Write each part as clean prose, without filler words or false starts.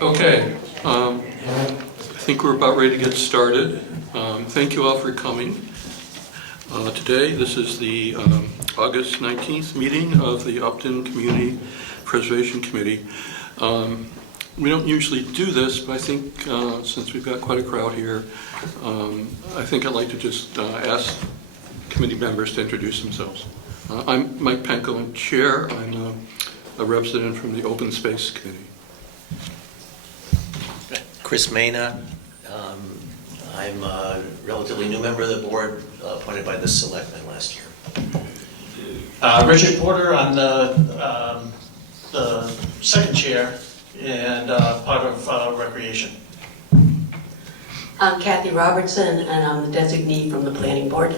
Okay, I think we're about ready to get started. Thank you all for coming. Today, this is the August 19th meeting of the Upton Community Preservation Committee. We don't usually do this, but I think since we've got quite a crowd here, I think I'd like to just ask committee members to introduce themselves. I'm Mike Penko, I'm chair. I'm a representative from the Open Space Committee. Chris Mena. I'm a relatively new member of the board, appointed by the selectmen last year. Richard Porter, I'm the second chair and part of recreation. I'm Kathy Robertson, and I'm the designee from the planning board.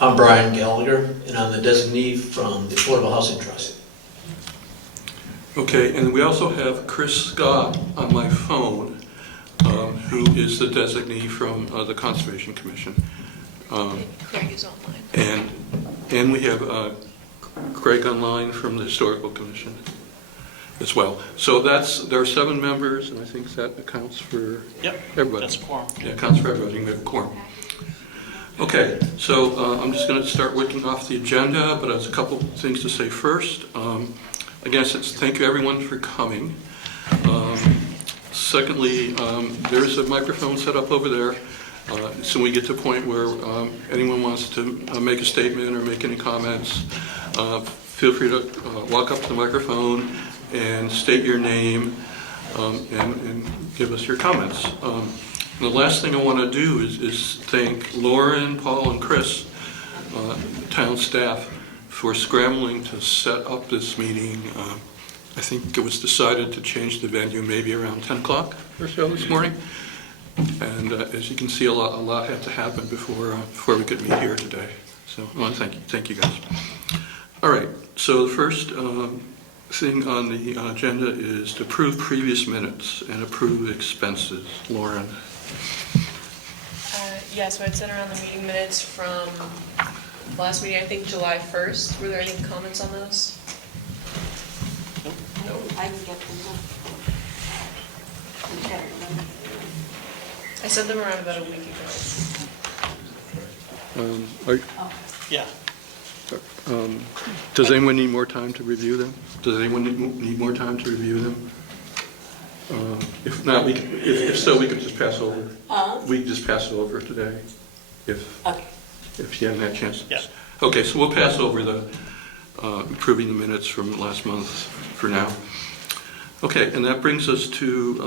I'm Brian Gallagher, and I'm the designee from the Affordable Housing Trust. Okay, and we also have Chris Scott on my phone, who is the designee from the Conservation Commission. He's online. And we have Craig online from the Historical Commission as well. So there are 7 members, and I think that accounts for everybody. That's a quorum. Yeah, counts for everybody. We have a quorum. Okay, so I'm just going to start working off the agenda, but there's a couple things to say first. Again, thank you everyone for coming. Secondly, there's a microphone set up over there. So we get to a point where anyone wants to make a statement or make any comments, feel free to walk up to the microphone and state your name and give us your comments. The last thing I want to do is thank Lauren, Paul, and Chris, town staff, for scrambling to set up this meeting. I think it was decided to change the venue maybe around 10 o'clock or so this morning. And as you can see, a lot had to happen before we could meet here today. So I want to thank you guys. All right, so the first thing on the agenda is to approve previous minutes and approve expenses. Lauren. So I'd sent around the meeting minutes from last meeting, I think July 1st. Were there any comments on those? I can get them. I sent them around about a week ago. Does anyone need more time to review them? Does anyone need more time to review them? If not, if so, we could just pass over. We can just pass it over today, if you haven't had a chance. Yeah. Okay, so we'll pass over the approving the minutes from last month for now. Okay, and that brings us to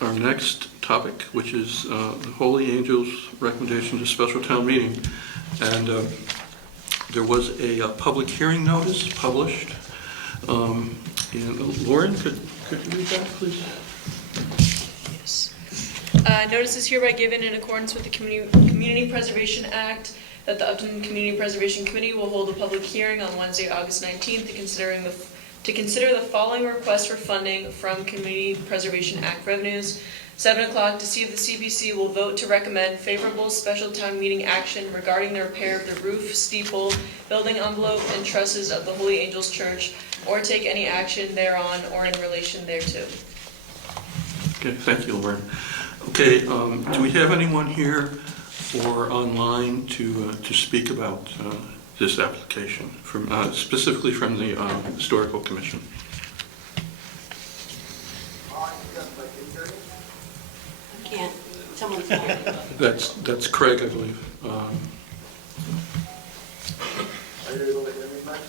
our next topic, which is the Holy Angels recommendation to special town meeting. And there was a public hearing notice published. And Lauren, could you read that, please? Yes. Notice is hereby given in accordance with the Community Preservation Act that the Upton Community Preservation Committee will hold a public hearing on Wednesday, August 19th to consider the following request for funding from Community Preservation Act revenues. 7 o'clock, to see if the CPC will vote to recommend favorable special town meeting action regarding the repair of the roof, steeple, building envelope, and trusses of the Holy Angels Church, or take any action thereon or in relation thereto. Okay, thank you, Lauren. Okay, do we have anyone here or online to speak about this application, from specifically from the Historical Commission? Can't. Someone's there. That's Craig, I believe. Are you able to hear me, Mike?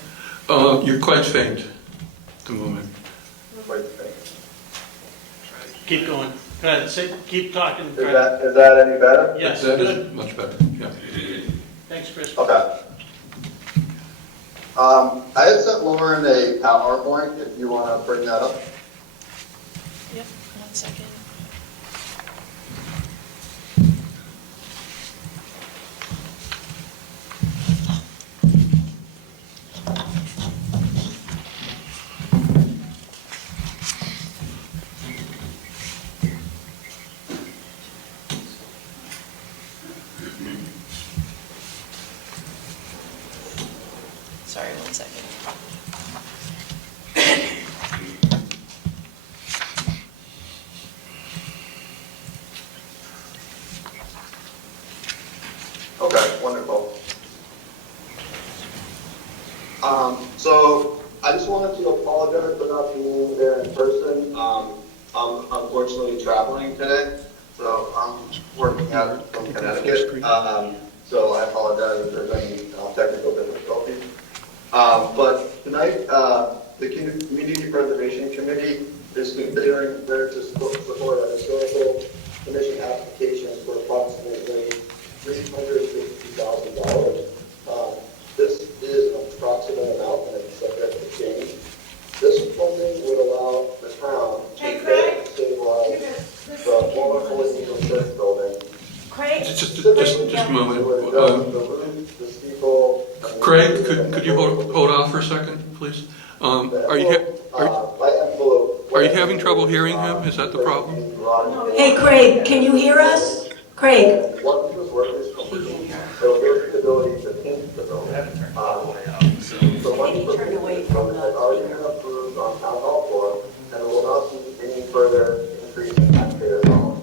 You're quite faint at the moment. Quite faint. Keep going. Go ahead, keep talking. Is that any better? Yes, That good. is much better, yeah. Thanks, Chris. Okay. I had sent Lauren a PowerPoint, if you want to bring that up. Yep, 1 second. Sorry, 1 second. Okay, wonderful. So I just wanted to apologize for not being there in person. I'm unfortunately traveling today, so I'm working out from Connecticut. So I apologize if there's any technical difficulties. But tonight, the Community Preservation Committee is considering whether to support a historical commission application for approximately $360,000. This is an approximate amount and it's subject to change. This funding would allow the town to stabilize the former Holy Needle Church building. Just a moment. The roof, the steeple. Craig, could you hold off for a second, please? Are you having trouble hearing him? Is that the problem? Hey, Craig, can you hear us? Craig? Once this work is complete, it'll give the ability to paint the building. So once Maybe turn away from the- has already been approved on town hall floor, and it will not see any further increase in taxpayer dollars.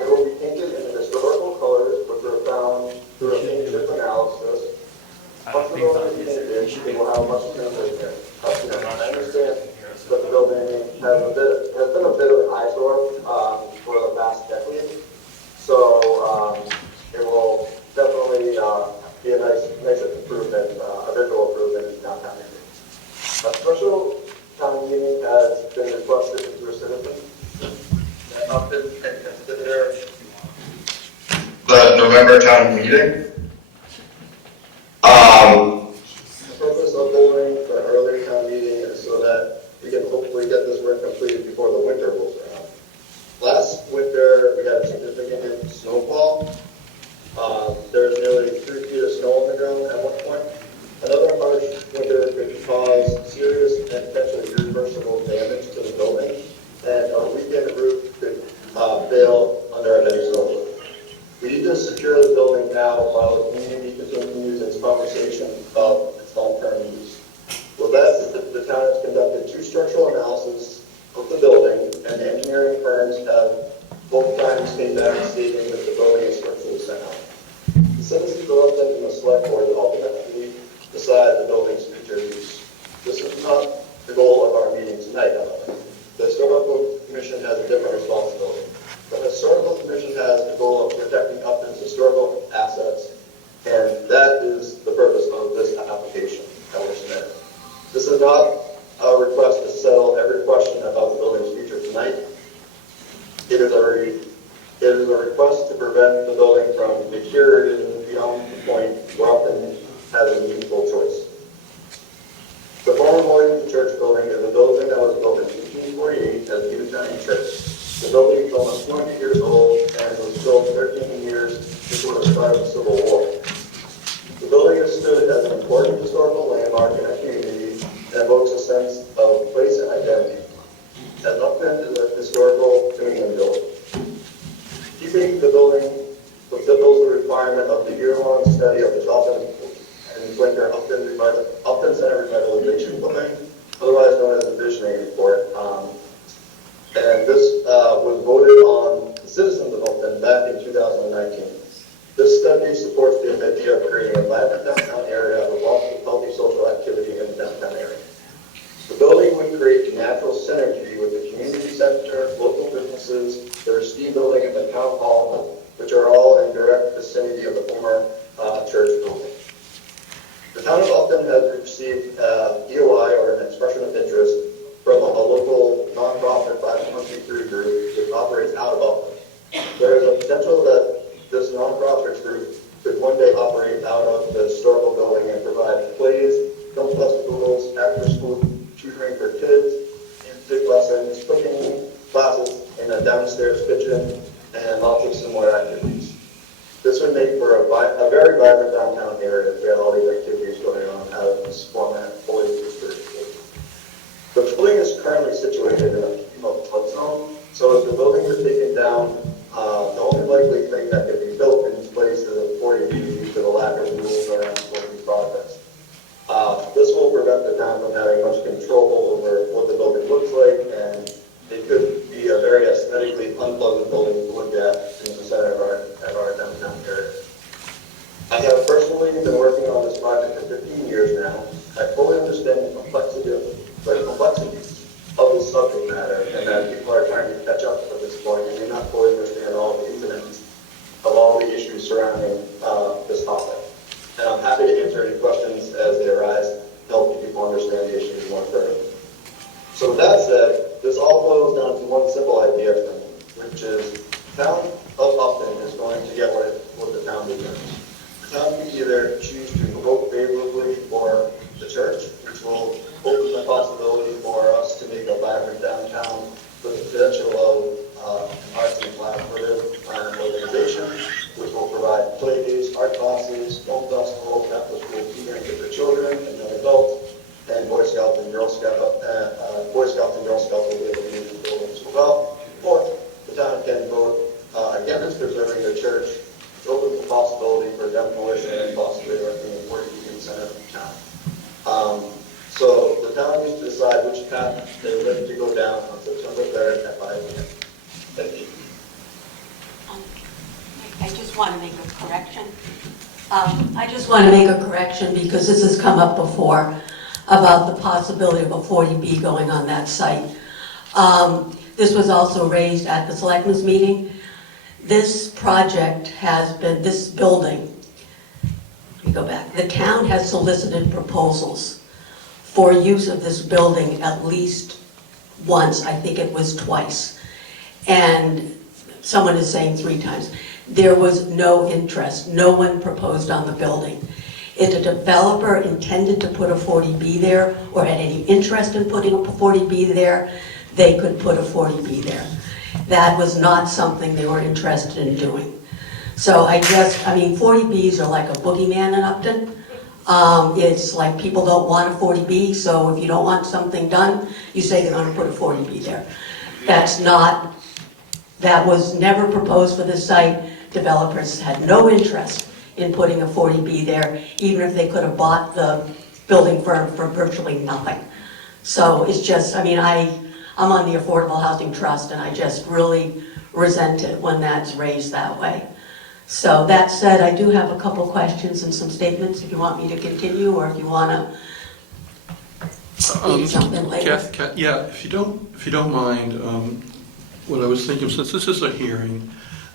It will be painted in historical colors, which were found through a paint chip analysis. Once the building is painted, it will have much cleaner here. I understand that the building has been a bit of an eyesore for the past decade. So it will definitely be a nice improvement, a visual improvement in downtown. A special town meeting has been requested through a citizen. Upton and consider the November town meeting. The purpose of holding the early town meeting is so that we can hopefully get this work completed before the winter rolls around. Last winter, we had a significant snowfall. There was nearly 3 feet of snow on the ground at one point. Another harsh winter could cause serious and potentially irreversible damage to the building, and a weekend roof could fail under a heavy snowfall. We need to secure the building now while the community continues its conversation about its long-term use. Well, the town has conducted 2 structural analyses of the building, and the engineering firms have both times came back stating that the building is structurally sound. The citizens of Upton and the select board ultimately decide the building's future use. This is not the goal of our meeting tonight, however. The Historical Commission has a different responsibility. The Historical Commission has the goal of protecting Upton's historical assets, and that is the purpose of this application that we're submitting. This is not a request to settle every question about the building's future tonight. It is a request to prevent the building from deteriorating beyond the point where Upton has a meaningful choice. The former Holy Church building is a building that was built in 1848 as the Unitarian Church. The building is almost 200 years old and was built 13 years before the start of the Civil War. The building has stood as an important historical landmark in our community and evokes a sense of place and identity. As Upton is a historical New England village. Keeping the building fulfills the requirement of the year-long study of the Upton and Blinker Upton Center Revitalization Plan, otherwise known as the Visionary Report. And this was voted on the citizens of Upton back in 2019. This study supports the idea of creating a vibrant downtown area with lots of healthy social activity in the downtown area. The building would create natural synergy with the community center, local businesses, the Steam building, and the town hall, which are all in direct vicinity of the former church building. The town of Upton has received DOI, or an expression of interest, from a local nonprofit 501c3 group which operates out of Upton. There is a potential that this nonprofit group could one day operate out of the historical building and provide plays, film festivals, after-school tutoring for kids, music lessons, cooking classes in a downstairs kitchen, and lots of similar activities. This would make for a very vibrant downtown area if we had all these activities going on out of this format, fully historic. The building is currently situated in a flood zone, so if the building were taken down, the only likely thing that could be built in this place is a 40B due to the lack of rules around building projects. This will prevent the town from having much control over what the building looks like, and it could be a very aesthetically unpleasant building to look at in the center of our downtown area. preserving the church, it opens the possibility for demolition and possibly erecting a 40B in the center of town. So the town needs to decide which path they would like to go down on September 3rd at 5 p.m. Thank you. I just want to make a correction. I just want to make a correction because this has come up before about the possibility of a 40B going on that site. This was also raised at the selectmen's meeting. This project has been, this building, let me go back, the town has solicited proposals for use of this building at least once, I think it was twice. And someone is saying 3 times. There was no interest, no one proposed on the building. If a developer intended to put a 40B there or had any interest in putting a 40B there, they could put a 40B there. That was not something they were interested in doing. So I mean, 40Bs are like a boogeyman in Upton. It's like people don't want a 40B, so if you don't want something done, you say they're going to put a 40B there. That was never proposed for this site. Developers had no interest in putting a 40B there, even if they could have bought the building for virtually nothing. So it's just, I mean, I'm on the Affordable Housing Trust, and I just really resent it when that's raised that way. So that said, I do have a couple questions and some statements if you want me to continue, or if you want to read something later. Kath, yeah, if you don't mind, what I was thinking, since this is a hearing,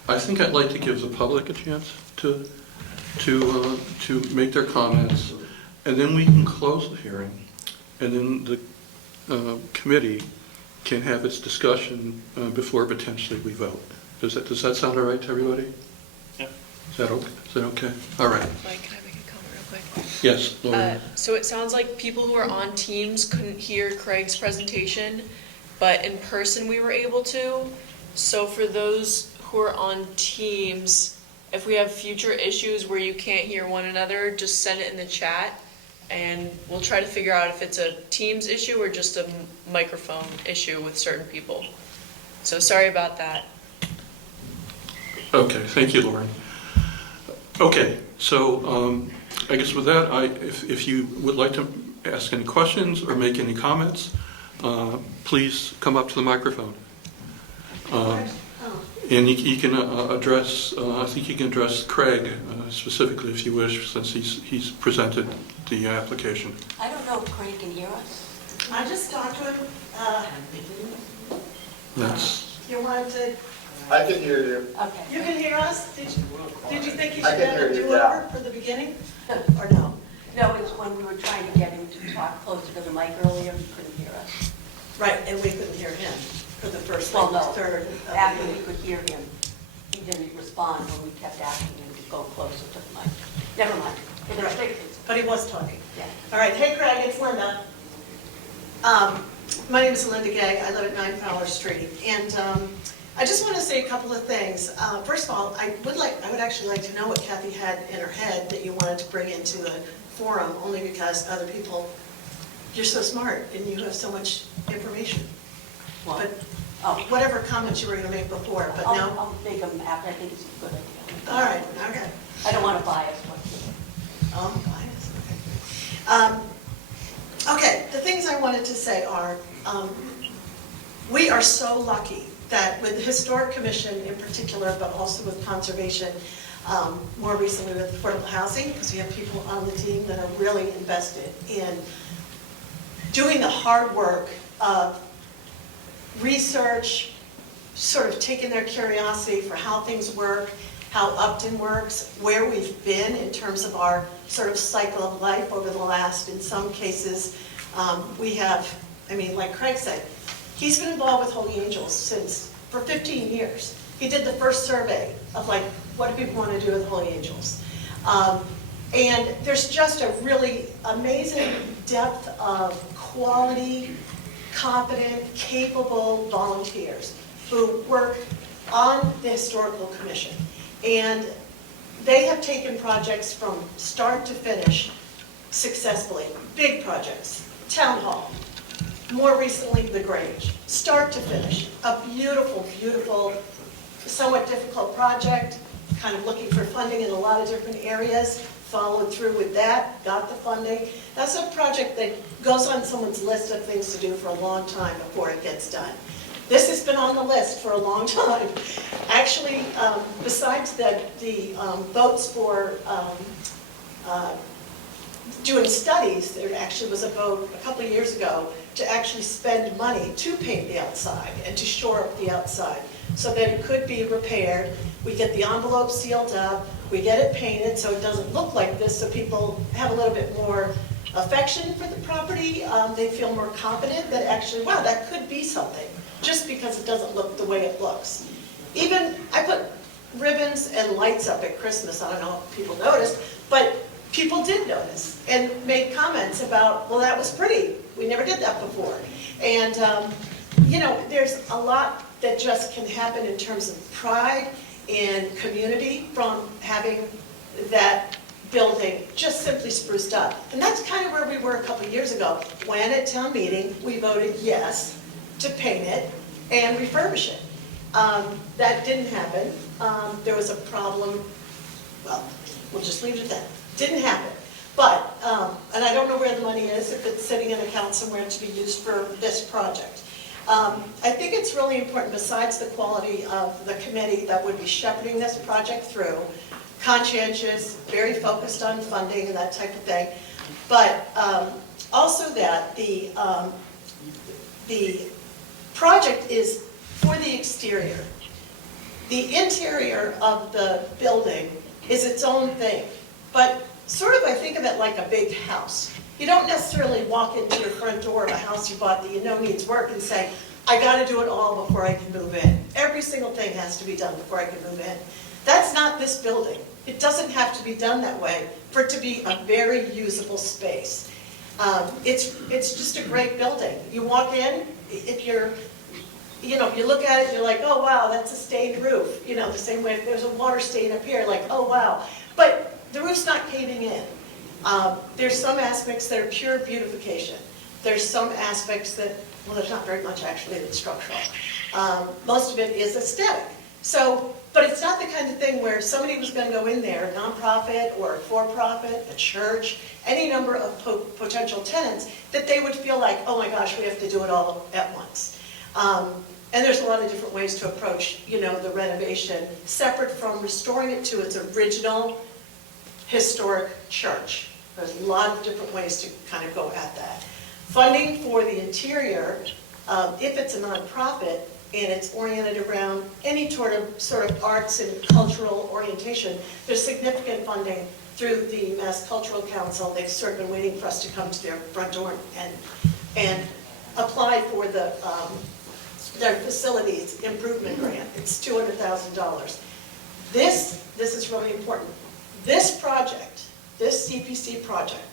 I think I'd like to give the public a chance to make their comments, and then we can close the hearing, and then the committee can have its discussion before potentially we vote. Does that sound all right to everybody? Yeah. Is that okay? All right. Mike, can I make a comment real quick? Yes, Laura. So it sounds like people who are on Teams couldn't hear Craig's presentation, but in person we were able to. So for those who are on Teams, if we have future issues where you can't hear one another, just send it in the chat, and we'll try to figure out if it's a Teams issue or just a microphone issue with certain people. So sorry about that. Okay, thank you, Lauren. Okay, so I guess with that, if you would like to ask any questions or make any comments, please come up to the microphone. And you can address, I think you can address Craig specifically if you wish, since he's presented the application. I don't know if Craig can hear us. I just talked to him. That's, You wanted to, I can hear you. Okay. you can hear us? Did you think he I should can have hear a you, do-over for the beginning? Or no? No, it's when we were trying to get him to talk closer to the mic earlier, he couldn't hear us. Right, and we couldn't hear him for the first, Well, no, third. of the after we meeting. could hear him, he didn't respond when we kept asking him to go closer to the mic. Never mind. It is fixed. But he was talking. Yeah. All right, hey Craig, it's Linda. My name is Linda Gay, I live at 9 Fowler Street, and I just want to say a couple of things. First of all, I would actually like to know what Kathy had in her head that you wanted to bring into the forum, only because other people, you're so smart and you have so much information. Well, But oh, whatever comments you were going to make before, but now, I'll make them after, I think it's a good idea. all right, okay. I don't want to bias what you do. Oh, bias, okay. Okay, the things I wanted to say are, we are so lucky that with the Historic Commission in particular, but also with Conservation, more recently with Affordable Housing, because we have people on the team that are really invested in doing the hard work of research, sort of taking their curiosity for how things work, how Upton works, where we've been in terms of our sort of cycle of life over the last, in some cases, we have, I mean, like Craig said, he's been involved with Holy Angels for 15 years. He did the first survey of like, what do people want to do with Holy Angels? And there's just a really amazing depth of quality, competent, capable volunteers who work on the Historical Commission. And they have taken projects from start to finish successfully. Big projects, Town Hall, more recently the Grange, start to finish. A beautiful, beautiful somewhat difficult project, kind of looking for funding in a lot of different areas, followed through with that, got the funding. That's a project that goes on someone's list of things to do for a long time before it gets done. This has been on the list for a long time. Actually, besides the votes for doing studies, there actually was a vote a couple of years ago to actually spend money to paint the outside and to shore up the outside so that it could be repaired. We get the envelope sealed up, we get it painted so it doesn't look like this, so people have a little bit more affection for the property. They feel more confident that actually, wow, that could be something, just because it doesn't look the way it looks. Even, I put ribbons and lights up at Christmas, I don't know if people noticed, but people did notice and made comments about, well, that was pretty, we never did that before. And, you know, there's a lot that just can happen in terms of pride and community from having that building just simply spruced up. And that's kind of where we were a couple of years ago, when at town meeting, we voted yes to paint it and refurbish it. That didn't happen. There was a problem, well, we'll just leave it at that. Didn't happen. But, and I don't know where the money is, if it's sitting in an account somewhere to be used for this project. I think it's really important, besides the quality of the committee that would be shepherding this project through, conscientious, very focused on funding and that type of thing, but also that the project is for the exterior. The interior of the building is its own thing, but sort of I think of it like a big house. You don't necessarily walk into your front door of a house you bought that you know needs work and say, I got to do it all before I can move in. Every single thing has to be done before I can move in. That's not this building. It doesn't have to be done that way for it to be a very usable space. It's just a great building. You walk in, if you're, you know, if you look at it, you're like, oh wow, that's a stained roof. You know, the same way if there's a water stain up here, like, oh wow. But the roof's not caving in. There's some aspects that are pure beautification. There's some aspects that, well, there's not very much actually that's structural. Most of it is aesthetic. So, but it's not the kind of thing where somebody was going to go in there, a nonprofit or a for-profit, a church, any number of potential tenants, that they would feel like, oh my gosh, we have to do it all at once. And there's a lot of different ways to approach, you know, the renovation, separate from restoring it to its original historic church. There's a lot of different ways to kind of go at that. Funding for the interior, if it's a nonprofit and it's oriented around any sort of arts and cultural orientation, there's significant funding through the Mass Cultural Council. They've sort of been waiting for us to come to their front door and apply for their facilities improvement grant. It's $200,000. This is really important. This project, this CPC project,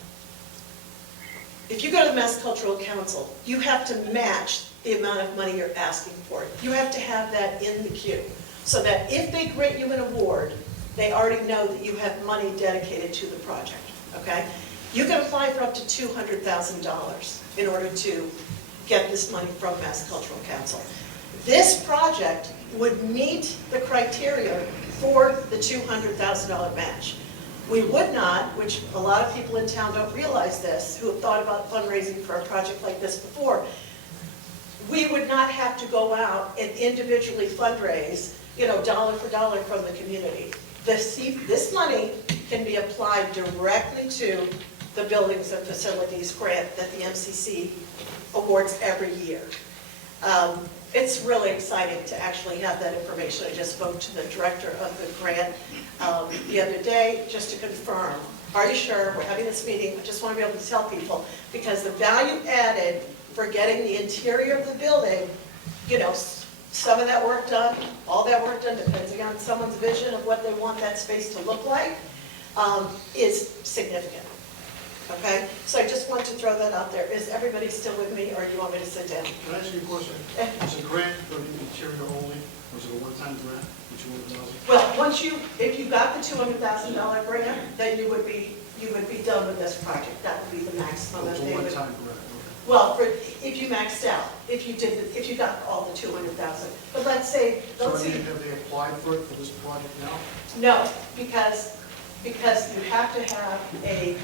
if you go to the Mass Cultural Council, you have to match the amount of money you're asking for. You have to have that in the queue, so that if they grant you an award, they already know that you have money dedicated to the project, okay? You can apply for up to $200,000 in order to get this money from Mass Cultural Council. This project would meet the criteria for the $200,000 match. We would not, which a lot of people in town don't realize this, who have thought about fundraising for a project like this before, we would not have to go out and individually fundraise, you know, dollar for dollar from the community. This money can be applied directly to the Buildings and Facilities grant that the MCC awards every year. It's really exciting to actually have that information. I just spoke to the director of the grant the other day just to confirm. Are you sure? We're having this meeting. I just want to be able to tell people, because the value added for getting the interior of the building, you know, some of that work done, all that work done, depending on someone's vision of what they want that space to look like, is significant. Okay? So I just want to throw that out there. Is everybody still with me, or do you want me to sit down? Can I ask you a question? Is a grant for the interior only, or is it a one-time grant for $200,000? Well, if you got the $200,000 grant, then you would be done with this project. That would be the maximum that It's a they would. one-time grant, okay. Well, if you maxed out, if you got all the 200,000. But let's say, So let's see, have they applied for it for this project now? no, because you have to have in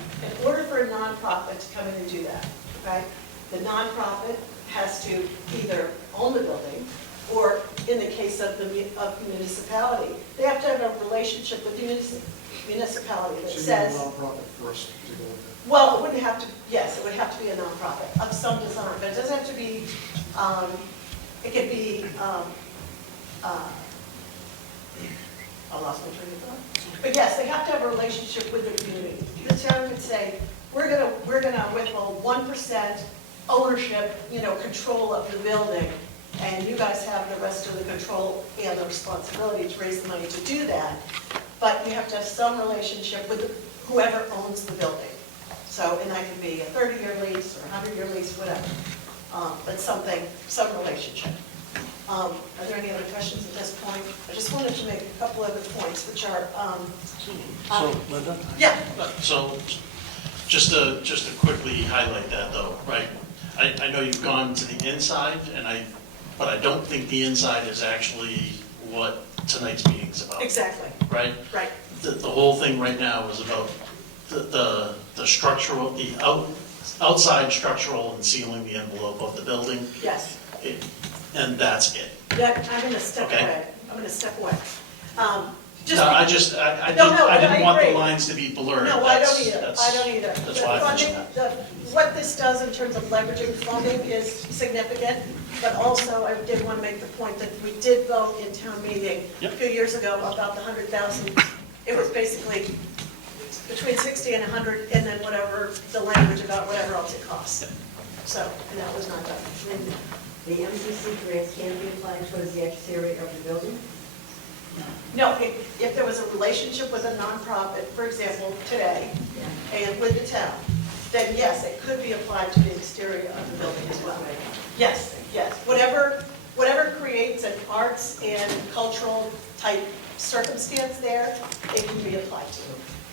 order for a nonprofit to come in and do that, okay? The nonprofit has to either own the building, or in the case of the municipality, they have to have a relationship with the municipality that So you need a says, nonprofit first to go with it. well, it wouldn't have to, yes, it would have to be a nonprofit of some design, but it doesn't have to be, it could be, I lost my train of thought. But yes, they have to have a relationship with the community. The town could say, we're gonna withhold 1% ownership, control of the building, and you guys have the rest of the control and the responsibility to raise the money to do that. But you have to have some relationship with whoever owns the building. So, and that could be a 30-year lease or a 100-year lease, whatever. But some relationship. Are there any other questions at this point? I just wanted to make a couple other points, which are, So, Linda? yeah, So, just to quickly highlight that though, right? I know you've gone to the inside, but I don't think the inside is actually what tonight's meeting's about, exactly, right? right. The whole thing right now is about the structural, outside structural and sealing the envelope of the building, Yes. and that's it. Yeah, I'm going to step Okay. away. I'm going to step away. No, I didn't No, I didn't want the agree. lines to be blurred. No, I don't That's- either. that's- I don't either. That's why I mentioned that. What this does in terms of leveraging funding is significant, but also I did want to make the point that we did vote in town meeting a Yep. few years ago about the 100,000. It was basically between 60 and 100, and then whatever, the language about whatever else it costs. So, and that was not done. Linda, the MCC grants can be applied towards the exterior of the building? No, if there was a relationship with a nonprofit, for example, today, and with the town, then yes, it could be applied to the exterior of the building as well. Yes, yes. Whatever creates an arts and cultural type circumstance there, it can be applied to.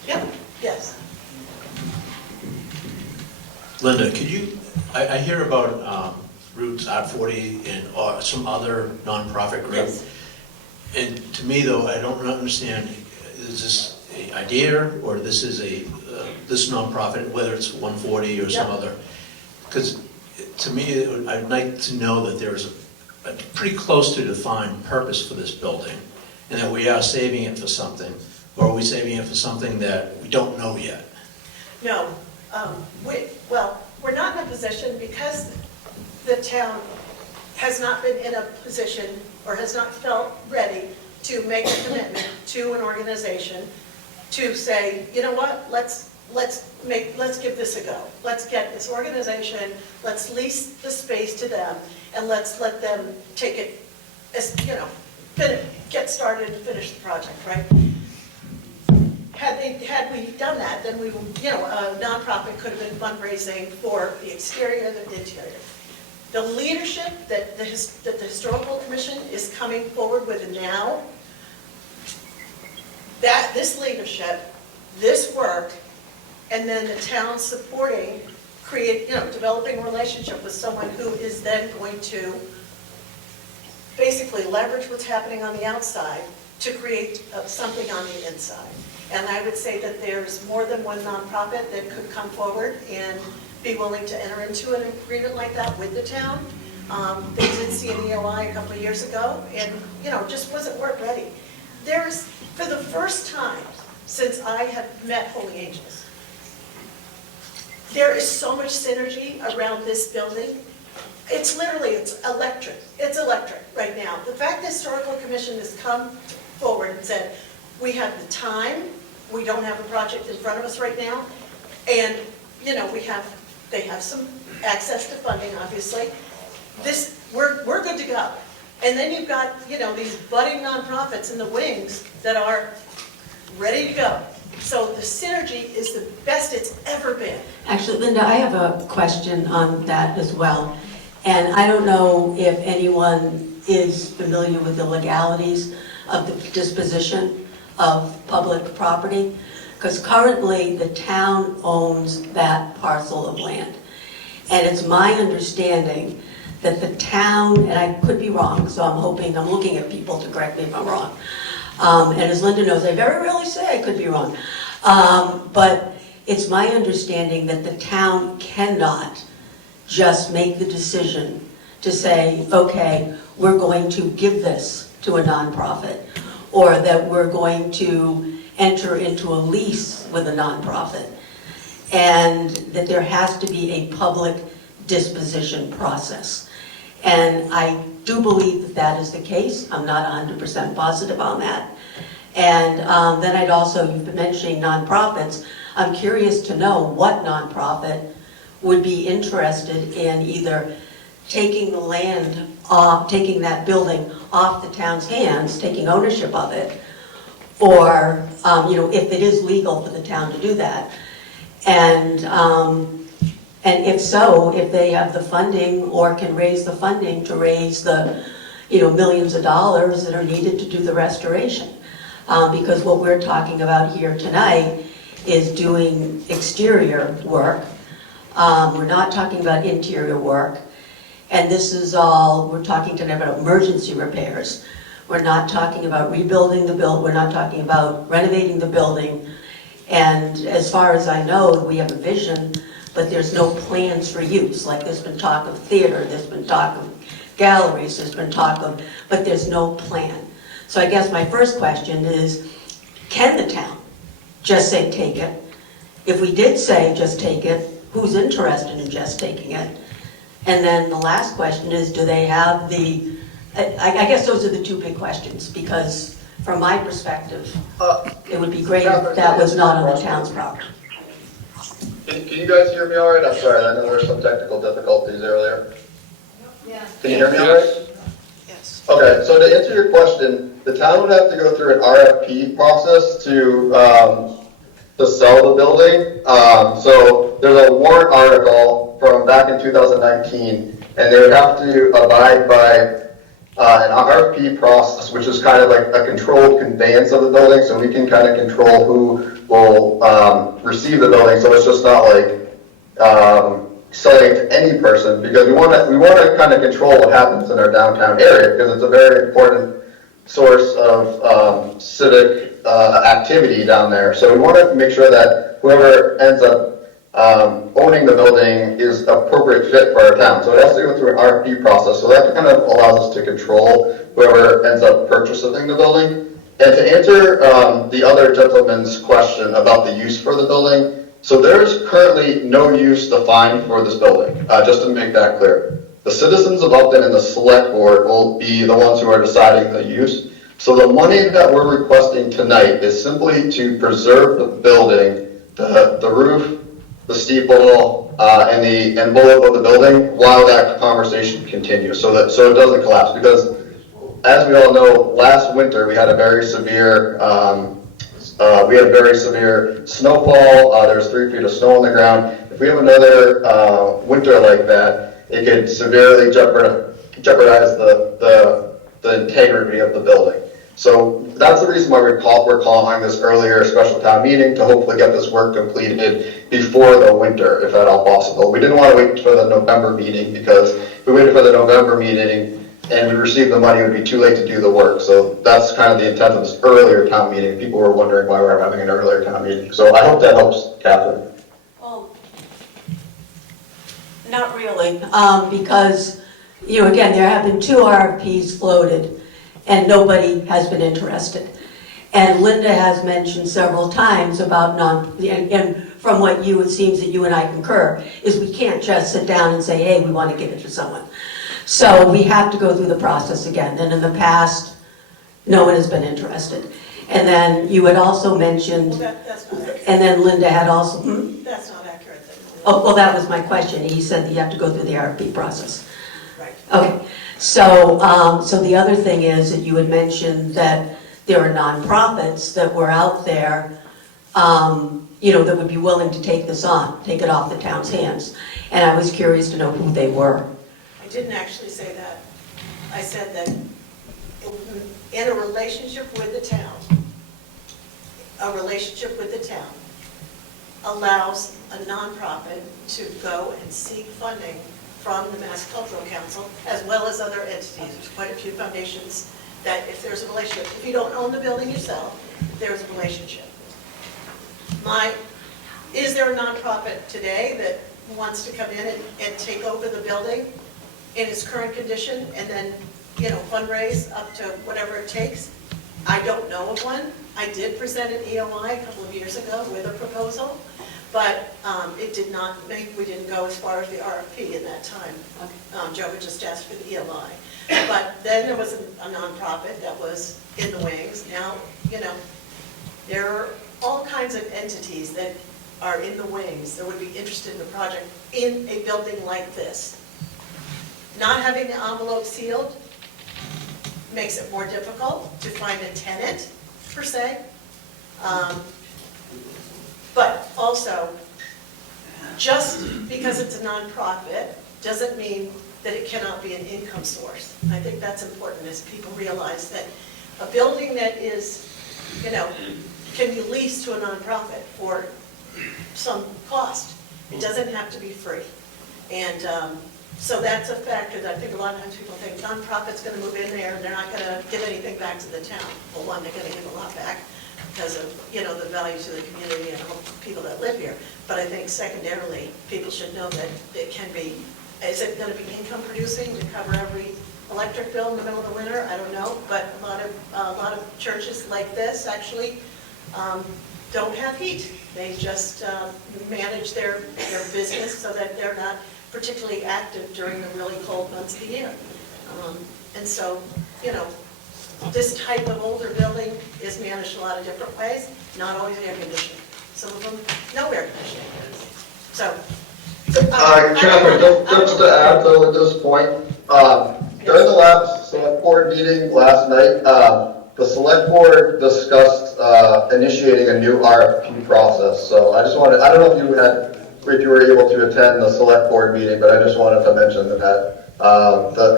Yep, yes. Linda, could you, I hear about Roots, Art 40, and some other nonprofit group. Yes. And to me, though, I don't understand, is this an idea, or this is this nonprofit, whether it's 140 or some Yep. other? Because to me, I'd like to know that there's a pretty close to defined purpose for this building, and that we are saving it for something, or are we saving it for something that we don't know yet? No, we're not in a position, because the town has not been in a position or has not felt ready to make a commitment to an organization to say, you know what, let's give this a go. Let's get this organization, let's lease the space to them, and let's let them take it, as get started and finish the project, right? Had we done that, then we, a nonprofit could have been fundraising for the exterior and the interior. The leadership that the Historical Commission is coming forward with now, this leadership, this work, and then the town supporting, developing a relationship with someone who is then going to basically leverage what's happening on the outside to create something on the inside. And I would say that there's more than one nonprofit that could come forward and be willing to enter into an agreement like that with the town. They did see an EOI a couple of years ago, and, just wasn't ready. For the first time since I have met Holy Angels, there is so much synergy around this building. It's electric. It's electric right now. The fact the Historical Commission has come forward and said, we have the time, we don't have a project in front of us right now, and, they have some access to funding, obviously. We're good to go. And then you've got, these budding nonprofits in the wings that are ready to go. So the synergy is the best it's ever been. Actually, Linda, I have a question on that as well. And I don't know if anyone is familiar with the legalities of the disposition of public property, because currently the town owns that parcel of land. And it's my understanding that the town, and I could be wrong, so I'm looking at people to correct me if I'm wrong. And as Linda knows, I very rarely say I could be wrong. But it's my understanding that the town cannot just make the decision to say, okay, we're going to give this to a nonprofit, or that we're going to enter into a lease with a nonprofit, and that there has to be a public disposition process. And I do believe that that is the case. I'm not 100% positive on that. And then I'd also, you've been mentioning nonprofits. I'm curious to know what nonprofit would be interested in either taking the land off, taking that building off the town's hands, taking ownership of it, or, if it is legal for the town to do that. And if so, if they have the funding or can raise the funding to raise the, millions of dollars that are needed to do the restoration. Because what we're talking about here tonight is doing exterior work. We're not talking about interior work. And this is all, we're talking tonight about emergency repairs. We're not talking about rebuilding the building. We're not talking about renovating the building. And as far as I know, we have a vision, but there's no plans for use. Like there's been talk of theater, there's been talk of galleries, there's been talk of, but there's no plan. So I guess my first question is, can the town just say take it? If we did say just take it, who's interested in just taking it? And then the last question is, do they have the, I guess those are the two big questions, because from my perspective, it would be great if that was not on the town's property. Can you guys hear me all right? I'm sorry, I know there were some technical difficulties earlier. Yeah. Can you hear me all right? Yes. Okay, so to answer your question, the town would have to go through an RFP process to sell the building. So there's a warrant article from back in 2019, and they would have to abide by an RFP process, which is kind of like a controlled conveyance of the building, so we can kind of control who will receive the building. So it's just not like selling it to any person, because we want to kind of control what happens in our downtown area, because it's a very important source of civic activity down there. So we want to make sure that whoever ends up owning the building is appropriate fit for our town. So it has to go through an RFP process. So that kind of allows us to control whoever ends up purchasing the building. And to answer the other gentleman's question about the use for the building, so there's currently no use defined for this building, just to make that clear. The citizens of Upton and the select board will be the ones who are deciding the use. So the money that we're requesting tonight is simply to preserve the building, the roof, the steeple, and the envelope of the building while that conversation continues, so it doesn't collapse. Because as we all know, last winter we had a very severe snowfall. There's 3 feet of snow on the ground. If we have another winter like that, it could severely jeopardize the integrity of the building. So that's the reason why we're calling this earlier special town meeting, to hopefully get this work completed before the winter, if at all possible. We didn't want to wait for the November meeting, because if we waited for the November meeting and we received the money, it would be too late to do the work. So that's kind of the intent of this earlier town meeting. People were wondering why we're having an earlier town meeting. So I hope that helps, Catherine. Well, not really, because, again, there have been 2 RFPs floated, and nobody has been interested. And Linda has mentioned several times about and from what it seems that you and I concur, is we can't just sit down and say, hey, we want to give it to someone. So we have to go through the process again. And in the past, no one has been interested. And then you had also mentioned, Well, that's not accurate. and then Linda had also, That's not accurate. Oh, well, that was my question. He said that you have to go through the RFP process. Right. Okay, so the other thing is that you had mentioned that there are nonprofits that were out there, that would be willing to take this on, take it off the town's hands. And I was curious to know who they were. I didn't actually say that. I said that in a relationship with the town, allows a nonprofit to go and seek funding from the Mass Cultural Council, as well as other entities. There's quite a few foundations that if there's a relationship, if you don't own the building yourself, there's a relationship. Is there a nonprofit today that wants to come in and take over the building in its current condition and then, fundraise up to whatever it takes? I don't know of one. I did present an EOI a couple of years ago with a proposal, but it did not we didn't go as far as the RFP in that time. Joe had just asked for the EOI. But then there was a nonprofit that was in the wings. Now, there are all kinds of entities that are in the wings that would be interested in the project in a building like this. Not having the envelope sealed makes it more difficult to find a tenant, per se. But also, just because it's a nonprofit doesn't mean that it cannot be an income source. I think that's important as people realize that a building that is, can be leased to a nonprofit for some cost. It doesn't have to be free. And so that's a factor that I think a lot of times people think nonprofit's going to move in there and they're not going to give anything back to the town. Well, one, they're going to give a lot back because of, the value to the community and all the people that live here. But I think secondarily, people should know that it can be, is it going to be income producing to cover every electric bill in the middle of the winter? I don't know, but a lot of churches like this actually don't have heat. They just manage their business so that they're not particularly active during the really cold months of the year. And so, this type of older building is managed a lot of different ways, not always air conditioning. Some of them, no air conditioning. So. Catherine, just to add though at this point, during the last select board meeting last night, the select board discussed initiating a new RFP process. So I just wanted, I don't know if you were able to attend the select board meeting, but I just wanted to mention that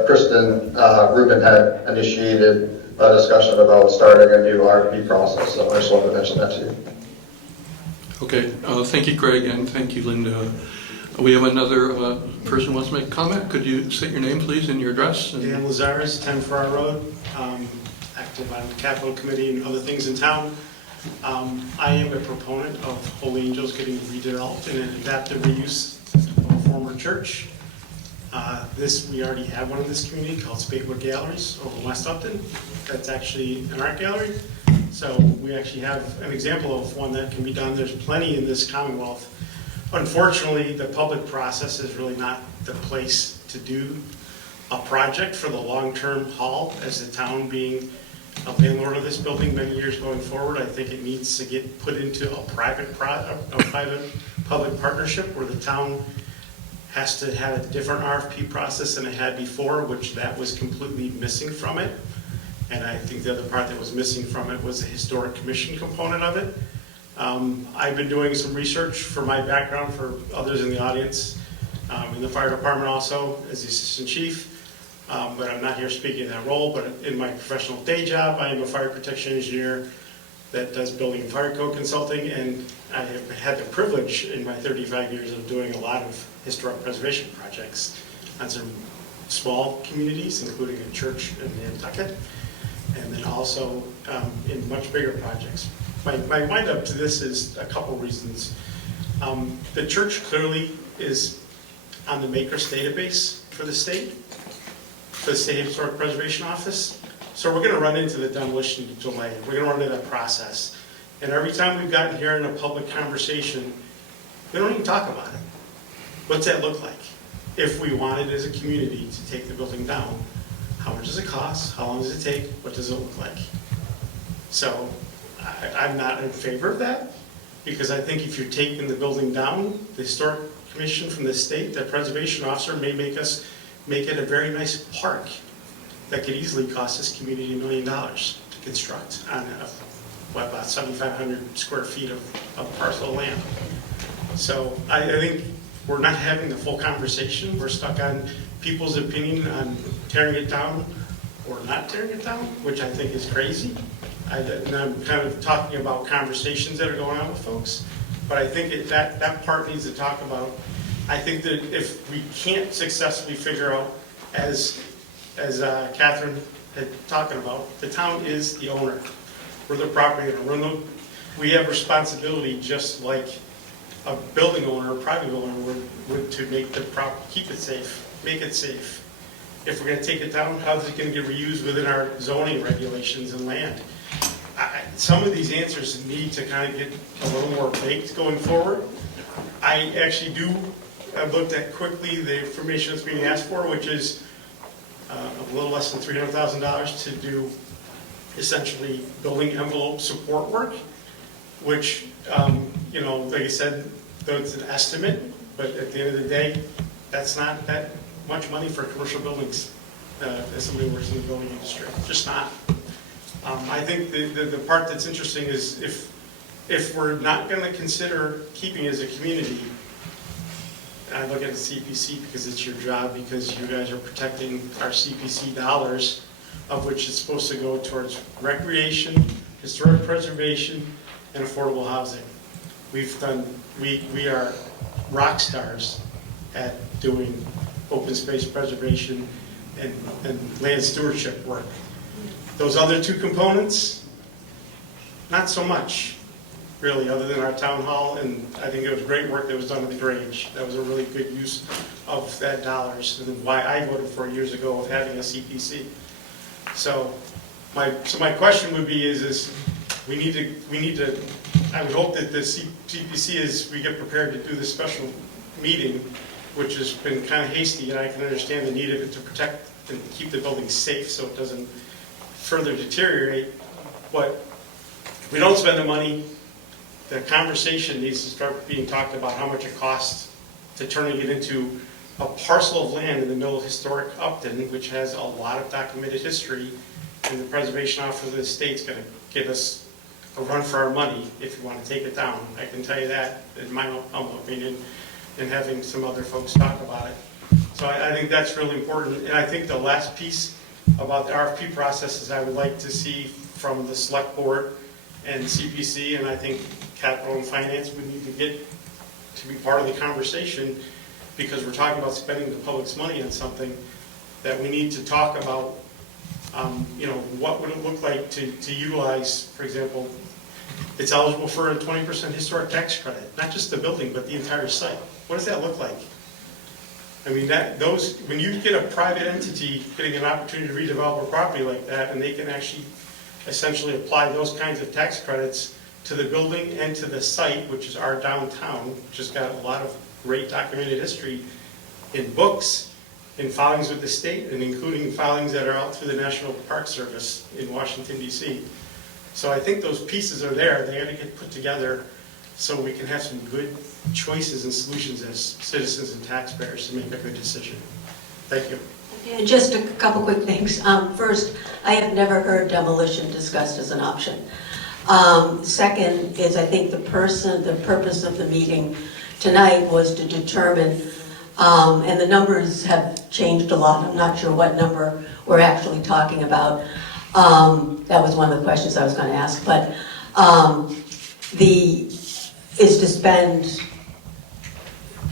Kristen Rubin had initiated a discussion about starting a new RFP process. So I just wanted to mention that to you. Okay, thank you, Greg, and thank you, Linda. We have another person who wants to make a comment. Could you state your name, please, and your address? Dan Lazarus, 10 Farrar Road, active on the Capital Committee and other things in town. I am a proponent of Holy Angels getting redeveloped in an adaptive reuse of a former church. We already have one in this community called Spadewood Galleries over in West Upton. That's actually an art gallery. So we actually have an example of one that can be done. There's plenty in this Commonwealth. Unfortunately, the public process is really not the place to do a project for the long-term haul. As the town being a landlord of this building many years going forward, I think it needs to get put into a private-public partnership where the town has to have a different RFP process than it had before, which that was completely missing from it. And I think the other part that was missing from it was the historic commission component of it. I've been doing some research for my background, for others in the audience, in the fire department also as the assistant chief, but I'm not here speaking in that role, but in my professional day job, I am a fire protection engineer that does building and fire code consulting, and I have had the privilege in my 35 years of doing a lot of historic preservation projects on some small communities, including a church in Nantucket, and then also in much bigger projects. My wind-up to this is a couple reasons. The church clearly is on the MACRS database for the state, for the State Historic Preservation Office. So we're going to run into the demolition delay. We're going to run into that process. And every time we've gotten here in a public conversation, we don't even talk about it. What's that look like? If we wanted as a community to take the building down, how much does it cost? How long does it take? What does it look like? So I'm not in favor of that, because I think if you're taking the building down, the Historic Commission from the state, the preservation officer may make it a very nice park that could easily cost this community $1 million to construct on about 7,500 square feet of parcel of land. So I think we're not having the full conversation. We're stuck on people's opinion on tearing it down or not tearing it down, which I think is crazy. And I'm kind of talking about conversations that are going on with folks. but I think that part needs to talk about. I think that if we can't successfully figure out, as Catherine had talking about, the town is the owner. We're the property owner. We have responsibility just like a building owner, a private owner would to make keep it safe, make it safe. If we're going to take it down, how is it going to get reused within our zoning regulations and land? Some of these answers need to kind of get a little more baked going forward. I actually I've looked at quickly the information that's being asked for, which is a little less than $300,000 to do essentially building envelope support work, which, like I said, though it's an estimate, but at the end of the day, that's not that much money for commercial buildings as somebody who works in the building industry. Just not. I think the part that's interesting is if we're not going to consider keeping as a community, I look at the CPC because it's your job, because you guys are protecting our CPC dollars, of which it's supposed to go towards recreation, historic preservation, and affordable housing. We are rock stars at doing open space preservation and land stewardship work. Those other two components, not so much, really, other than our town hall, and I think it was great work that was done at the Grange. That was a really good use of that dollars, and why I voted for years ago of having a CPC. So my question would be is we need to, I would hope that the CPC we get prepared to do this special meeting, which has been kind of hasty, and I can understand the need of it to protect and keep the building safe so it doesn't further deteriorate. But if we don't spend the money, the conversation needs to start being talked about how much it costs to turning it into a parcel of land in the middle of historic Upton, which has a lot of documented history, and the Preservation Office of the state's going to give us a run for our money if you want to take it down. I can tell you that, in my humble opinion, and having some other folks talk about it. So I think that's really important. And I think the last piece about the RFP process is I would like to see from the select board and CPC, and I think capital and finance would need to get to be part of the conversation, because we're talking about spending the public's money on something that we need to talk about. What would it look like to utilize, for example, it's eligible for a 20% historic tax credit, not just the building, but the entire site. What does that look like? I mean, when you get a private entity getting an opportunity to redevelop a property like that, and they can actually essentially apply those kinds of tax credits to the building and to the site, which is our downtown, which has got a lot of great documented history in books, in filings with the state, and including filings that are out through the National Park Service in Washington, D.C. So I think those pieces are there. They got to get put together so we can have some good choices and solutions as citizens and taxpayers to make a good decision. Thank you. And just a couple quick things. First, I have never heard demolition discussed as an option. Second is, I think the purpose of the meeting tonight was to determine, and the numbers have changed a lot. I'm not sure what number we're actually talking about. That was one of the questions I was going to ask. But is to spend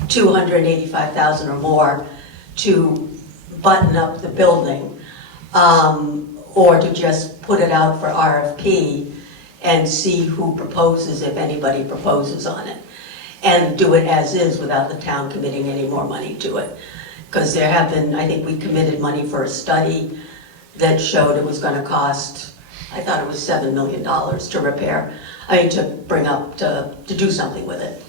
$285,000 or more to button up the building, or to just put it out for RFP and see who proposes, if anybody proposes on it, and do it as is without the town committing any more money to it. Because there have been, I think we committed money for a study that showed it was going to cost, I thought it was $7 million to repair, to bring up, to do something with it.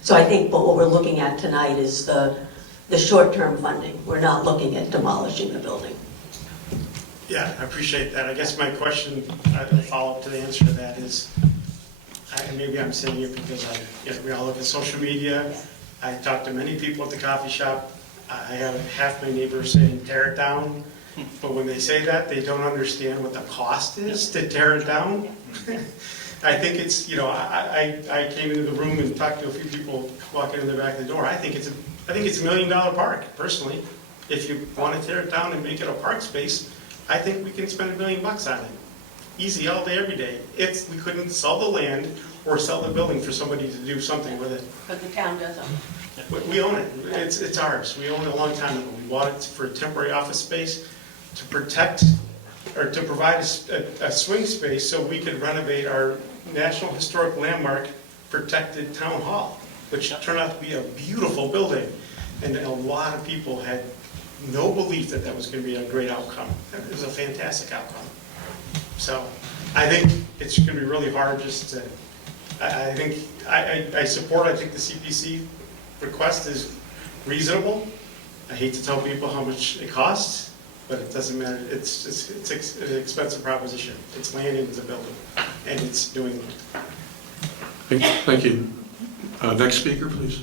So I think what we're looking at tonight is the short-term funding. We're not looking at demolishing the building. Yeah, I appreciate that. I guess my question, a follow-up to the answer to that is, maybe I'm saying it because we all look at social media. I talk to many people at the coffee shop. I have half my neighbors saying, tear it down. But when they say that, they don't understand what the cost is to tear it down. I think it's, I came into the room and talked to a few people walking in the back of the door. I think it's $1 million park, personally. If you want to tear it down and make it a park space, I think we can spend $1 million on it. Easy, all day, every day. If we couldn't sell the land or sell the building for somebody to do something with it. But the town doesn't. We own it. It's ours. We owned it a long time ago. We bought it for temporary office space to protect, or to provide a swing space so we could renovate our National Historic Landmark protected town hall, which turned out to be a beautiful building. And a lot of people had no belief that that was going to be a great outcome. It was a fantastic outcome. So I think it's going to be really hard just to, I think, I support, I think the CPC request is reasonable. I hate to tell people how much it costs, but it doesn't matter. It's an expensive proposition. It's land and it's a building, and it's doing. Thank you. Next speaker, please.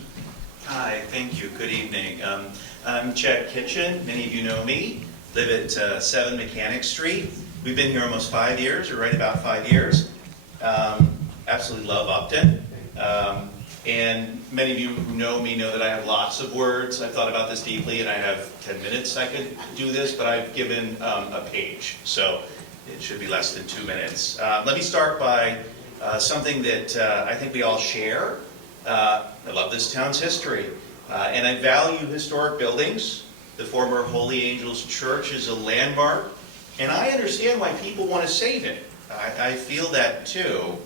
Hi, thank you. Good evening. I'm Chad Kitchen. Many of you know me. Live at 7 Mechanic Street. We've been here almost 5 years, or right about 5 years. Absolutely love Upton. And many of you who know me know that I have lots of words. I've thought about this deeply, and I have 10 minutes I could do this, but I've given a page, so it should be less than 2 minutes. Let me start by something that I think we all share. I love this town's history, and I value historic buildings. The former Holy Angels Church is a landmark, and I understand why people want to save it. I feel that too.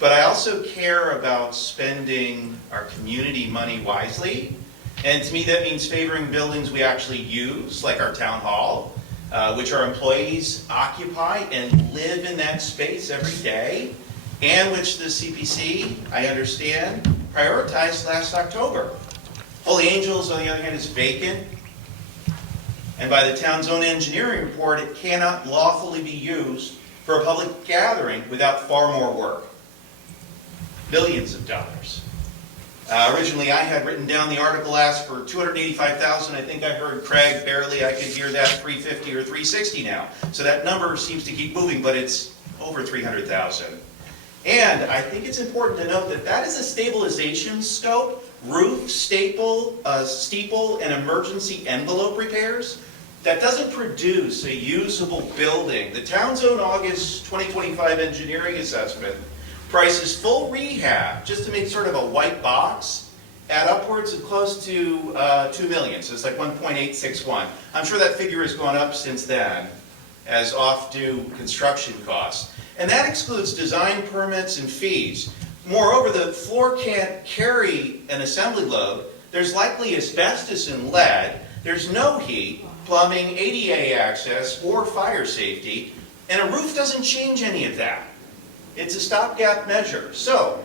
But I also care about spending our community money wisely. And to me, that means favoring buildings we actually use, like our town hall, which our employees occupy and live in that space every day, and which the CPC, I understand, prioritized last October. Holy Angels, on the other hand, is vacant. And by the town's own engineering report, it cannot lawfully be used for a public gathering without far more work. Billions of dollars. Originally, I had written down the article asked for $285,000. I think I heard Craig barely. I could hear that $350 or $360 now. So that number seems to keep moving, but it's over $300,000. And I think it's important to note that that is a stabilization scope, roof, steeple, and emergency envelope repairs. That doesn't produce a usable building. The town's own August 2025 engineering assessment prices full rehab, just to make sort of a white box, at upwards of close to $2 million. So it's like 1.861. I'm sure that figure has gone up since then, as off-due construction costs. And that excludes design permits and fees. Moreover, the floor can't carry an assembly load. There's likely asbestos and lead. There's no heat, plumbing, ADA access, or fire safety. And a roof doesn't change any of that. It's a stopgap measure. So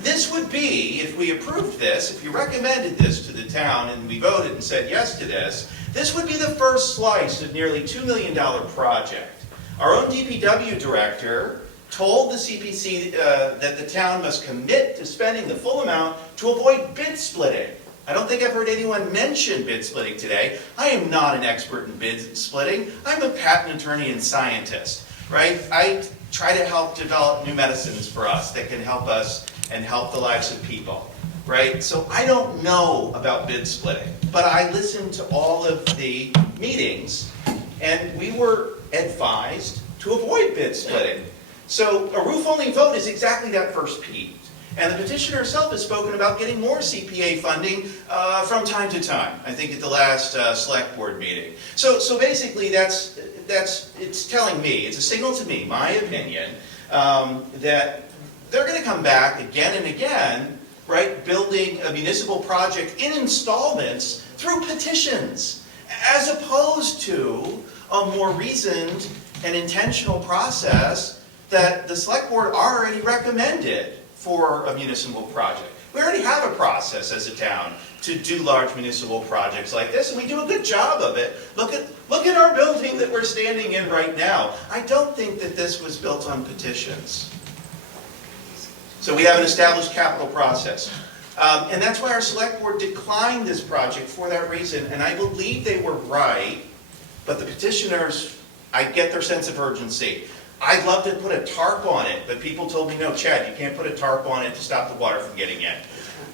this would be, if we approved this, if you recommended this to the town and we voted and said yes to this, this would be the first slice of nearly $2 million project. Our own DPW director told the CPC that the town must commit to spending the full amount to avoid bid splitting. I don't think I've heard anyone mention bid splitting today. I am not an expert in bid splitting. I'm a patent attorney and scientist, right? I try to help develop new medicines for us that can help us and help the lives of people, right? So I don't know about bid splitting, but I listened to all of the meetings, and we were advised to avoid bid splitting. So a roof-only vote is exactly that first piece. And the petitioner herself has spoken about getting more CPA funding from time to time, I think at the last select board meeting. So basically it's telling me, it's a signal to me, my opinion, that they're going to come back again and again, right, building a municipal project in installments through petitions, as opposed to a more reasoned and intentional process that the select board already recommended for a municipal project. We already have a process as a town to do large municipal projects like this, and we do a good job of it. Look at our building that we're standing in right now. I don't think that this was built on petitions. So we have an established capital process. And that's why our select board declined this project for that reason, and I believe they were right, but the petitioners, I get their sense of urgency. I'd love to put a tarp on it, but people told me, no, Chad, you can't put a tarp on it to stop the water from getting in.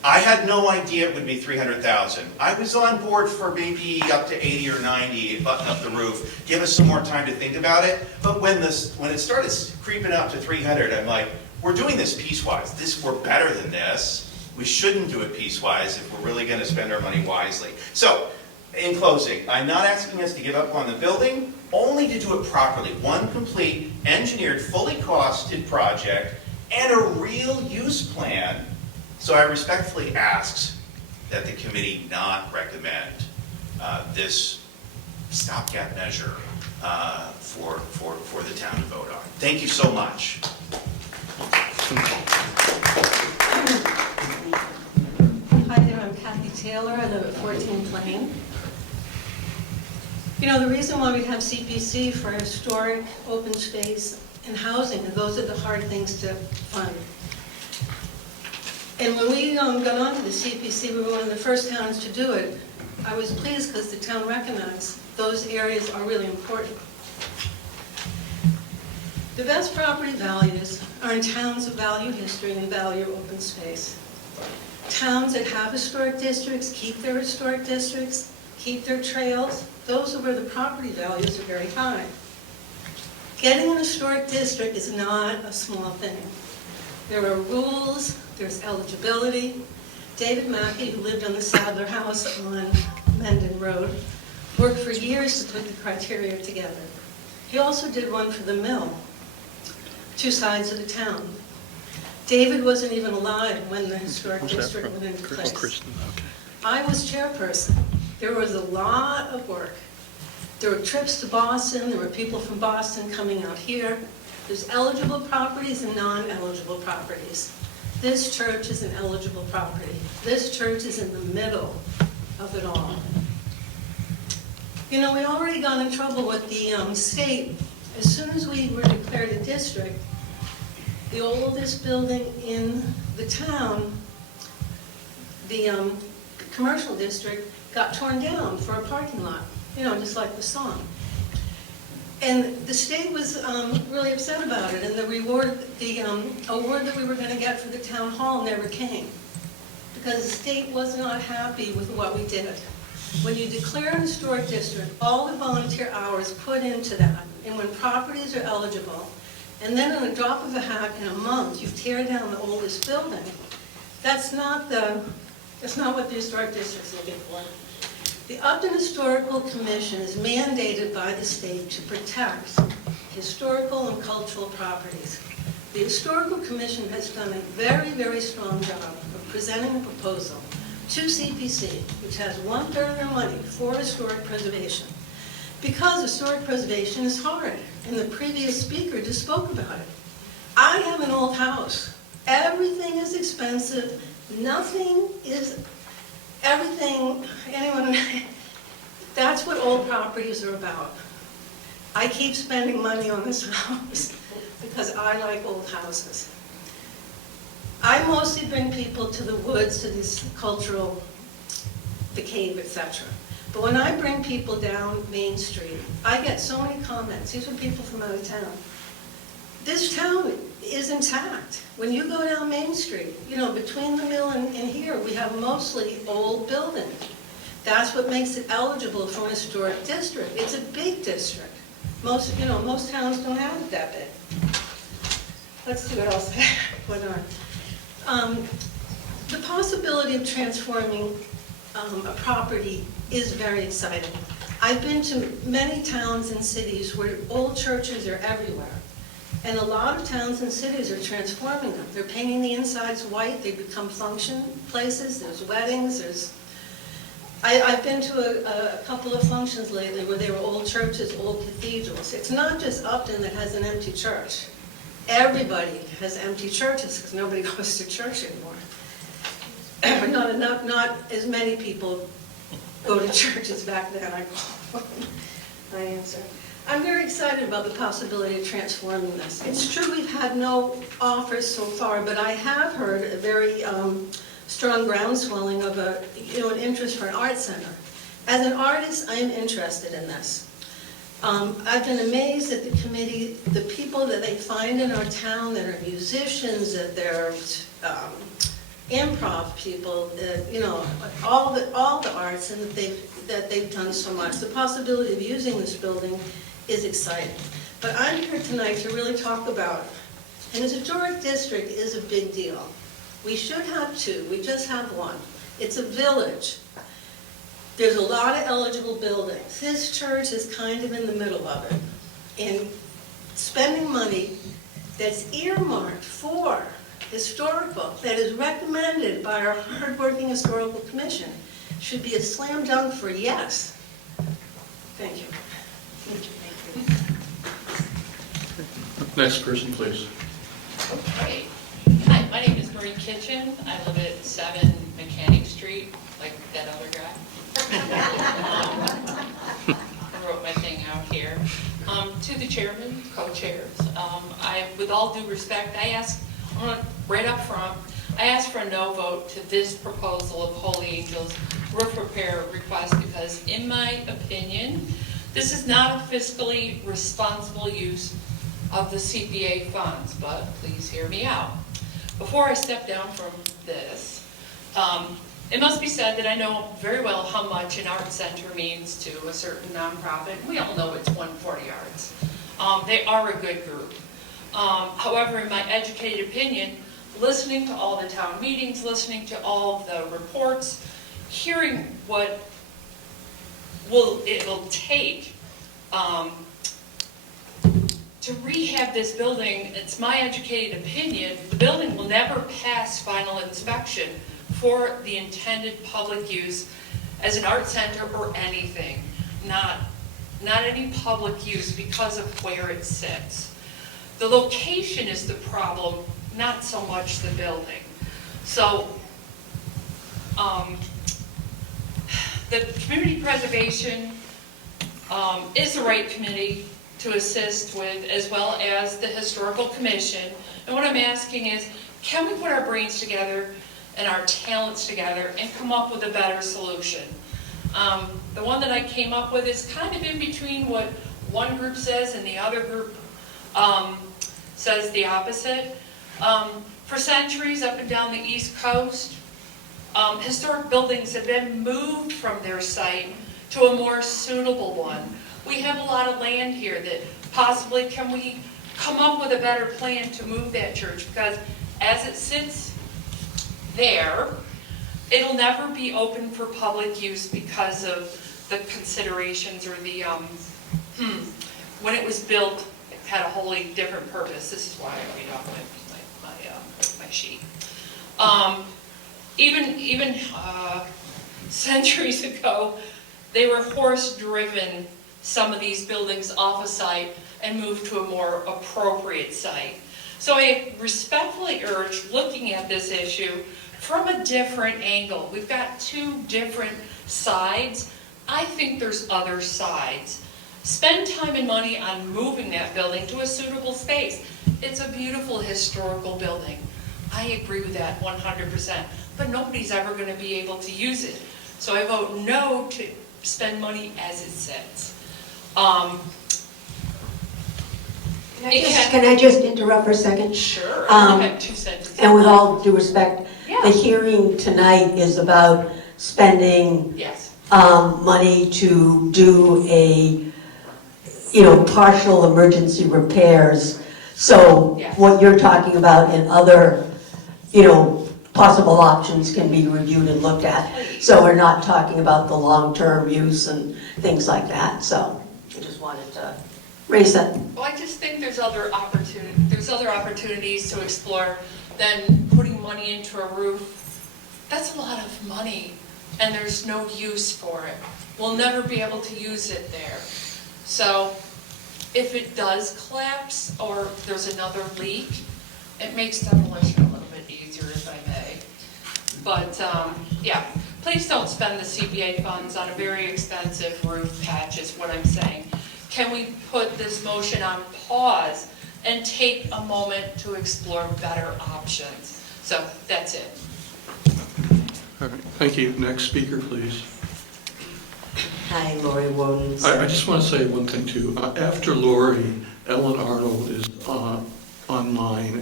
I had no idea it would be $300,000. I was on board for maybe up to 80 or 90, button up the roof, give us some more time to think about it. But when it started creeping up to 300, I'm like, we're doing this piecewise. We're better than this. We shouldn't do it piecewise if we're really going to spend our money wisely. So, in closing, I'm not asking us to give up on the building, only to do it properly. One complete, engineered, fully costed project and a real use plan. So I respectfully ask that the committee not recommend this stopgap measure for the town to vote on. Thank you so much. Hi there, I'm Kathy Taylor. I live at 14 Plain. You know, the reason why we have CPC for historic, open space, and housing, and those are the hard things to fund. And when we got onto the CPC, we were one of the first towns to do it. I was pleased because the town recognized those areas are really important. The best property values are in towns that value history and value open space. Towns that have historic districts keep their historic districts, keep their trails. Those are where the property values are very high. Getting an historic district is not a small thing. There are rules, there's eligibility. David Mackey, who lived on the Sadler House on Mendon Road, worked for years to put the criteria together. He also did one for the mill, 2 sides of the town. David wasn't even alive when the historic district went into place. I was chairperson. There was a lot of work. There were trips to Boston. There were people from Boston coming out here. There's eligible properties and non-eligible properties. This church is an eligible property. This church is in the middle of it all. You know, we already got in trouble with the state. As soon as we were declared a district, the oldest building in the town, the commercial district, got torn down for a parking lot, you know, just like the song. And the state was really upset about it, and the award that we were going to get for the town hall never came, because the state was not happy with what we did. When you declare an historic district, all the volunteer hours put into that, and when properties are eligible, and then on a drop of a hat in a month, you tear down the oldest building, that's not what the historic district's looking for. The Upton Historical Commission is mandated by the state to protect historical and cultural properties. The Historical Commission has done a very, very strong job of presenting a proposal to CPC, which has 1/3 of their money for historic preservation. Because historic preservation is hard, and the previous speaker just spoke about it. I have an old house. Everything is expensive. That's what old properties are about. I keep spending money on this house because I like old houses. I mostly bring people to the woods, to this cultural, the cave, etc. But when I bring people down Main Street, I get so many comments. These are people from out of town. This town is intact. When you go down Main Street, you know, between the mill and here, we have mostly old buildings. That's what makes it eligible for an historic district. It's a big district. Most towns don't have it that big. Let's see what else went on. The possibility of transforming a property is very exciting. I've been to many towns and cities where old churches are everywhere. And a lot of towns and cities are transforming them. They're painting the insides white. They become function places. There's weddings. I've been to a couple of functions lately where they were old churches, old cathedrals. It's not just Upton that has an empty church. Everybody has empty churches because nobody goes to church anymore. Not as many people go to churches back then. I answer. I'm very excited about the possibility of transforming this. It's true we've had no offers so far, but I have heard a very strong groundswelling of an interest for an art center. As an artist, I am interested in this. I've been amazed at the committee, the people that they find in our town that are musicians, that they're improv people, all the arts, and that they've done so much. The possibility of using this building is exciting. But I'm here tonight to really talk about And a historic district is a big deal. We should have two, we just have one. It's a village. There's a lot of eligible buildings. This church is kind of in the middle of it. And spending money that's earmarked for historical, that is recommended by our hardworking historical commission, should be a slam dunk for yes. Thank you. Next person, please. Great. Hi, my name is Marie Kitchen. I live at 7 Mechanic Street, like that other guy. I wrote my thing out here. To the chairman, co-chairs, with all due respect, right up front, I asked for a no vote to this proposal of Holy Angels roof repair request because, in my opinion, this is not a fiscally responsible use of the CPA funds, but please hear me out. Before I step down from this, it must be said that I know very well how much an art center means to a certain nonprofit. We all know it's 140 Arts. They are a good group. However, in my educated opinion, listening to all the town meetings, listening to all of the reports, hearing what it'll take to rehab this building, it's my educated opinion, the building will never pass final inspection for the intended public use as an art center or anything. Not any public use because of where it sits. The location is the problem, not so much the building. So, the community preservation is the right committee to assist with, as well as the historical commission. And what I'm asking is, can we put our brains together and our talents together and come up with a better solution? The one that I came up with is kind of in between what one group says and the other group says the opposite. For centuries up and down the East Coast, historic buildings have been moved from their site to a more suitable one. We have a lot of land here that possibly can we come up with a better plan to move that church, because as it sits there, it'll never be open for public use because of the considerations or the, when it was built, it had a wholly different purpose. This is why I read off my sheet. Even centuries ago, they were horse-driven, some of these buildings off a site and moved to a more appropriate site. So I respectfully urge looking at this issue from a different angle. We've got two different sides. I think there's other sides. Spend time and money on moving that building to a suitable space. It's a beautiful historical building. I agree with that 100%, but nobody's ever going to be able to use it. So I vote no to spend money as it sits. Can I just interrupt for a second? Sure, I have 2 sentences. And with all due respect, Yeah. the hearing tonight is about spending Yes. money to do a, partial emergency repairs. So Yes. what you're talking about and other, possible options can be reviewed and looked at. So we're not talking about the long-term use and things like that. So I just wanted to raise that. Well, I just think there's other opportunities to explore than putting money into a roof. That's a lot of money, and there's no use for it. We'll never be able to use it there. So if it does collapse or there's another leak, it makes demolition a little bit easier, if I may. But yeah, please don't spend the CPA funds on a very expensive roof patch is what I'm saying. Can we put this motion on pause and take a moment to explore better options? So that's it. All right, thank you. Next speaker, please. Hi, Lori Woden. I just want to say one thing too. After Lori, Ellen Arnold is online,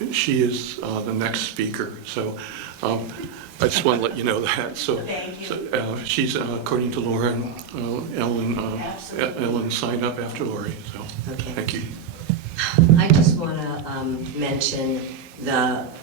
and she is the next speaker. So I just want to let you know that. So, she's according to Lauren, Ellen signed up after Lori. So Okay. thank you. I just want to mention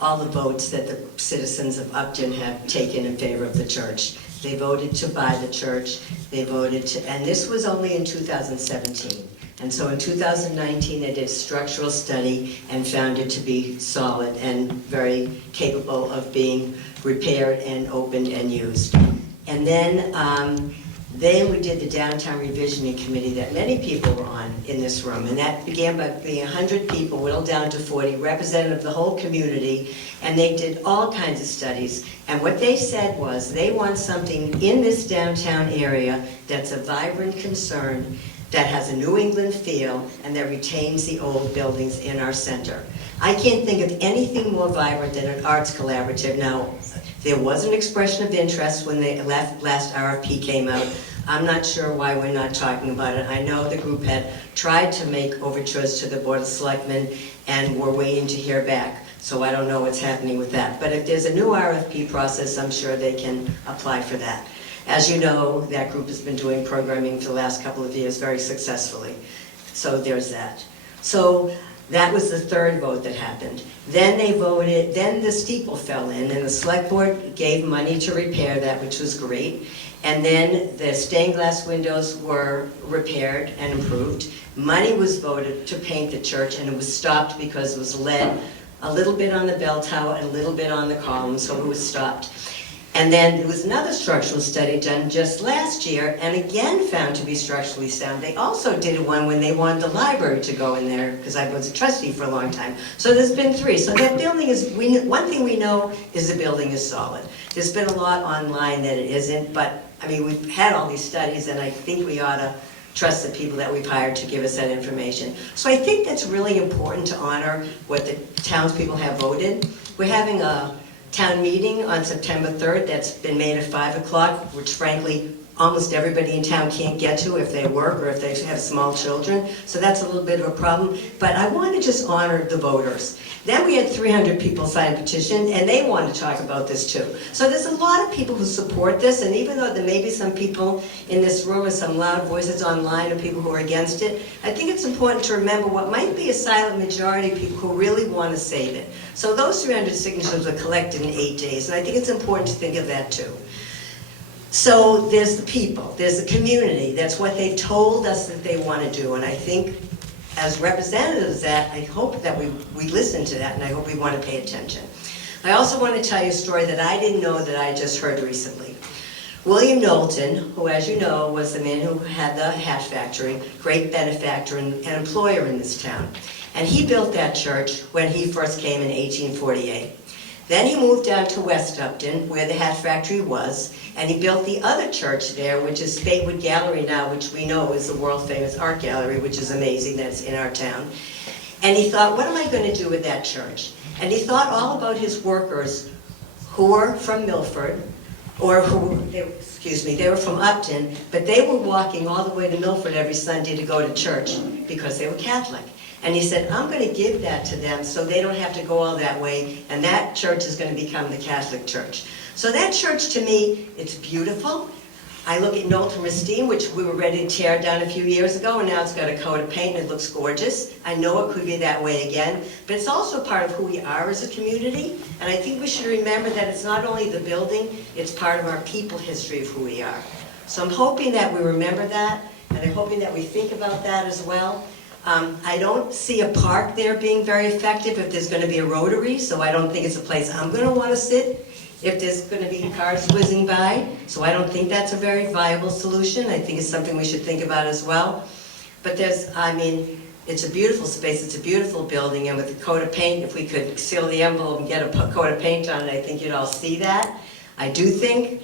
all the votes that the citizens of Upton have taken in favor of the church. They voted to buy the church, they voted to, and this was only in 2017. And so in 2019, they did a structural study and found it to be solid and very capable of being repaired and opened and used. And then we did the downtown revisioning committee that many people were on in this room, and that began by being 100 people, whittled down to 40, representative of the whole community, and they did all kinds of studies. And what they said was they want something in this downtown area that's a vibrant concern, that has a New England feel, and that retains the old buildings in our center. I can't think of anything more vibrant than an arts collaborative. Now, there was an expression of interest when the last RFP came out. I'm not sure why we're not talking about it. I know the group had tried to make overtures to the Board of Selectmen, and we're waiting to hear back. So I don't know what's happening with that. But if there's a new RFP process, I'm sure they can apply for that. As you know, that group has been doing programming for the last couple of years very successfully. So there's that. So that was the third vote that happened. Then they voted, then the steeple fell in, and the select board gave money to repair that, which was great. And then the stained glass windows were repaired and improved. Money was voted to paint the church, and it was stopped because it was lead a little bit on the bell tower and a little bit on the column, so it was stopped. And then there was another structural study done just last year, and again found to be structurally sound. They also did one when they wanted the library to go in there, because I was a trustee for a long time. So there's been 3. So that building is, one thing we know is the building is solid. There's been a lot online that it isn't, but I mean, we've had all these studies, and I think we ought to trust the people that we've hired to give us that information. So I think that's really important to honor what the townspeople have voted. We're having a town meeting on September 3rd that's been made at 5 o'clock, which frankly almost everybody in town can't get to if they work or if they have small children. So that's a little bit of a problem. But I want to just honor the voters. Then we had 300 people sign a petition, and they want to talk about this too. So there's a lot of people who support this, and even though there may be some people in this room and some loud voices online of people who are against it, I think it's important to remember what might be a silent majority of people who really want to save it. So those 300 signatures were collected in 8 days, and I think it's important to think of that too. So there's the people, there's the community, that's what they've told us that they want to do, and I think as representatives of that, I hope that we listen to that, and I hope we want to pay attention. I also want to tell you a story that I didn't know that I just heard recently. William Knowlton, who as you know was the man who had the hat factory, great benefactor and employer in this town, and he built that church when he first came in 1848. Then he moved down to West Upton, where the hat factory was, and he built the other church there, which is Spadewood Gallery now, which we know is the world-famous art gallery, which is amazing, that's in our town. And he thought, what am I going to do with that church? And he thought all about his workers who were from Milford, or they were from Upton, but they were walking all the way to Milford every Sunday to go to church because they were Catholic. And he said, I'm going to give that to them so they don't have to go all that way, and that church is going to become the Catholic Church. So that church, to me, it's beautiful. I look at Knowlton Racine, which we were ready to tear down a few years ago, and now it's got a coat of paint and it looks gorgeous. I know it could be that way again, but it's also part of who we are as a community, and I think we should remember that it's not only the building, it's part of our people history of who we are. So I'm hoping that we remember that, and I'm hoping that we think about that as well. I don't see a park there being very effective if there's going to be a rotary, so I don't think it's a place I'm going to want to sit if there's going to be cars whizzing by. So I don't think that's a very viable solution. I think it's something we should think about as well. But it's a beautiful space, it's a beautiful building, and with a coat of paint, if we could seal the envelope and get a coat of paint on it, I think you'd all see that. I do think,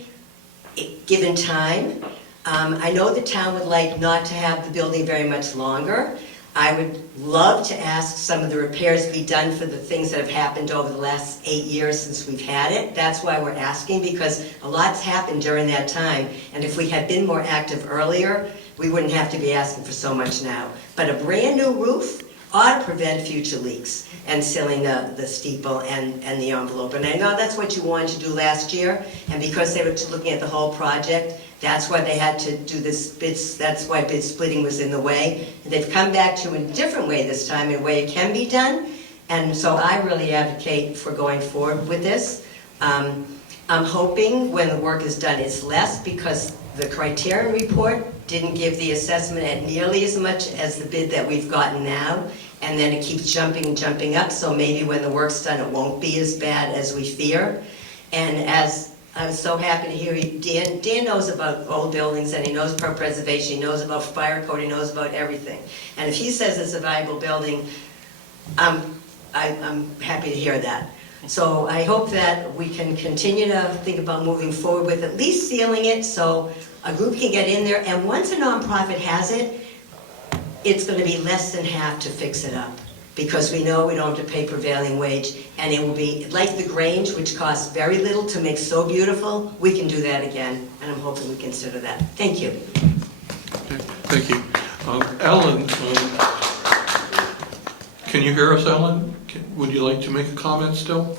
given time, I know the town would like not to have the building very much longer. I would love to ask some of the repairs be done for the things that have happened over the last 8 years since we've had it. That's why we're asking, because a lot's happened during that time, and if we had been more active earlier, we wouldn't have to be asking for so much now. But a brand new roof, ought to prevent future leaks and sealing the steeple and the envelope. And I know that's what you wanted to do last year, and because they were looking at the whole project, that's why they had to do this that's why bid splitting was in the way. And they've come back to in a different way this time, in a way it can be done. And so I really advocate for going forward with this. I'm hoping when the work is done it's less, because the Criterion report didn't give the assessment at nearly as much as the bid that we've gotten now, and then it keeps jumping up, so maybe when the work's done it won't be as bad as we fear. And as I was so happy to hear you, Dan knows about old buildings, and he knows about preservation, he knows about fire code, he knows about everything. And if he says it's a valuable building, I'm happy to hear that. So I hope that we can continue to think about moving forward with at least sealing it so a group can get in there, and once a nonprofit has it, it's going to be less than half to fix it up, because we know we don't have to pay prevailing wage, and it will be like the Grange, which costs very little to make so beautiful. We can do that again, and I'm hoping we consider that. Thank you. Okay, thank you. Ellen, can you hear us, Ellen? Would you like to make a comment still?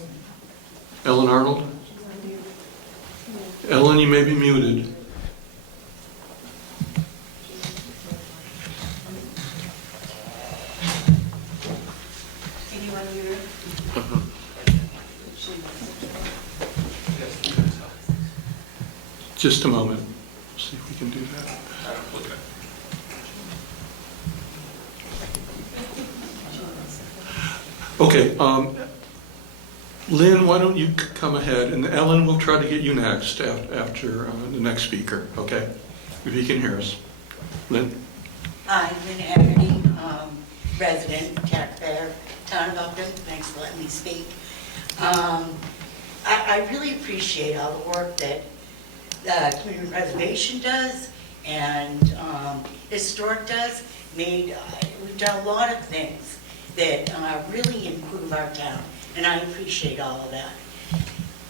Ellen Arnold? Ellen, you may be muted. Anyone here? Just a moment. See if we can do that. Okay, Lynn, why don't you come ahead, and Ellen, we'll try to get you next after the next speaker, okay? If you can hear us. Lynn? Hi, Lynn Haggerty, resident, taxpayer, town of Upton. Thanks for letting me speak. I really appreciate all the work that community preservation does and historic does. We've done a lot of things that really improve our town, and I appreciate all of that.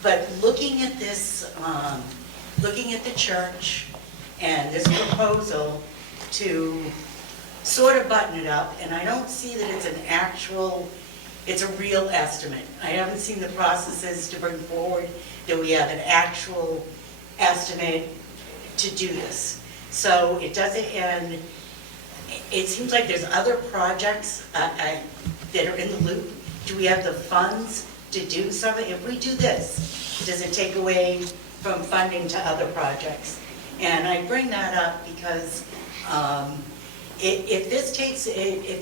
But looking at this, looking at the church and this proposal to sort of button it up, and I don't see that it's a real estimate. I haven't seen the processes to bring forward that we have an actual estimate to do this. So it doesn't, and it seems like there's other projects that are in the loop. Do we have the funds to do something? If we do this, does it take away from funding to other projects? And I bring that up because if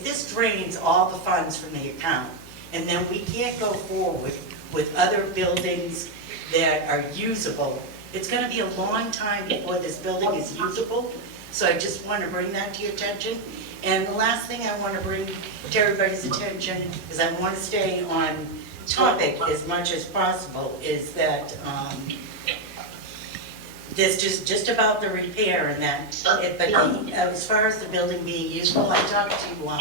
this drains all the funds from the account, and then we can't go forward with other buildings that are usable, it's going to be a long time before this building is usable. So I just want to bring that to your attention. And the last thing I want to bring to everybody's attention is I want to stay on topic as much as possible, is that this just about the repair and that, but as far as the building being useful, I talked to,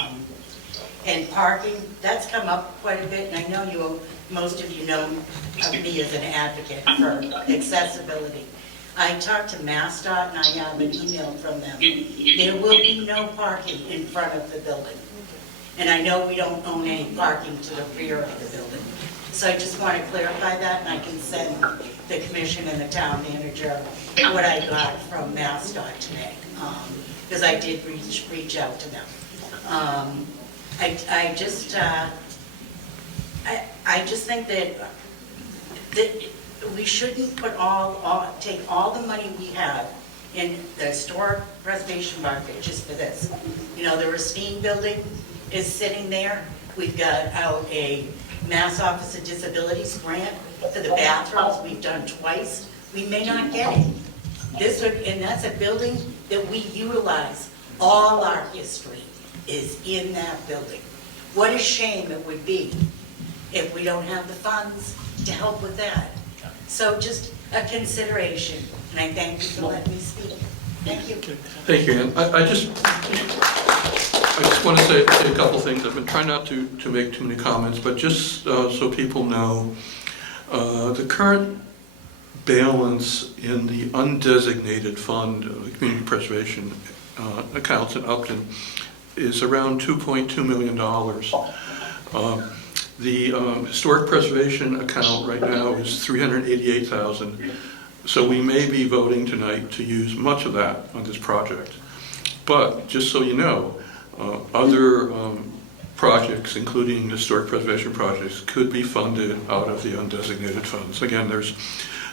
and parking, that's come up quite a bit, and I know most of you know of me as an advocate for accessibility. I talked to MassDOT and I have an email from them. There will be no parking in front of the building. And I know we don't own any parking to the rear of the building. So I just want to clarify that, and I can send the commission and the town manager what I got from MassDOT today, because I did reach out to them. I just think that we shouldn't take all the money we have in the historic preservation market just for this. You know, the Racine building is sitting there. We've got out a Mass Office of Disabilities grant for the bathrooms. We've done twice. We may not get it. And that's a building that we utilize. All our history is in that building. What a shame it would be if we don't have the funds to help with that. So just a consideration, and I thank you for letting me speak. Thank you. Thank you, Ann. I just want to say a couple things. I've been trying not to make too many comments, but just so people know, the current balance in the undesignated fund, the community preservation accounts in Upton, is around $2.2 million. The historic preservation account right now is $388,000, so we may be voting tonight to use much of that on this project. But just so you know, other projects, including historic preservation projects, could be funded out of the undesignated funds. Again, there's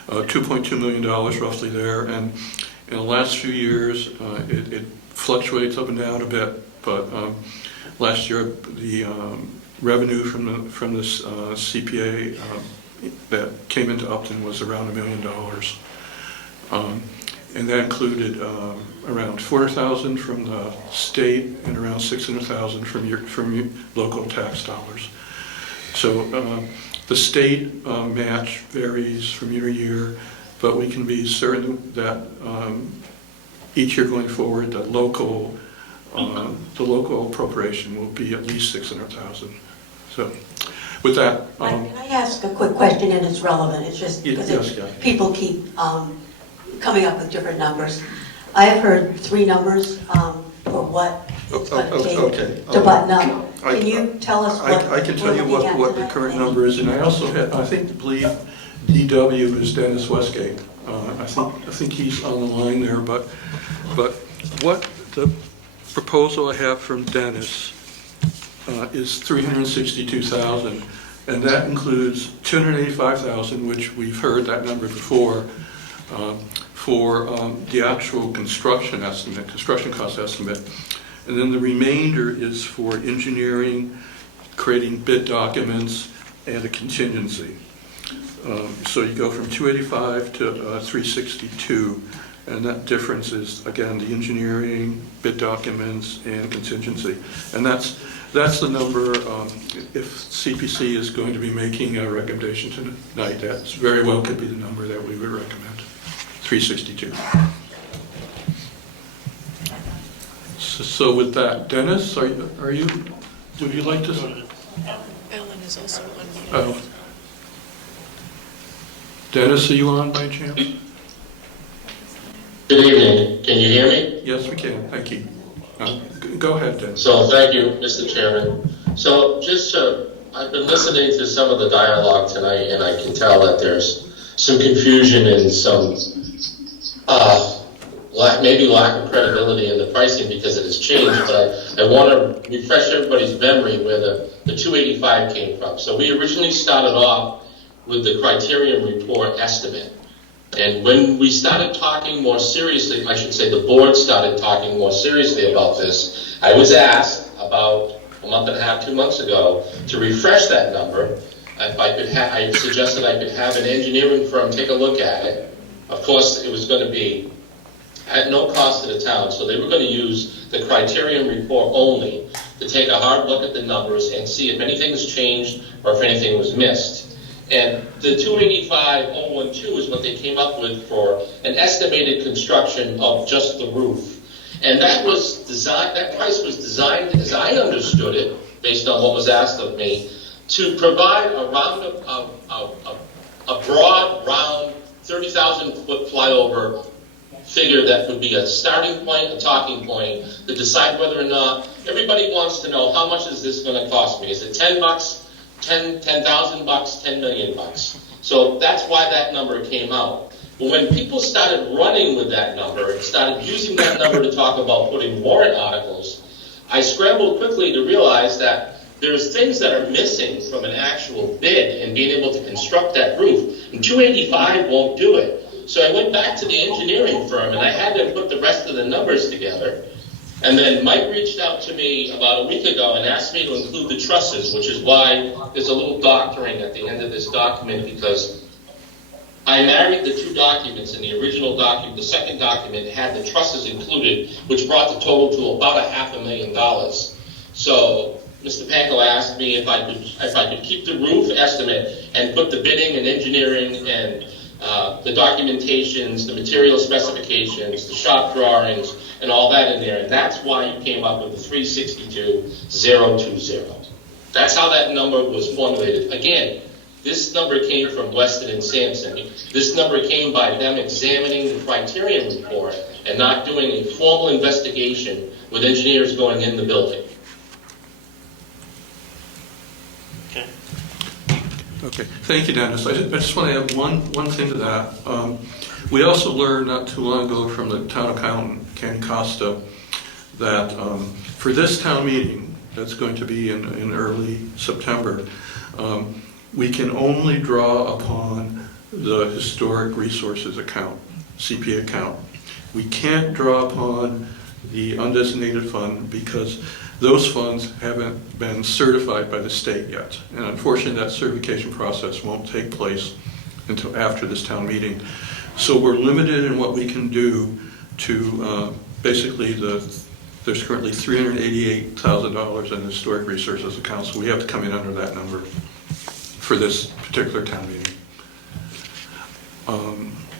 $2.2 million roughly there, and in the last few years, it fluctuates up and down a bit, but last year the revenue from this CPA that came into Upton was around $1 million. And that included around $400,000 from the state and around $600,000 from local tax dollars. So the state match varies from year to year, but we can be certain that each year going forward, the local appropriation will be at least $600,000. So with that, Can I ask a quick question, and it's relevant, it's just because people keep coming up with different numbers. I have heard 3 numbers for what it's going to take to button up. Can you tell us what I can tell you what the current number is, and I also believe DW is Dennis Westgate. I think he's on the line there, but what the proposal I have from Dennis is $362,000, and that includes $285,000, which we've heard that number before, for the actual construction cost estimate, and then the remainder is for engineering, creating bid documents, and a contingency. So you go from 285 to 362, and that difference is, again, the engineering, bid documents, and contingency. And that's the number, if CPC is going to be making a recommendation tonight, that very well could be the number that we would recommend, 362. So with that, Dennis, would you like to? Ellen is also on mute. Oh. Dennis, are you on by chance? Good evening. Can you hear me? Yes, we can. Thank you. Go ahead, Dennis. So thank you, Mr. Chairman. So I've been listening to some of the dialogue tonight, and I can tell that there's some confusion and some maybe lack of credibility in the pricing because it has changed. But I want to refresh everybody's memory where the 285 came from. So we originally started off with the criterion report estimate. And when we started talking more seriously, I should say the board started talking more seriously about this, I was asked about a month and a half, 2 months ago, to refresh that number. If I could I suggested I could have an engineering firm take a look at it. Of course, it was going to be at no cost to the town, so they were going to use the criterion report only to take a hard look at the numbers and see if anything has changed or if anything was missed. And the 285,012 is what they came up with for an estimated construction of just the roof. And that price was designed, as I understood it, based on what was asked of me, to provide a broad, round, 30,000-foot flyover figure that would be a starting point, a talking point, to decide whether or not everybody wants to know how much is this going to cost me. Is it $10? $10,000, $10 million. So that's why that number came out. But when people started running with that number and started using that number to talk about putting warrant articles, I scrambled quickly to realize that there's things that are missing from an actual bid and being able to construct that roof. And 285 won't do it. So I went back to the engineering firm and I had them put the rest of the numbers together. And then Mike reached out to me about a week ago and asked me to include the trusses, which is why there's a little doctoring at the end of this document, because I married the 2 documents, and the original document, the second document, had the trusses included, which brought the total to about $500,000. So Mr. Panko asked me if I could keep the roof estimate and put the bidding and engineering and the documentations, the material specifications, the shop drawings, and all that in there. And that's why you came up with the 362,020. That's how that number was formulated. Again, This number came from Weston and Sampson. This number came by them examining the criterion report and not doing a formal investigation with engineers going in the building. Okay, thank you, Dennis. I just want to add one thing to that. We also learned not too long ago from the town accountant, Ken Costa, that for this town meeting, that's going to be in early September, we can only draw upon the Historic Resources account, CPA account. We can't draw upon the undesignated fund because those funds haven't been certified by the state yet. And unfortunately, that certification process won't take place until after this town meeting. So we're limited in what we can do to basically there's currently $388,000 in the Historic Resources account, so we have to come in under that number for this particular town meeting.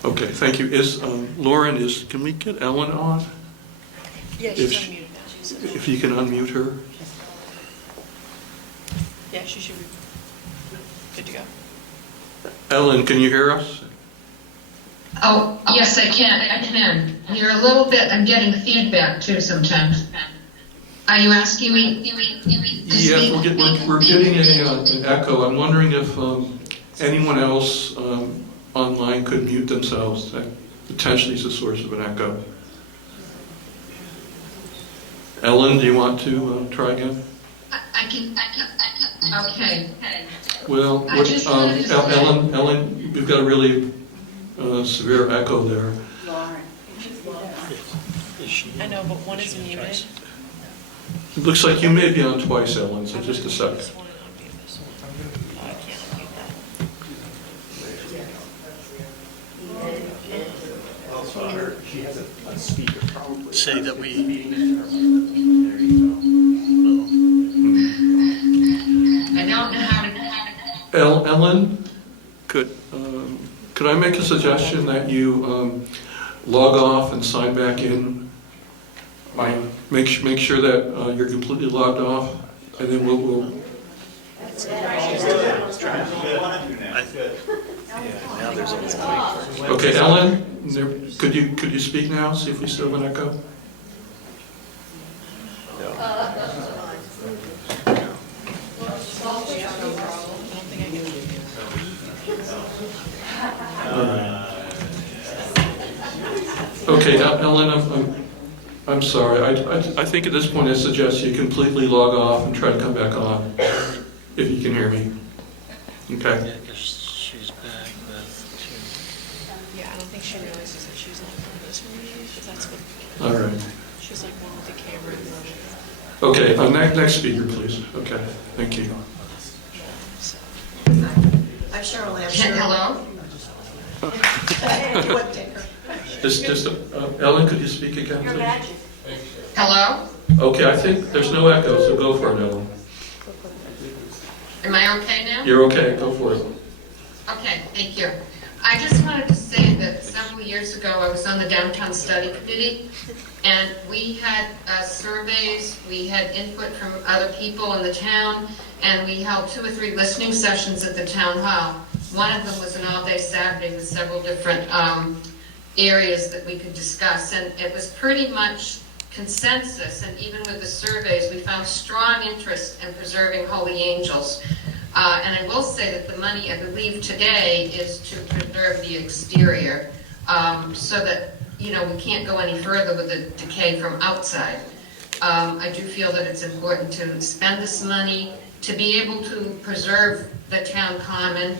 Okay, thank you. Lauren, can we get Ellen on? Yeah, she's unmuted now. If you can unmute her. Yeah, she should be good to go. Ellen, can you hear us? Oh, yes, I can. You're a little bit, I'm getting feedback too sometimes. Are you asking me to Yes, speak? we're getting an echo. I'm wondering if anyone else online could mute themselves. That potentially is a source of an echo. Ellen, do you want to try again? I can, okay. Well, I just wanted to say- Ellen, we've got a really severe echo there. I know, but one is muted. It looks like you may be on twice, Ellen, so just a sec. She has a speaker probably. Say that we, I don't know how to. Ellen, could I make a suggestion that you log off and sign back in? Make sure that you're completely logged off, and then we'll Okay, Ellen, could you speak now? See if we still have an echo. Okay, Ellen, I'm sorry. I think at this point I suggest you completely log off and try to come back on, if you can hear me. Okay. Yeah, I don't think she realizes that she's not part of this meeting, because that's what. All right. She's like one with the camera and motion. Okay, next speaker, please. Okay, thank you. I'm Cheryl. Hello? Ellen, could you speak again, please? Hello? Okay, I think there's no echo, so go for it, Ellen. Am I okay now? You're okay, go for it. Okay, thank you. I just wanted to say that several years ago, I was on the Downtown Study Committee, and we had surveys, we had input from other people in the town, and we held 2 or 3 listening sessions at the town hall. One of them was an all-day Saturday with several different areas that we could discuss, and it was pretty much consensus, and even with the surveys, we found strong interest in preserving Holy Angels. And I will say that the money, I believe, today is to preserve the exterior, so that, we can't go any further with the decay from outside. I do feel that it's important to spend this money to be able to preserve the town common,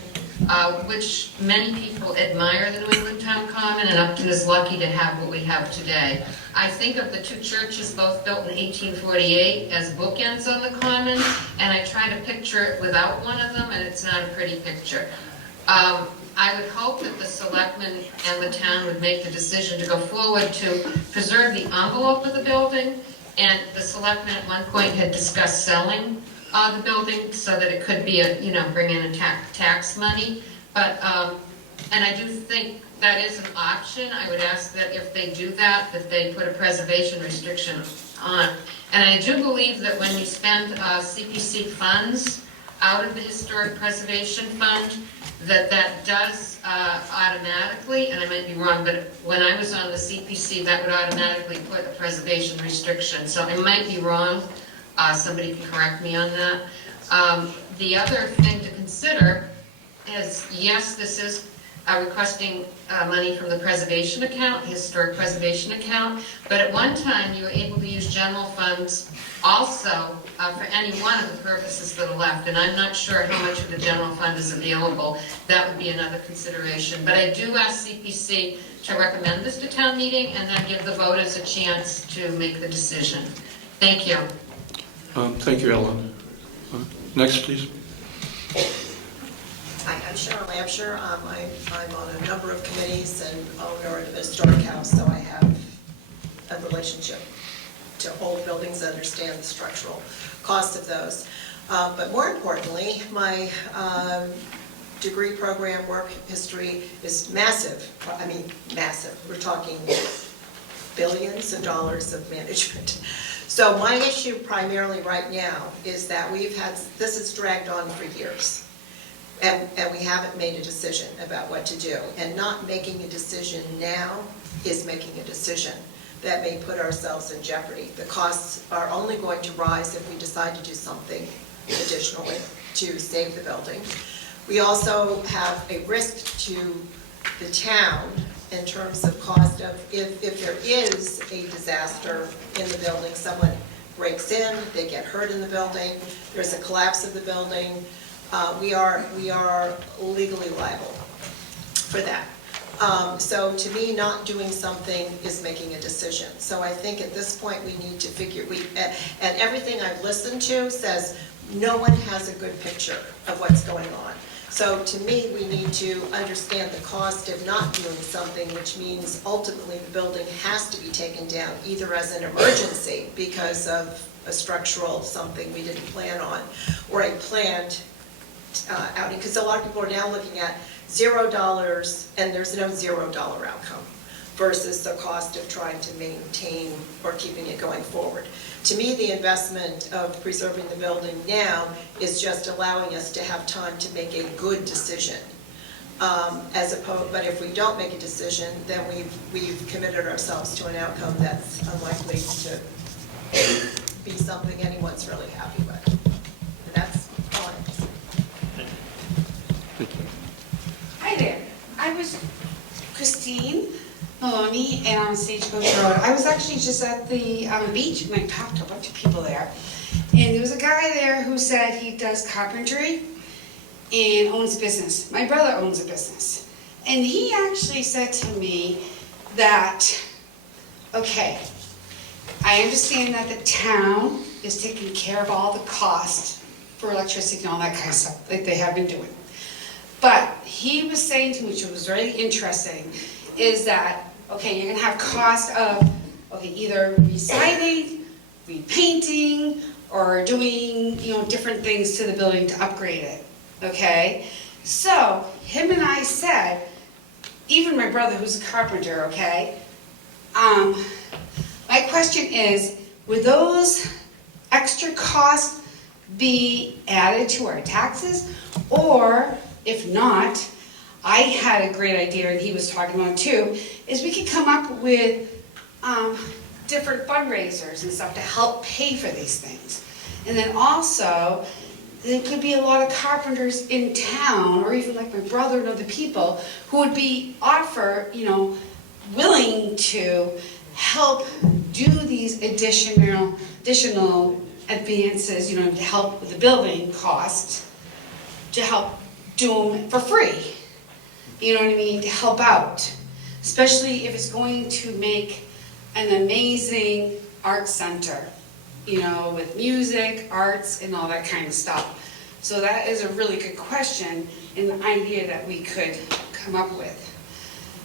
which many people admire the New England Town Common, and Upton is lucky to have what we have today. I think of the 2 churches, both built in 1848, as bookends on the common, and I try to picture it without one of them, and it's not a pretty picture. I would hope that the selectmen and the town would make the decision to go forward to preserve the envelope of the building, and the selectmen at one point had discussed selling the building so that it could be bring in a tax money. But, and I do think that is an option. I would ask that if they do that they put a preservation restriction on. And I do believe that when you spend CPC funds, out of the Historic Preservation Fund, that does automatically, and I might be wrong, but when I was on the CPC, that would automatically put a preservation restriction. So I might be wrong. Somebody can correct me on that. The other thing to consider is, yes, this is requesting money from the preservation account, historic preservation account, but at one time you were able to use general funds also for any one of the purposes that are left, and I'm not sure how much of the general fund is available. That would be another consideration. But I do ask CPC to recommend this to town meeting and then give the voters a chance to make the decision. Thank you. Thank you, Ellen. Next, please. Hi, I'm Cheryl Lampshire. I'm on a number of committees and owner of a historic house, so I have a relationship to old buildings, understand the structural cost of those. But more importantly, my degree program work history is massive. I mean, massive. We're talking billions of dollars of management. So my issue primarily right now is that this has dragged on for years. And we haven't made a decision about what to do. And not making a decision now is making a decision that may put ourselves in jeopardy. The costs are only going to rise if we decide to do something additionally to save the building. We also have a risk to the town in terms of cost of if there is a disaster in the building, someone breaks in, they get hurt in the building, there's a collapse of the building, we are legally liable for that. So to me, not doing something is making a decision. So I think at this point we need to figure, and everything I've listened to says no one has a good picture of what's going on. So to me, we need to understand the cost of not doing something, which means ultimately the building has to be taken down either as an emergency because of a structural something we didn't plan on, or a planned outing, because a lot of people are now looking at $0 and there's no $0 outcome versus the cost of trying to maintain or keeping it going forward. To me, the investment of preserving the building now is just allowing us to have time to make a good decision. But if we don't make a decision, then we've committed ourselves to an outcome that's unlikely to be something anyone's really happy with. And that's all I have to say. Hi there. I was Christine Maloney, and on Stagecoach Road. I was actually just at the beach, and I talked to a bunch of people there. And there was a guy there who said he does carpentry and owns a business. My brother owns a business. And he actually said to me that, okay, I understand that the town is taking care of all the cost for electricity and all that kind of stuff, like they have been doing. But he was saying to me, which was very interesting, is that, okay, you're gonna have cost of, okay, either residing, repainting, or doing, different things to the building to upgrade it, okay? So, him and I said, even my brother who's a carpenter, okay, my question is, would those extra costs be added to our taxes? Or, if not, I had a great idea, and he was talking about it too, is we could come up with different fundraisers and stuff to help pay for these things. And then also, there could be a lot of carpenters in town, or even like my brother and other people, who would be willing to help do these additional advances, to help with the building costs, to help do them for free. You know what I mean? To help out. Especially if it's going to make an amazing art center, with music, arts, and all that kind of stuff. So that is a really good question and an idea that we could come up with.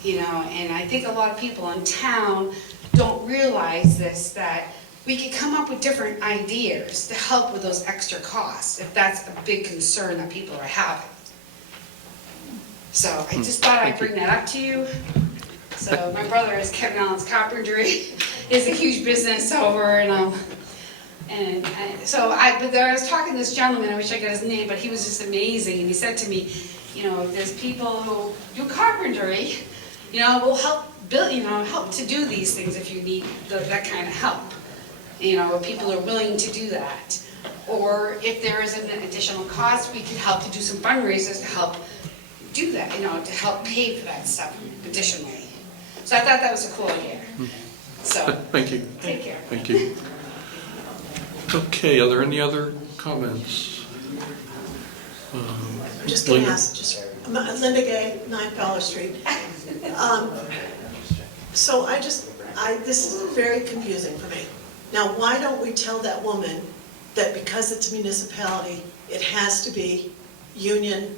And I think a lot of people in town don't realize this, that we could come up with different ideas to help with those extra costs, if that's a big concern that people are having. So I just thought I'd bring that up to you. So my brother is Kevin Allen's Carpentry. It's a huge business over, and But I was talking to this gentleman, I wish I got his name, but he was just amazing, and he said to me, you know, there's people who do carpentry, you know, will help build, you know, help to do these things if you need that kind of help. You know, people are willing to do that. Or if there is an additional cost, we could help to do some fundraisers to help do that, you know, to help pay for that stuff additionally. So I thought that was a cool idea. So, Thank you. take care. Thank you. Okay, are there any other comments? I'm just going to ask, Linda Gay, 9 Fowler Street. So this is very confusing for me. Now, why don't we tell that woman that because it's a municipality, it has to be union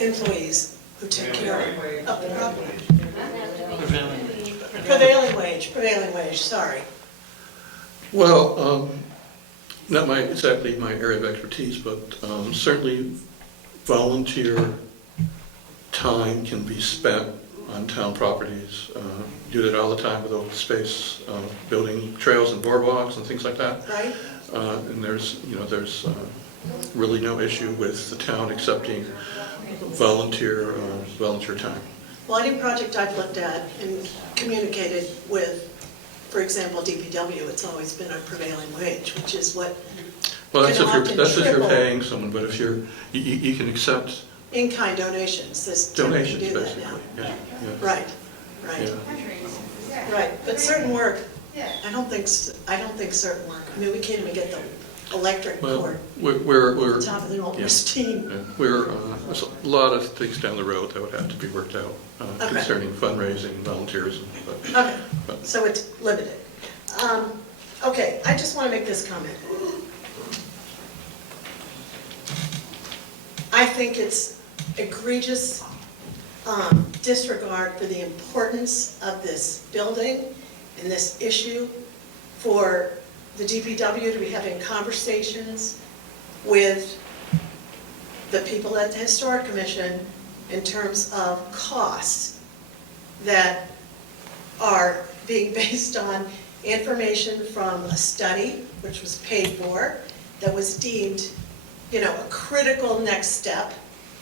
employees who take care of the property? Prevailing wage, sorry. Well, not exactly my area of expertise, but certainly volunteer time can be spent on town properties. Do that all the time with open space, building trails and boardwalks and things like that. Right. And there's really no issue with the town accepting volunteer time. Well, any project I've looked at and communicated with, for example, DPW, it's always been a prevailing wage, which is what Well, that's can often if you're triple paying someone, but if you can accept in-kind donations. There's donations, do that basically. now. Yeah. Right. Yeah. Right, but certain work, I don't think certain work, I mean, we can't even get the electric Well, cord we're on top of the old steam. there's a lot of things down the road that would have to be worked out Okay. concerning fundraising, volunteerism. Okay, so it's limited. Okay, I just want to make this comment. I think it's egregious disregard for the importance of this building and this issue for the DPW to be having conversations with the people at the Historic Commission in terms of costs that are being based on information from a study, which was paid for, that was deemed, you know, a critical next step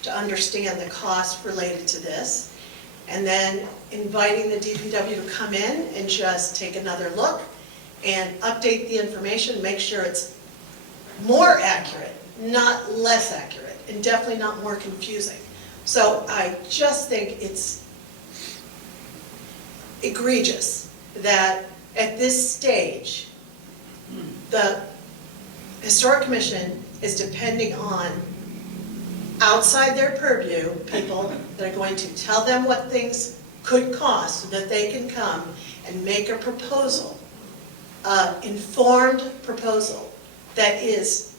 to understand the cost related to this, and then inviting the DPW to come in and just take another look and update the information, make sure it's more accurate, not less accurate, and definitely not more confusing. So I just think it's egregious that at this stage, the Historic Commission is depending on outside their purview people that are going to tell them what things could cost so that they can come and make a proposal, informed proposal that is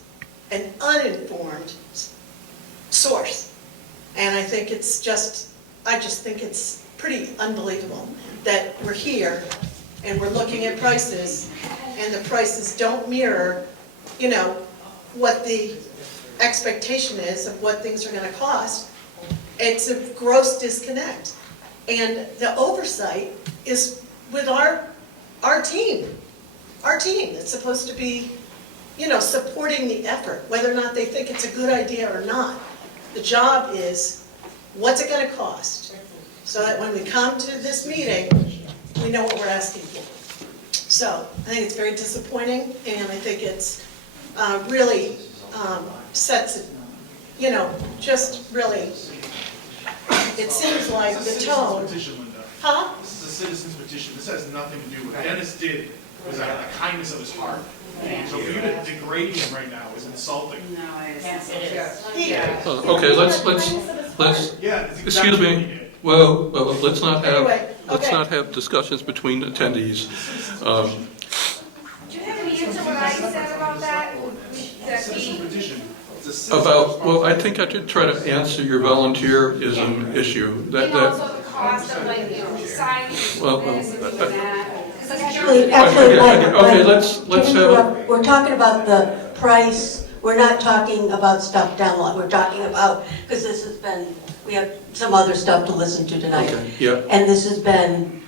an uninformed source. And I think it's I just think it's pretty unbelievable that we're here and we're looking at prices and the prices don't mirror, you know, what the expectation is of what things are going to cost. It's a gross disconnect. And the oversight is with our team that's supposed to be, you know, supporting the effort, whether or not they think it's a good idea or not. The job is, what's it going to cost? So that when we come to this meeting, we know what we're asking for. So I think it's very disappointing, and I think it's really sets it, you know, just really, it seems like the tone. Huh? This is a citizen's petition. This has nothing to do with, Dennis did was out of the kindness of his heart. So for you to degrade him right now is insulting. No, it is. Yeah. Okay, let's Yeah, that's excuse exactly what he me. did. Well, let's not Anyway, okay. not have discussions between attendees. Do you have any answer what I said about that? That Citizen's he, petition. Well, I think I should try to answer your volunteerism issue. and also the cost of like, you know, signing this and doing that. 'Cause Actually, Okay, Mike, let's can have. interrupt? We're talking about the price, we're not talking about stuff down the line, we're talking about, because we have some other stuff to listen to tonight. Okay, yeah. And this has been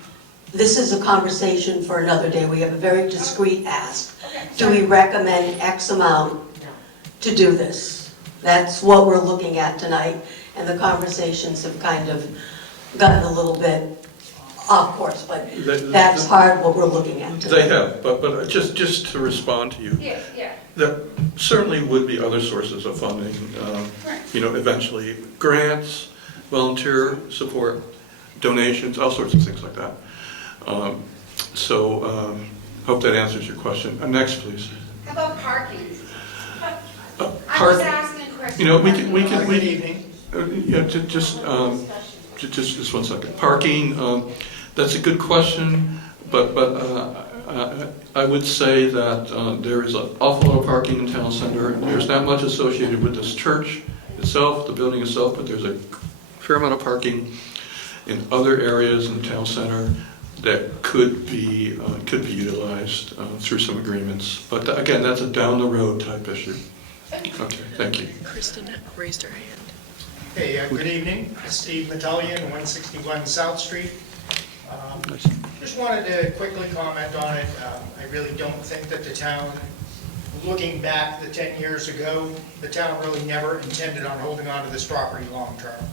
this is a conversation for another day. We have a very discreet ask. Do we recommend X amount to do this? That's what we're looking at tonight, and the conversations have kind of gotten a little bit off course, but that's hard what we're looking at tonight. They have, but just to respond to you, Yeah. there certainly would be other sources of funding, eventually grants, volunteer support, donations, all sorts of things like that. Hope that answers your question. Next, please. How about parking? I'm Park- just asking a question. Good evening. Just 1 second. Parking, that's a good question, but I would say that there is an awful lot of parking in town center. There's not much associated with this church itself, the building itself, but there's a fair amount of parking in other areas in the town center that could be utilized through some agreements. But again, that's a down the road type issue. Okay, thank you. Kristen raised her hand. Hey, good evening. Steve Metallian, 161 South Street. Just wanted to quickly comment on it. I really don't think that the town, looking back the 10 years ago, the town really never intended on holding on to this property long term.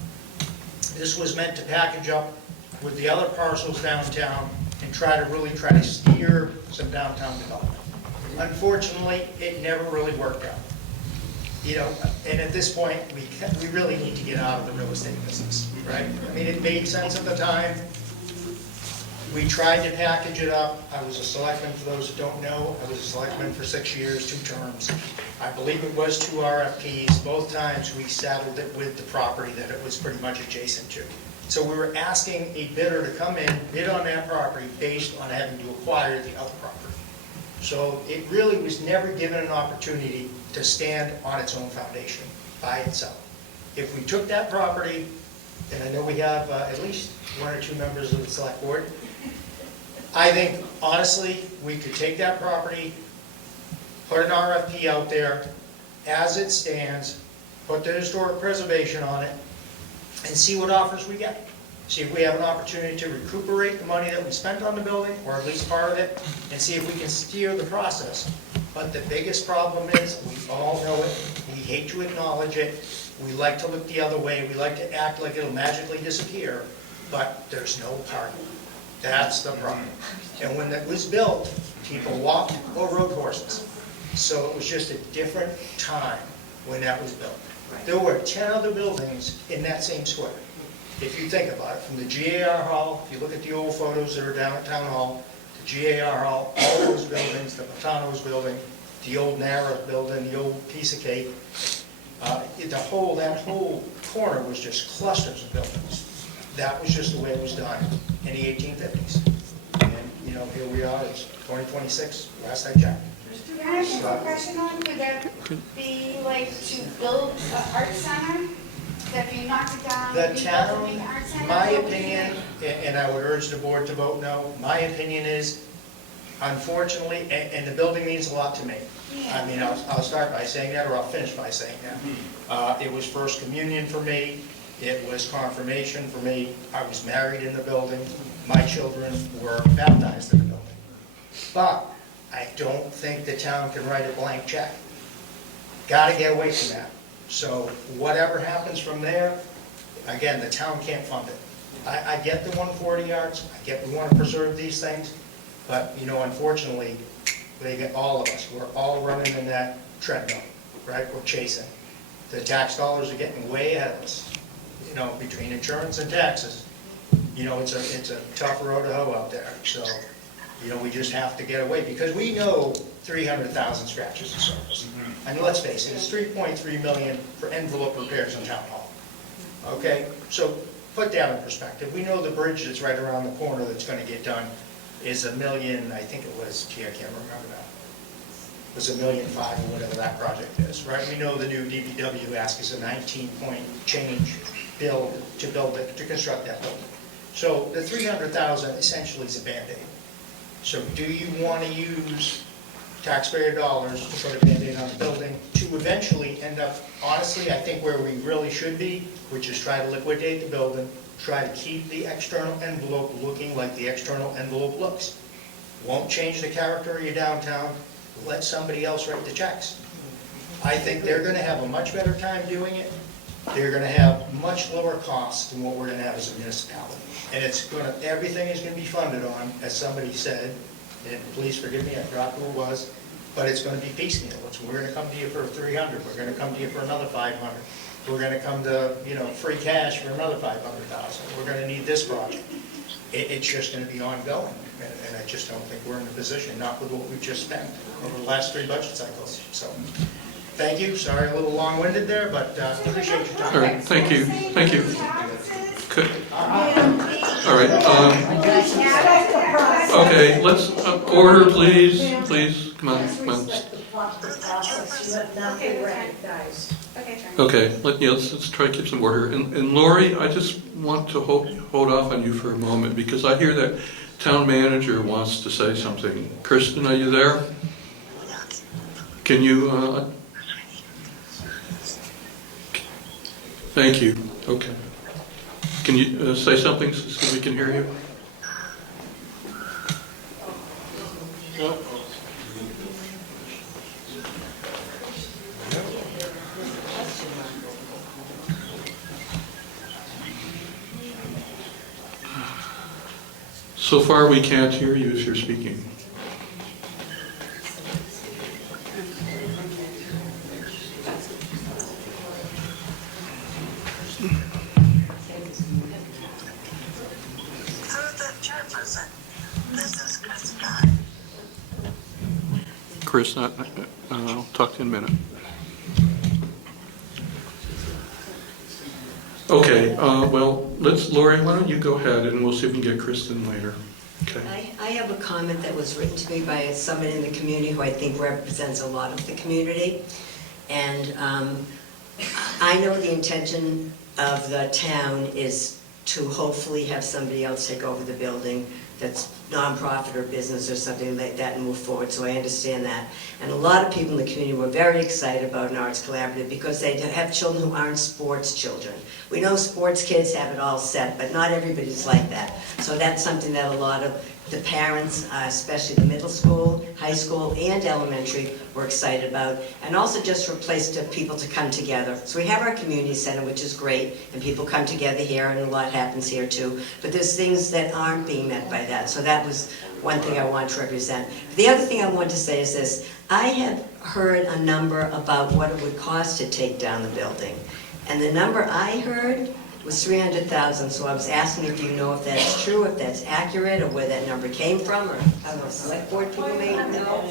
This was meant to package up with the other parcels downtown and try to steer some downtown development. Unfortunately, it never really worked out. And at this point, we really need to get out of the real estate business, right? I mean, it made sense at the time. We tried to package it up. I was a selectman, for those who don't know. I was a selectman for 6 years, 2 terms. I believe it was 2 RFPs. Both times we settled it with the property that it was pretty much adjacent to. So we were asking a bidder to come in, bid on that property based on having to acquire the other property. So it really was never given an opportunity to stand on its own foundation by itself. If we took that property, and I know we have at least 1 or 2 members of the select board, I think honestly we could take that property, put an RFP out there as it stands, put the historic preservation on it, and see what offers we get. See if we have an opportunity to recuperate the money that we spent on the building, or at least part of it, and see if we can steer the process. But the biggest problem is, we all know it, we hate to acknowledge it, we like to look the other way, we like to act like it'll magically disappear, but there's no parking. That's the problem. And when that was built, people walked or rode horses. So it was just a different time when that was built. There were 10 other buildings in that same square. If you think about it, from the GAR Hall, if you look at the old photos that are down at Town Hall, the GAR Hall, all those buildings, the Patano's building, the old Nara building, the old piece of cake, that whole corner was just clusters of buildings. That was just the way it was done in the 1850s. And, here we are, it's 2026, last I checked. Can I ask you a question on, would that be like to build an art center? That if you knock it down, The you build a town, big art center? my over opinion, and I would urge the board to vote no, my opinion is, unfortunately, and the building means a lot to me. I mean, I'll start by saying that, or I'll finish by saying that. It was first communion for me, it was confirmation for me, I was married in the building, my children were baptized in the building. But I don't think the town can write a blank check. Got to get away from that. So whatever happens from there, again, the town can't fund it. I get the 140 yards, I get we want to preserve these things, but unfortunately, they get all of us. We're all running in that treadmill, right? We're chasing. The tax dollars are getting way ahead of us. Between insurance and taxes, it's a tough road to hoe out there. So, we just have to get away because we know 300,000 scratches the surface. And let's face it, it's 3.3 million for envelope repairs in Town Hall. Okay, so put that in perspective. We know the bridge that's right around the corner that's going to get done is $1 million. I think it was. I can't remember now. It was $1.5 million or whatever that project is, right? We know the new DPW ask is a 19-point change to construct that building. So the 300,000 essentially is a Band-Aid. So do you want to use taxpayer dollars to put a Band-Aid on the building, to eventually end up, honestly, I think where we really should be, which is try to liquidate the building, try to keep the external envelope looking like the external envelope looks. Won't change the character of your downtown, let somebody else write the checks. I think they're gonna have a much better time doing it. They're gonna have much lower costs than what we're gonna have as a municipality. And everything is gonna be funded on, as somebody said, and please forgive me, I forgot who it was, but it's gonna be piecemeal. We're gonna come to you for 300, we're gonna come to you for another 500. We're gonna come to, free cash for another 500,000. We're gonna need this project. It's just gonna be ongoing, and I just don't think we're in a position, not with what we've just spent over the last 3 budget cycles. So, thank you, sorry a little long-winded there, but appreciate your time. All right, thank you. Good. All right, okay, let's, order, please, come on. Okay, let's try to keep some order. And Lori, I just want to hold off on you for a moment, because I hear that town manager wants to say something. Kristen, are you there? Can you, thank you, okay. Can you say something so we can hear you? No. So far, we can't hear you if you're speaking. Chris, I'll talk to you in a minute. Okay, well, Lori, why don't you go ahead and we'll see if we can get Kristen later. Okay. I have a comment that was written to me by someone in the community who I think represents a lot of the community. And I know the intention of the town is to hopefully have somebody else take over the building that's nonprofit or business or something like that and move forward, so I understand that. And a lot of people in the community were very excited about an arts collaborative because they have children who aren't sports children. We know sports kids have it all set, but not everybody's like that. So that's something that a lot of the parents, especially the middle school, high school, and elementary, were excited about. And also just for a place to people to come together. So we have our community center, which is great, and people come together here, and a lot happens here too. But there's things that aren't being met by that. So that was one thing I want to represent. The other thing I want to say is this. I have heard a number about what it would cost to take down the building. And the number I heard was 300,000, so I was asking if you know if that's true, if that's accurate, or where that number came from, or I don't know, select board people may know.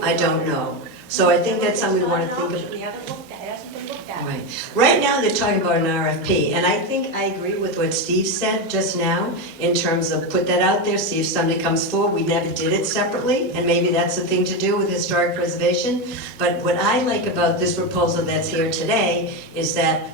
I don't know. So I think that's something we want to think of. Right. Right now, they're talking about an RFP, and I think I agree with what Steve said just now, in terms of put that out there, see if somebody comes forward. We never did it separately, and maybe that's the thing to do with historic preservation. But what I like about this proposal that's here today is that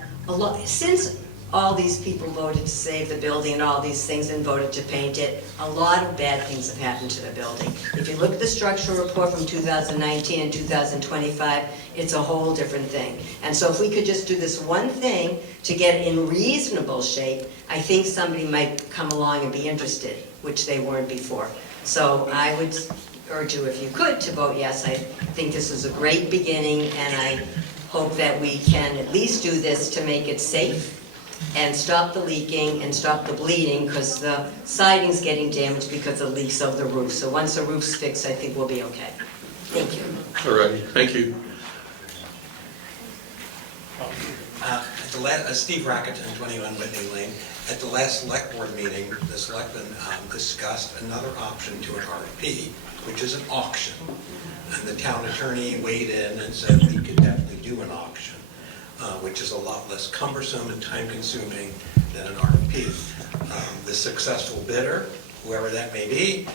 since all these people voted to save the building and all these things and voted to paint it, a lot of bad things have happened to the building. If you look at the structural report from 2019 and 2025, it's a whole different thing. And so if we could just do this one thing to get it in reasonable shape, I think somebody might come along and be interested, which they weren't before. So I would urge you, if you could, to vote yes. I think this is a great beginning, and I hope that we can at least do this to make it safe and stop the leaking and stop the bleeding, because the siding's getting damaged because of leaks of the roof. So once the roof's fixed, I think we'll be okay. Thank you. All right, thank you. Steve Rackerton, 21 Whitney Lane. At the last select board meeting, the selectmen discussed another option to an RFP, which is an auction. And the town attorney weighed in and said we could definitely do an auction, which is a lot less cumbersome and time-consuming than an RFP. The successful bidder, whoever that may be,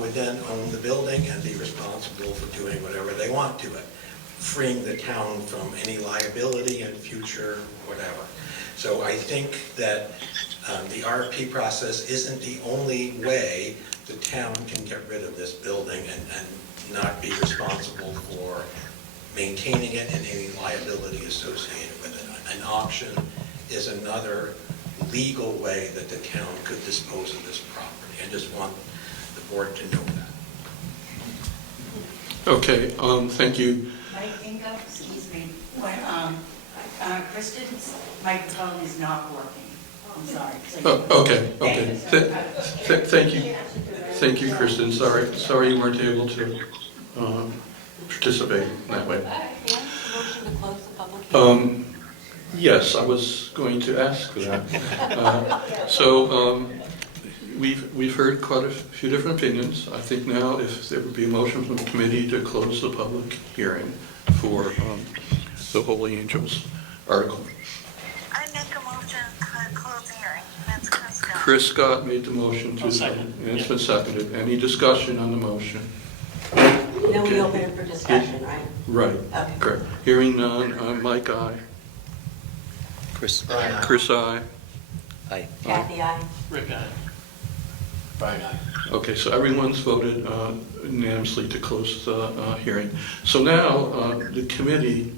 would then own the building and be responsible for doing whatever they want to it, freeing the town from any liability in future whatever. So I think that the RFP process isn't the only way the town can get rid of this building and not be responsible for maintaining it and any liability associated with it. An auction is another legal way that the town could dispose of this property. I just want the board to know that. Okay, thank you. Mike Ingo, excuse me, when, Kristen's microphone is not working. I'm sorry. Okay. Thank you, Kristen. Sorry you weren't able to participate in that way. Motion to close the public hearing. Yes, I was going to ask that. We've heard quite a few different opinions. I think now if there would be a motion from the committee to close the public hearing for the Holy Angels article. I make a motion to close the hearing. That's Chris Scott. Chris Scott made the motion to, and it's been seconded. Any discussion on the motion? Then we open it for discussion, right? Right, Okay. correct. Hearing none, Mike, aye. Chris. Chris, aye. Aye. Kathy, aye. Rick, aye. Brian, aye. Okay, so everyone's voted unanimously to close the hearing. So now, the committee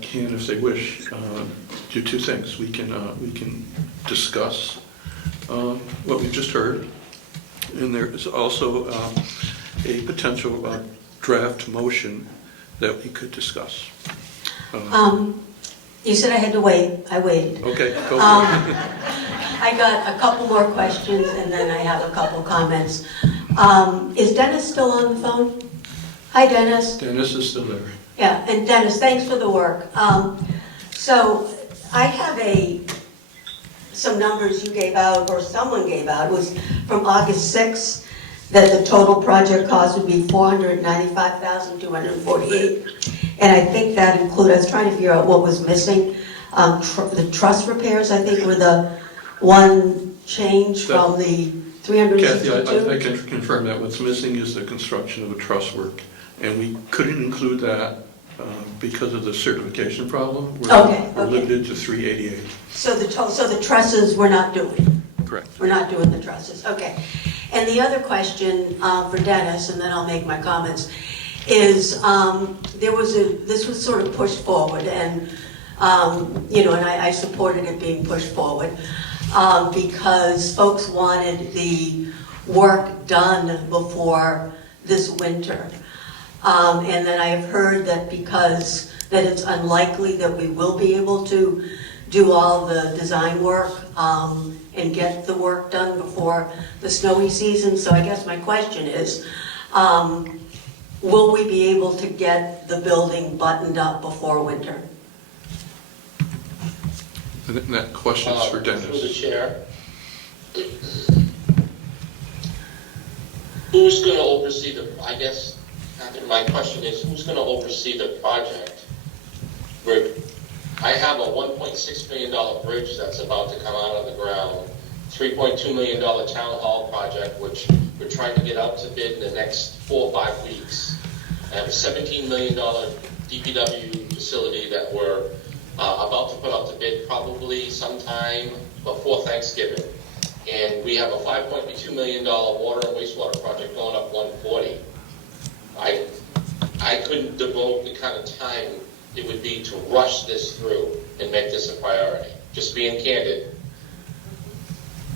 can, if they wish, do two things. We can discuss what we've just heard, and there is also a potential draft motion that we could discuss. You said I had to wait. I waited. Okay, go for it. I got a couple more questions, and then I have a couple comments. Is Dennis still on the phone? Hi, Dennis. Dennis is still there. Yeah, and Dennis, thanks for the work. So I have some numbers you gave out, or someone gave out. It was from August 6th, that the total project cost would be $495,248. And I think that included, I was trying to figure out what was missing. The truss repairs, I think, were the one change from the 362. Kathy, I can confirm that. What's missing is the construction of a truss work, and we couldn't include that because of the certification problem. We're limited to 388. So the trusses we're not doing? Correct. We're not doing the trusses, okay. And the other question for Dennis, and then I'll make my comments, is this was sort of pushed forward, and and I supported it being pushed forward because folks wanted the work done before this winter. And then I have heard that because that it's unlikely that we will be able to do all the design work and get the work done before the snowy season. So I guess my question is, will we be able to get the building buttoned up before winter? And that question is for Dennis. Through the chair. Who's going to oversee my question is, who's going to oversee the project? I have a $1.6 million bridge that's about to come out of the ground, $3.2 million town hall project, which we're trying to get out to bid in the next 4 or 5 weeks. I have a $17 million DPW facility that we're about to put out to bid probably sometime before Thanksgiving. And we have a $5.2 million water and wastewater project going up 140. I couldn't devote the kind of time it would be to rush this through and make this a priority. Just being candid.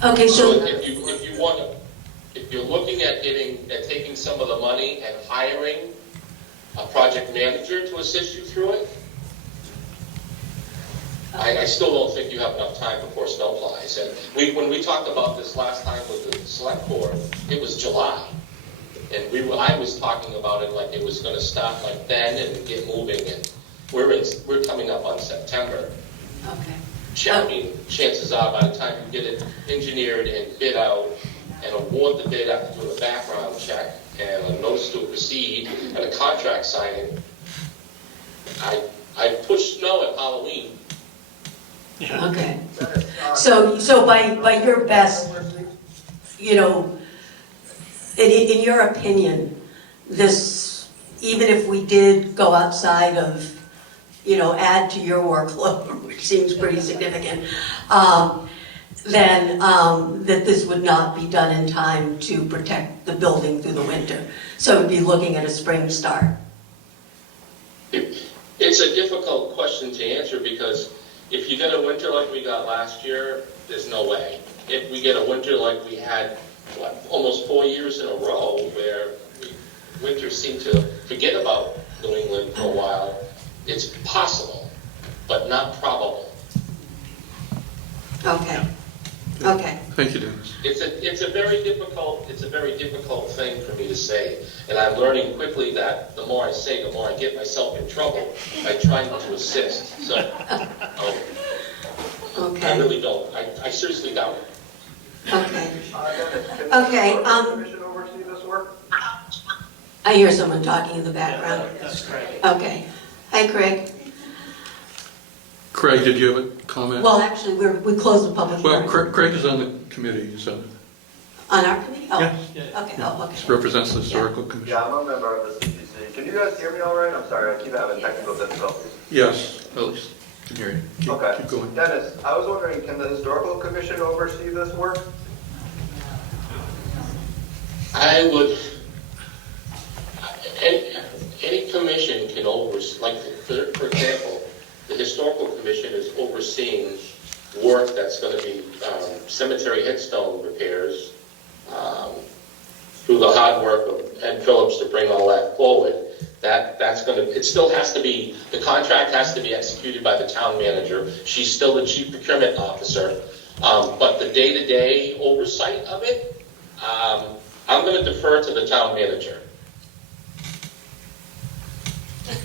Okay, so if you're looking at taking some of the money and hiring a project manager to assist you through it, I still don't think you have enough time before snow flies. And when we talked about this last time with the select board, it was July. And I was talking about it like it was going to start like then and get moving. And we're coming up on September. Okay. I mean, chances are by the time you get it engineered and bid out and award the bid after doing a background check and a notice to proceed and a contract signing, I pushed snow at Halloween. Okay. So by your best, in your opinion, this, even if we did go outside of, add to your workload, which seems pretty significant, then that this would not be done in time to protect the building through the winter. So we'd be looking at a spring start. It's a difficult question to answer because if you get a winter like we got last year, there's no way. If we get a winter like we had, almost 4 years in a row where winters seem to forget about New England for a while, it's possible, but not probable. Okay. Okay. Thank you, Dennis. It's a very difficult thing for me to say, and I'm learning quickly that the more I say, the more I get myself in trouble by trying to assist. So, Okay. I really don't. I seriously doubt it. Okay. Okay. Okay. Oversee this work? I hear someone talking in the background. That's correct. Okay. Hi, Craig. Craig, did you have a comment? Well, actually, we closed the public Well, hearing. Craig is on the committee, so On our committee? Oh, Yeah. okay, oh, okay. he represents the historical commission. Yeah, I'm a member of the CPC. Can you guys hear me all right? I'm sorry, I keep having technical difficulties. Yes, at least I can hear you. Okay. Keep going. Dennis, I was wondering, can the historical commission oversee this work? I would, any commission can oversee, like, for example, the historical commission is overseeing work that's going to be cemetery headstone repairs through the hard work of Ed Phillips to bring all that forward. That's going to, it still has to be, the contract has to be executed by the town manager. She's still the chief procurement officer. But the day-to-day oversight of it, I'm going to defer to the town manager.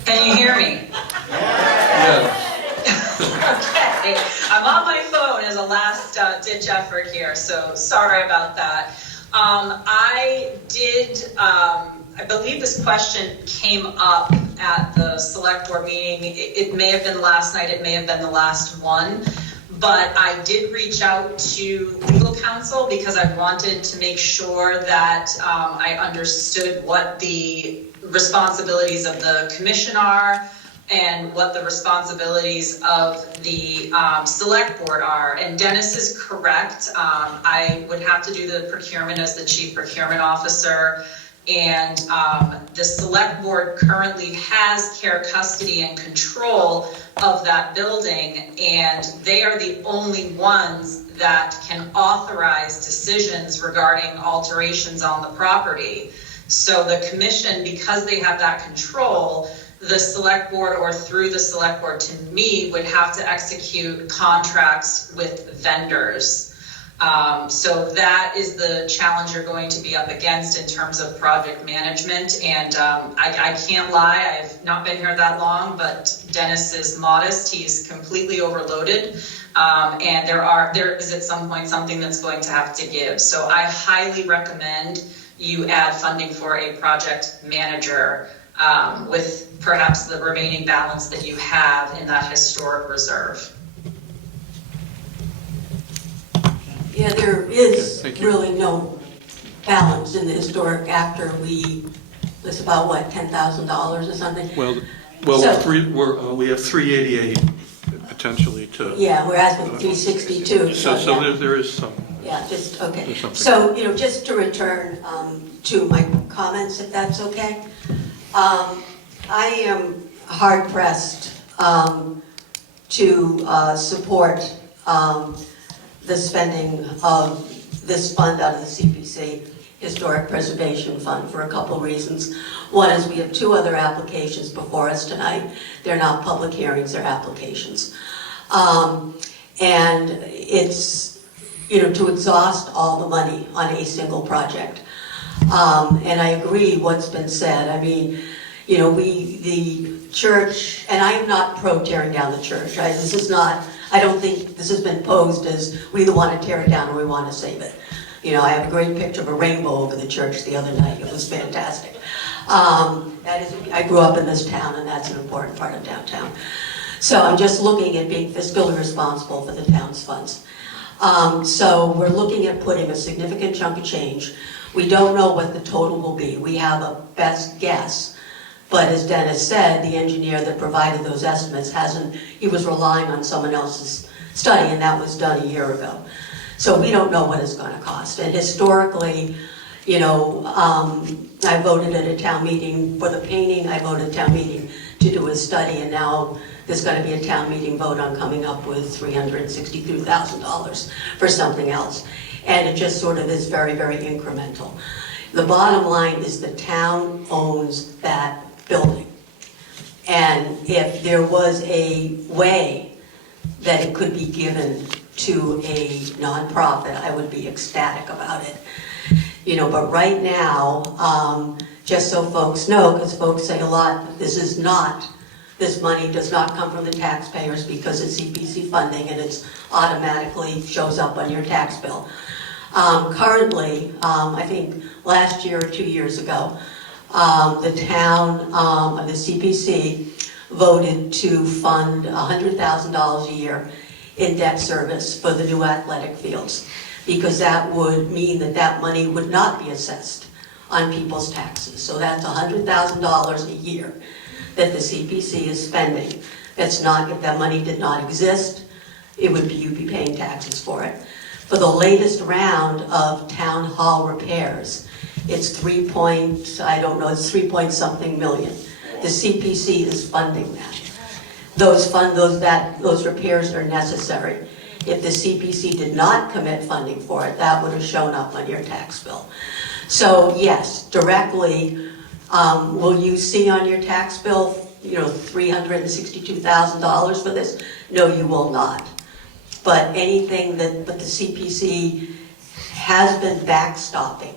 Can you hear me? Yeah. Okay, I'm on my phone as a last ditch effort here, so sorry about that. I believe this question came up at the select board meeting. It may have been last night, it may have been the last one, but I did reach out to legal counsel because I wanted to make sure that I understood what the responsibilities of the commission are and what the responsibilities of the select board are. And Dennis is correct. I would have to do the procurement as the chief procurement officer. And the select board currently has care, custody, and control of that building. And they are the only ones that can authorize decisions regarding alterations on the property. So the commission, because they have that control, the select board or through the select board to me would have to execute contracts with vendors. So that is the challenge you're going to be up against in terms of project management. And I can't lie, I've not been here that long, but Dennis is modest. He's completely overloaded. And there is at some point something that's going to have to give. So I highly recommend you add funding for a project manager with perhaps the remaining balance that you have in that historic reserve. Yeah, there is really no balance in the historic after it's about what, $10,000 or something? Well, So- we have 388 potentially to. Yeah, we're asking 362. So yeah. there is some. Yeah, just, okay. There's something. So, just to return to my comments, if that's okay. I am hard pressed to support the spending of this fund out of the CPC, Historic Preservation Fund, for a couple of reasons. One is we have two other applications before us tonight. They're not public hearings, they're applications. And it's, to exhaust all the money on a single project. And I agree what's been said. I mean, the church, and I am not pro tearing down the church. I don't think this has been posed as we either want to tear it down or we want to save it. I have a great picture of a rainbow over the church the other night. It was fantastic. I grew up in this town, and that's an important part of downtown. So I'm just looking at being fiscally responsible for the town's funds. So we're looking at putting a significant chunk of change. We don't know what the total will be. We have a best guess. But as Dennis said, the engineer that provided those estimates he was relying on someone else's study, and that was done a year ago. So we don't know what it's going to cost. And historically, you know, I voted at a town meeting for the painting, I voted at a town meeting to do a study, and now there's going to be a town meeting vote on coming up with $362,000 for something else. And it just sort of is very, very incremental. The bottom line is the town owns that building. And if there was a way that it could be given to a nonprofit, I would be ecstatic about it. You know, but right now, just so folks know, because folks say a lot, that this money does not come from the taxpayers because it's CPC funding and it's automatically shows up on your tax bill. Currently, I think last year or 2 years ago, the town, the CPC voted to fund $100,000 a year in debt service for the new athletic fields, because that would mean that that money would not be assessed on people's taxes. So that's $100,000 a year that the CPC is spending. That's not, if that money did not exist, it would be, you'd be paying taxes for it. For the latest round of town hall repairs, it's 3 point something million. The CPC is funding that. Those repairs are necessary. If the CPC did not commit funding for it, that would have shown up on your tax bill. So yes, directly, will you see on your tax bill, you know, $362,000 for this? No, you will not. But anything that the CPC has been backstopping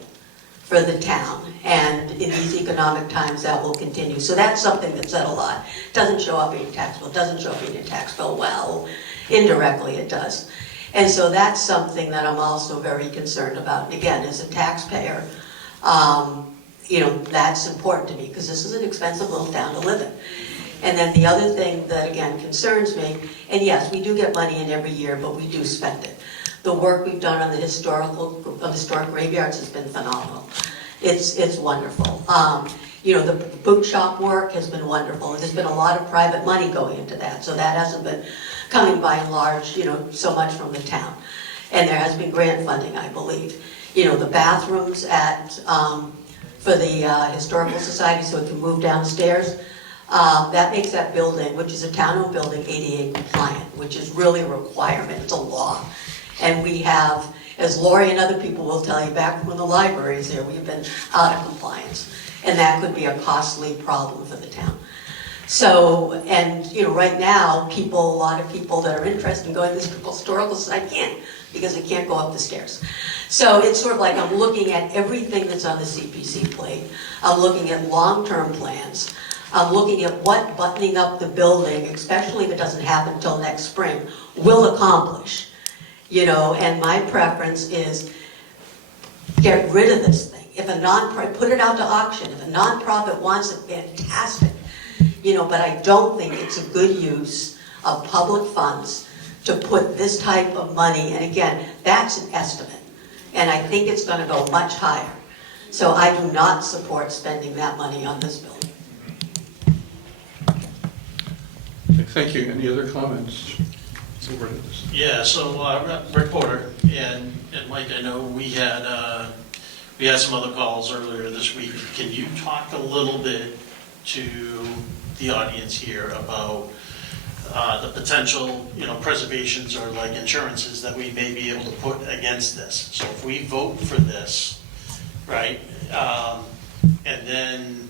for the town, and in these economic times that will continue. So that's something that's said a lot. It doesn't show up in your tax bill, it doesn't show up in your tax bill. Well, indirectly it does. And so that's something that I'm also very concerned about. And again, as a taxpayer, you know, that's important to me because this is an expensive little town to live in. And then the other thing that again concerns me, and yes, we do get money in every year, but we do spend it. The work we've done on the historic graveyards has been phenomenal. It's wonderful. You know, the boot shop work has been wonderful. There's been a lot of private money going into that, so that hasn't been coming by and large, you know, so much from the town. And there has been grant funding, I believe. You know, the bathrooms for the Historical Society, so it can move downstairs, that makes that building, which is a town-owned building, ADA compliant, which is really a requirement, it's a law. And we have, as Lori and other people will tell you, back when the library is there, we've been out of compliance. And that could be a costly problem for the town. So, and you know, right now, a lot of people that are interested in going to this Historical Society can't, because they can't go up the stairs. So it's sort of like I'm looking at everything that's on the CPC plate. I'm looking at long-term plans. I'm looking at what buttoning up the building, especially if it doesn't happen until next spring, will accomplish. You know, and my preference is get rid of this thing. If a nonprofit, put it out to auction. If a nonprofit wants it, fantastic. You know, but I don't think it's a good use of public funds to put this type of money, and again, that's an estimate. And I think it's going to go much higher. So I do not support spending that money on this building. Okay, thank you. Any other comments? Yeah, so Rick Porter and Mike, I know we had some other calls earlier this week. Can you talk a little bit to the audience here about the potential, you know, preservations or like insurances that we may be able to put against this? So if we vote for this, right, and then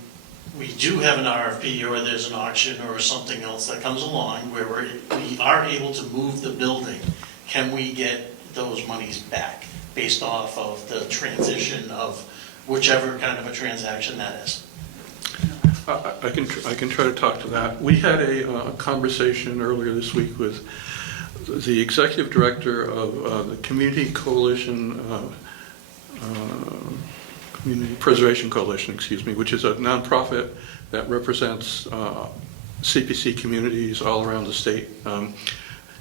we do have an RFP or there's an auction or something else that comes along where we are able to move the building, can we get those monies back based off of the transition of whichever kind of a transaction that is? I can try to talk to that. We had a conversation earlier this week with the executive director of the Community Coalition, Community Preservation Coalition, which is a nonprofit that represents CPC communities all around the state.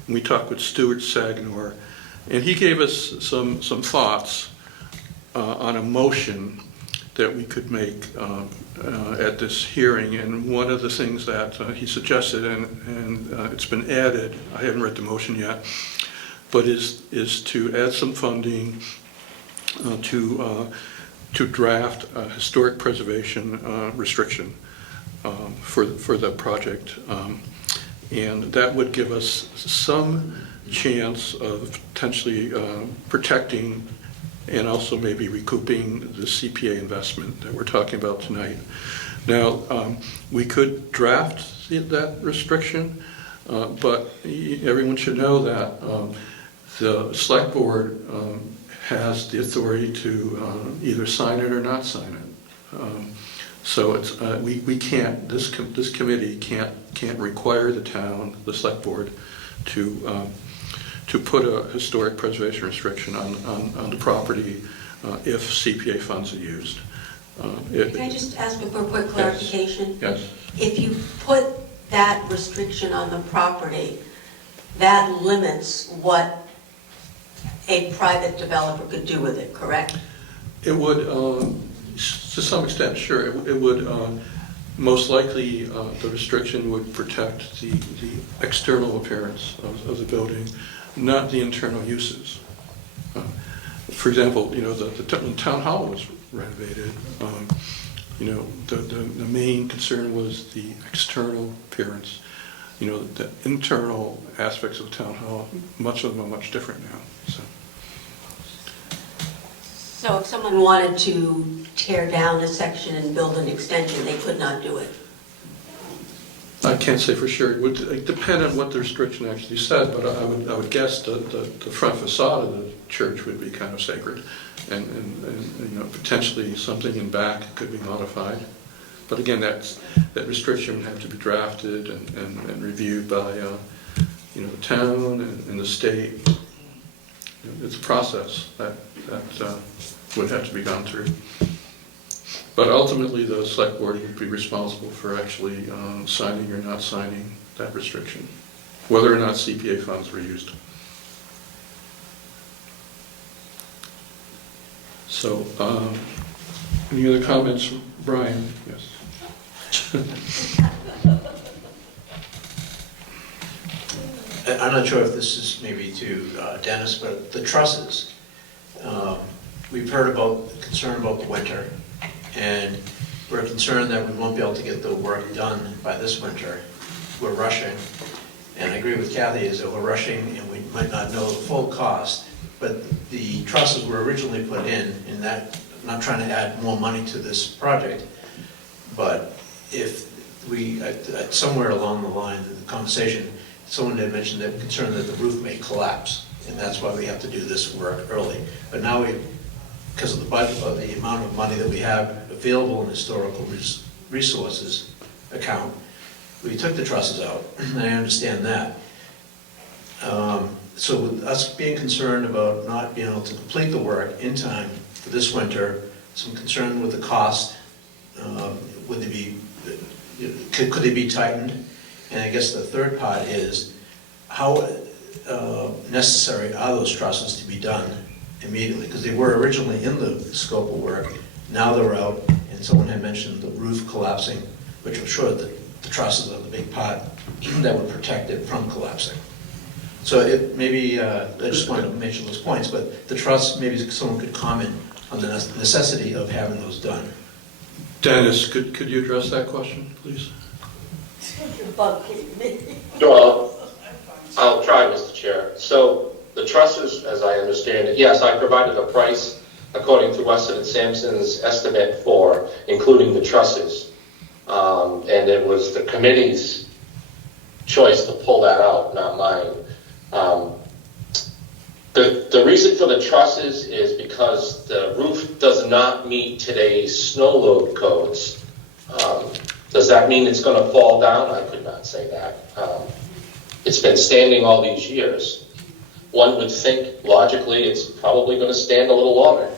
We talked with Stuart Sagnor, and he gave us some thoughts on a motion that we could make at this hearing. And one of the things that he suggested, and it's been added, I haven't read the motion yet, but is to add some funding to draft a historic preservation restriction for the project. And that would give us some chance of potentially protecting and also maybe recouping the CPA investment that we're talking about tonight. Now, we could draft that restriction, but everyone should know that the select board has the authority to either sign it or not sign it. So it's, we can't, this committee can't require the town, the select board, to put a historic preservation restriction on the property if CPA funds are used. Can I just ask for a quick clarification? Yes. If you put that restriction on the property, that limits what a private developer could do with it, correct? It would, to some extent, sure. It would, most likely, the restriction would protect the external appearance of the building, not the internal uses. For example, you know, the town hall was renovated. You know, the main concern was the external appearance. You know, the internal aspects of town hall, much of them are much different now. So if someone wanted to tear down a section and build an extension, they could not do it? I can't say for sure. It would depend on what the restriction actually said, but I would guess the front facade of the church would be kind of sacred, and you know, potentially something in back could be modified. But again, that restriction would have to be drafted and reviewed by you know, the town and the state. You know, it's a process that would have to be gone through. But ultimately, the select board would be responsible for actually signing or not signing that restriction, whether or not CPA funds were used. So, any other comments, Brian? Yes. I'm not sure if this is maybe to Dennis, but the trusses. We've heard about concern about the winter, and we're concerned that we won't be able to get the work done by this winter. We're rushing, and I agree with Kathy, is that we're rushing and we might not know the full cost, but the trusses were originally put in that, I'm not trying to add more money to this project, but if we, somewhere along the line of the conversation, someone had mentioned that concern that the roof may collapse, and that's why we have to do this work early. But now because of the budget, of the amount of money that we have available in historical resources account, we took the trusses out, and I understand that. So with us being concerned about not being able to complete the work in time for this winter, some concern with the cost, would they be, could they be tightened? And I guess the third part is, how necessary are those trusses to be done immediately? Because they were originally in the scope of work, now they're out, and someone had mentioned the roof collapsing, which I'm sure that the trusses are the big part that would protect it from collapsing. So it maybe, I just wanted to mention those points, but the truss, maybe someone could comment on the necessity of having those done. Dennis, could you address that question, please? Well, I'll try, Mr. Chair. So the trusses, as I understand it, yes, I provided a price according to Weston and Sampson's estimate for including the trusses. And it was the committee's choice to pull that out, not mine. The reason for the trusses is because the roof does not meet today's snow load codes. Does that mean it's going to fall down? I could not say that. It's been standing all these years. One would think logically it's probably going to stand a little longer.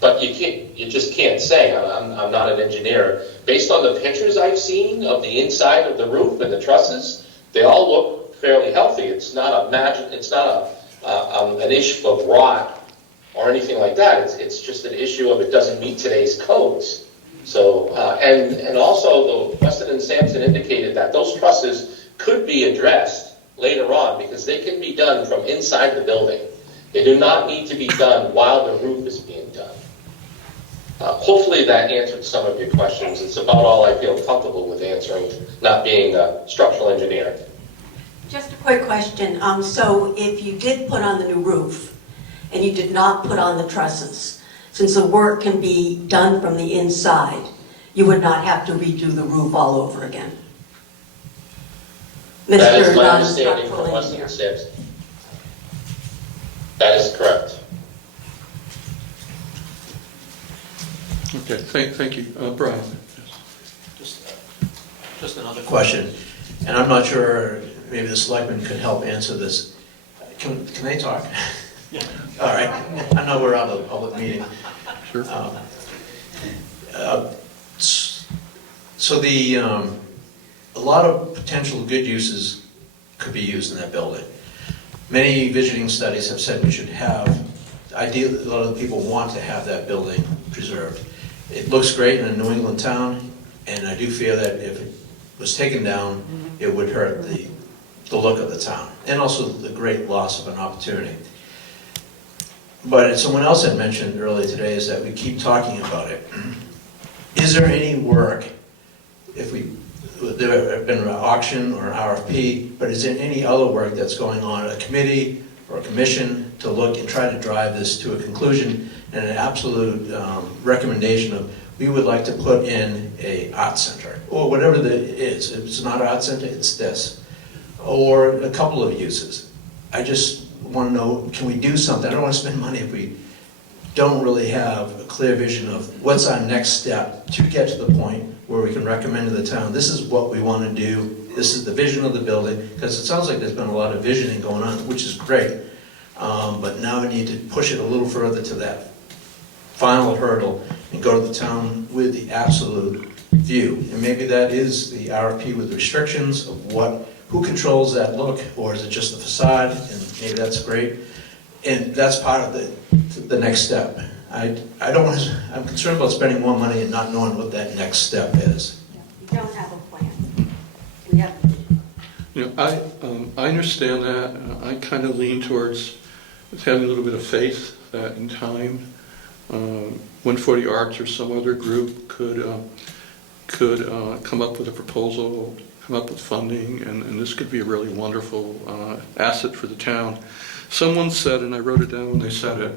But you just can't say. I'm not an engineer. Based on the pictures I've seen of the inside of the roof and the trusses, they all look fairly healthy. It's not an issue of rot or anything like that. It's just an issue of it doesn't meet today's codes. So, and also the Weston and Sampson indicated that those trusses could be addressed later on, because they can be done from inside the building. They do not need to be done while the roof is being done. Hopefully that answered some of your questions. It's about all I feel comfortable with answering, not being a structural engineer. Just a quick question. So if you did put on the new roof and you did not put on the trusses, since the work can be done from the inside, you would not have to redo the roof all over again? That is Mr. my understanding Non-structural from Weston engineer. and Sampson. That is correct. Okay, thank you. Brian? Just another question, and I'm not sure, maybe the selectmen could help answer this. Can they talk? Yeah. All right, I know we're out of the public meeting. Sure. So a lot of potential good uses could be used in that building. Many visiting studies have said we should have, ideally, a lot of the people want to have that building preserved. It looks great in a New England town, and I do fear that if it was taken down, it would hurt the look of the town, and also the great loss of an opportunity. But as someone else had mentioned earlier today, is that we keep talking about it. Is there any work, there have been an auction or an RFP, but is there any other work that's going on, a committee or a commission, to look and try to drive this to a conclusion and an absolute recommendation of, we would like to put in a art center, or whatever it is. If it's not an art center, it's this. Or a couple of uses. I just want to know, can we do something? I don't want to spend money if we don't really have a clear vision of what's our next step to get to the point where we can recommend to the town, this is what we want to do, this is the vision of the building, because it sounds like there's been a lot of visioning going on, which is great, but now we need to push it a little further to that final hurdle and go to the town with the absolute view. And maybe that is the RFP with restrictions of who controls that look, or is it just the facade, and maybe that's great. And that's part of the next step. I'm concerned about spending more money and not knowing what that next step is. You don't have a plan. We have I understand that. I kind of lean towards having a little bit of faith that in time, 140 Arts or some other group could come up with a proposal, come up with funding, and this could be a really wonderful asset for the town. Someone said, and I wrote it down when they said it,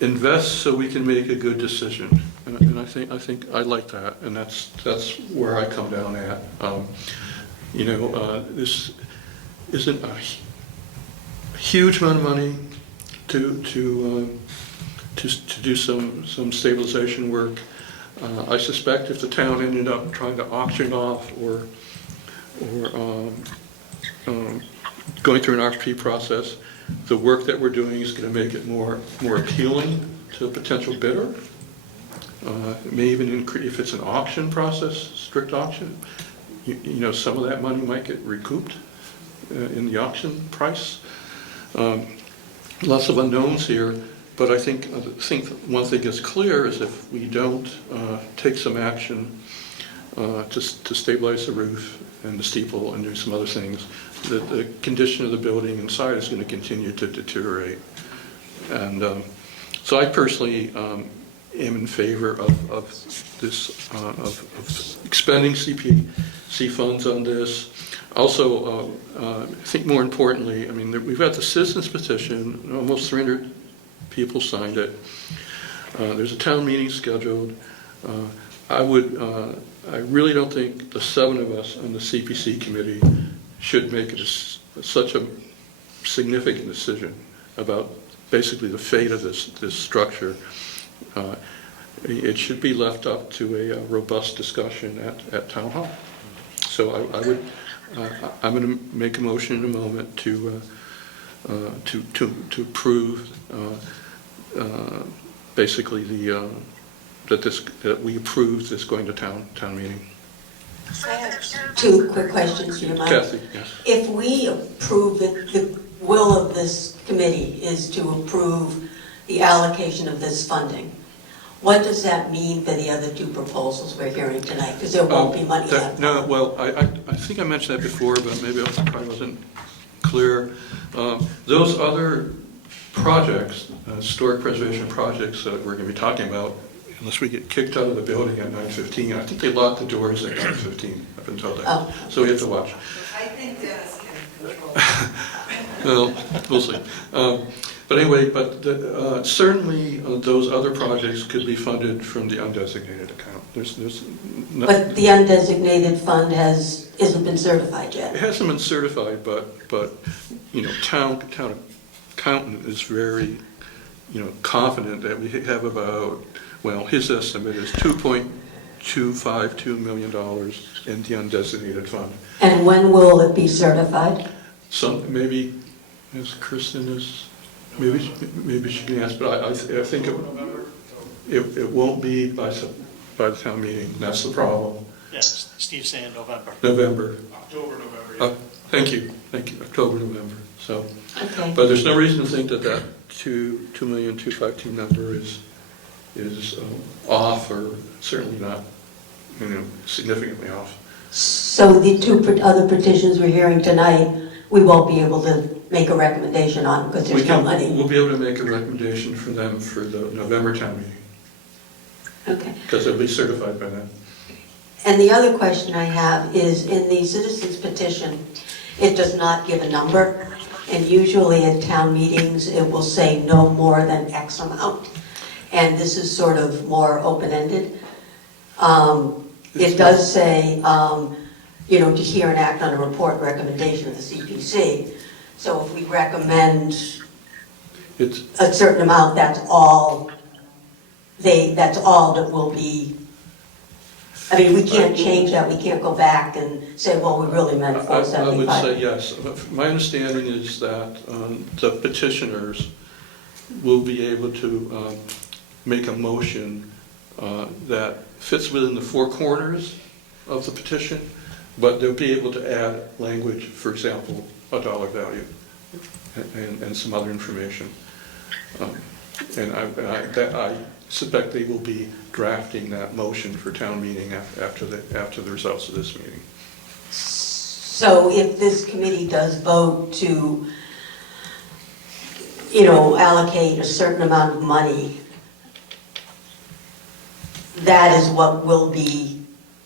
invest so we can make a good decision. And I think I like that, and that's where I come down at. This isn't a huge amount of money to do some stabilization work. I suspect if the town ended up trying to auction off or going through an RFP process, the work that we're doing is going to make it more appealing to a potential bidder. It may even increase, if it's an auction process, strict auction, some of that money might get recouped in the auction price. Lots of unknowns here, but I think one thing is clear is if we don't take some action to stabilize the roof and the steeple and do some other things, the condition of the building inside is going to continue to deteriorate. And so I personally am in favor of this, of expending CPC funds on this. Also, I think more importantly, we've got the citizens petition, almost 300 people signed it. There's a town meeting scheduled. I really don't think the 7 of us on the CPC committee should make such a significant decision about basically the fate of this structure. It should be left up to a robust discussion at Town Hall. So I'm going to make a motion in a moment to approve basically that we approve this going to town meeting. I have 2 quick questions, do you mind? Kathy, yes. If we approve it, the will of this committee is to approve the allocation of this funding, What does that mean for the other two proposals we're hearing tonight? Because there won't be money left. No, well, I think I mentioned that before, but maybe I probably wasn't clear. Those other projects, historic preservation projects that we're going to be talking about, unless we get kicked out of the building at 9:15, I think they lock the doors at 9:15, I've been told that. Oh. So we have to watch. I think Dennis can control. Well, we'll see. But anyway, certainly those other projects could be funded from the undesignated account. There's no, But the undesignated fund isn't been certified yet. it hasn't been certified, but you know, town accountant is very, you know, confident that we have about, well, his estimate is $2.252 million in the undesignated fund. And when will it be certified? Maybe, as Kristen is, maybe she can ask, but I think it won't be by the town meeting. That's the problem. Yes, Steve's saying November. November. October, November. Thank you. October, November. So, Okay. but there's no reason to think that 2,252 number is off, or certainly not, you know, significantly off. So the two other petitions we're hearing tonight, we won't be able to make a recommendation on because there's no money. We'll be able to make a recommendation for them for the November town meeting. Okay. Because they'll be certified by then. And the other question I have is, in the citizens petition, it does not give a number, and usually at town meetings, it will say no more than X amount. And this is sort of more open-ended. It does say, you know, to hear and act on a report recommendation of the CPC. So if we recommend a certain amount, that's all that will be, I mean, we can't change that, we can't go back and say, well, we really meant I would 475. say yes. My understanding is that the petitioners will be able to make a motion that fits within the four corners of the petition, but they'll be able to add language, for example, a dollar value and some other information. And I suspect they will be drafting that motion for town meeting after the results of this meeting. So if this committee does vote to, you know, allocate a certain amount of money, that is what will be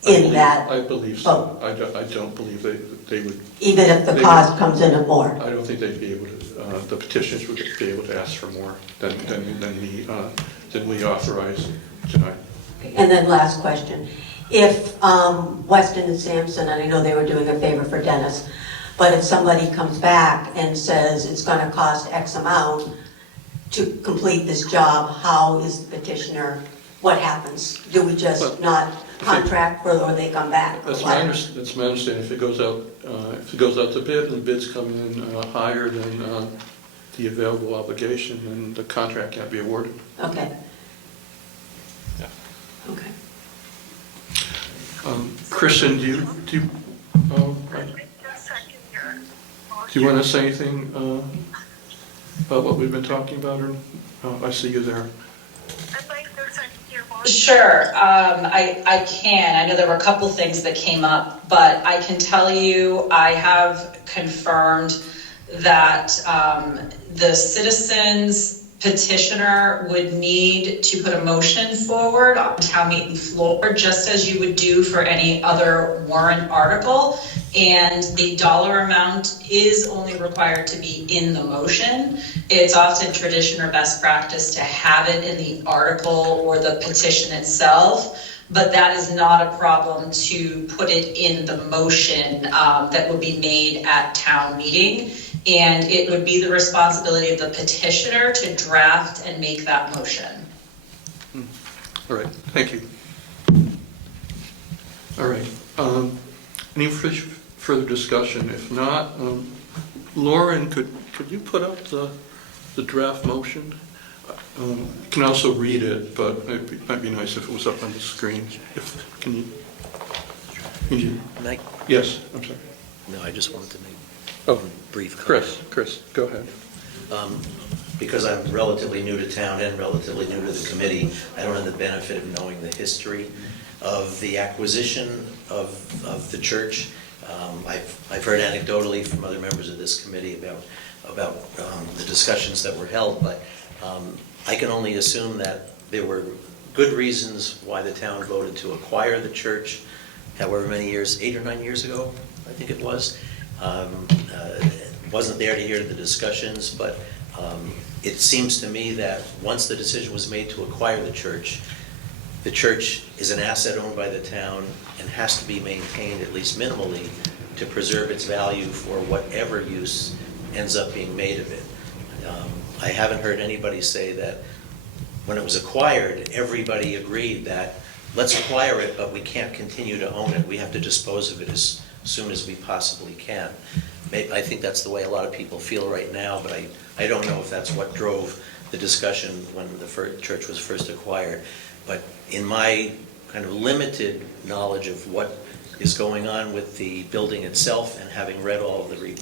in that. I believe so. I don't believe they would. Even if the cost comes in at more. I don't think they'd be able to, the petitioners would be able to ask for more than we authorize tonight. And then last question. If Weston and Sampson, and I know they were doing a favor for Dennis, but if somebody comes back and says it's going to cost X amount to complete this job, how is the petitioner, what happens? Do we just not contract further, or they come back? That's my understanding. If it goes out to bid and the bids come in higher than the available obligation, then the contract can't be awarded. Okay. Yeah. Okay. Christian, do you want to say anything about what we've been talking about? Or I see you there. Sure, I can. I know there were a couple things that came up, but I can tell you I have confirmed that the citizens petitioner would need to put a motion forward on town meeting floor, just as you would do for any other warrant article. And the dollar amount is only required to be in the motion. It's often tradition or best practice to have it in the article or the petition itself, but that is not a problem to put it in the motion that would be made at town meeting. And it would be the responsibility of the petitioner to draft and make that motion. All right, thank you. All right, any further discussion? If not, Lauren, could you put up the draft motion? You can also read it, but it might be nice if it was up on the screen. Can you? Yes, I'm sorry. No, I just wanted to make a brief comment. Chris, go ahead. because I'm relatively new to town and relatively new to the committee, I don't have the benefit of knowing the history of the acquisition of the church. I've heard anecdotally from other members of this committee about the discussions that were held, but I can only assume that there were good reasons why the town voted to acquire the church, however many years, 8 or 9 years ago, I think it was. Wasn't there to hear the discussions, but it seems to me that once the decision was made to acquire the church is an asset owned by the town and has to be maintained, at least minimally, to preserve its value for whatever use ends up being made of it. I haven't heard anybody say that when it was acquired, everybody agreed that let's acquire it, but we can't continue to own it. We have to dispose of it as soon as we possibly can. I think that's the way a lot of people feel right now, but I don't know if that's what drove the discussion when the church was first acquired. But in my kind of limited knowledge of what is going on with the building itself and having read all of the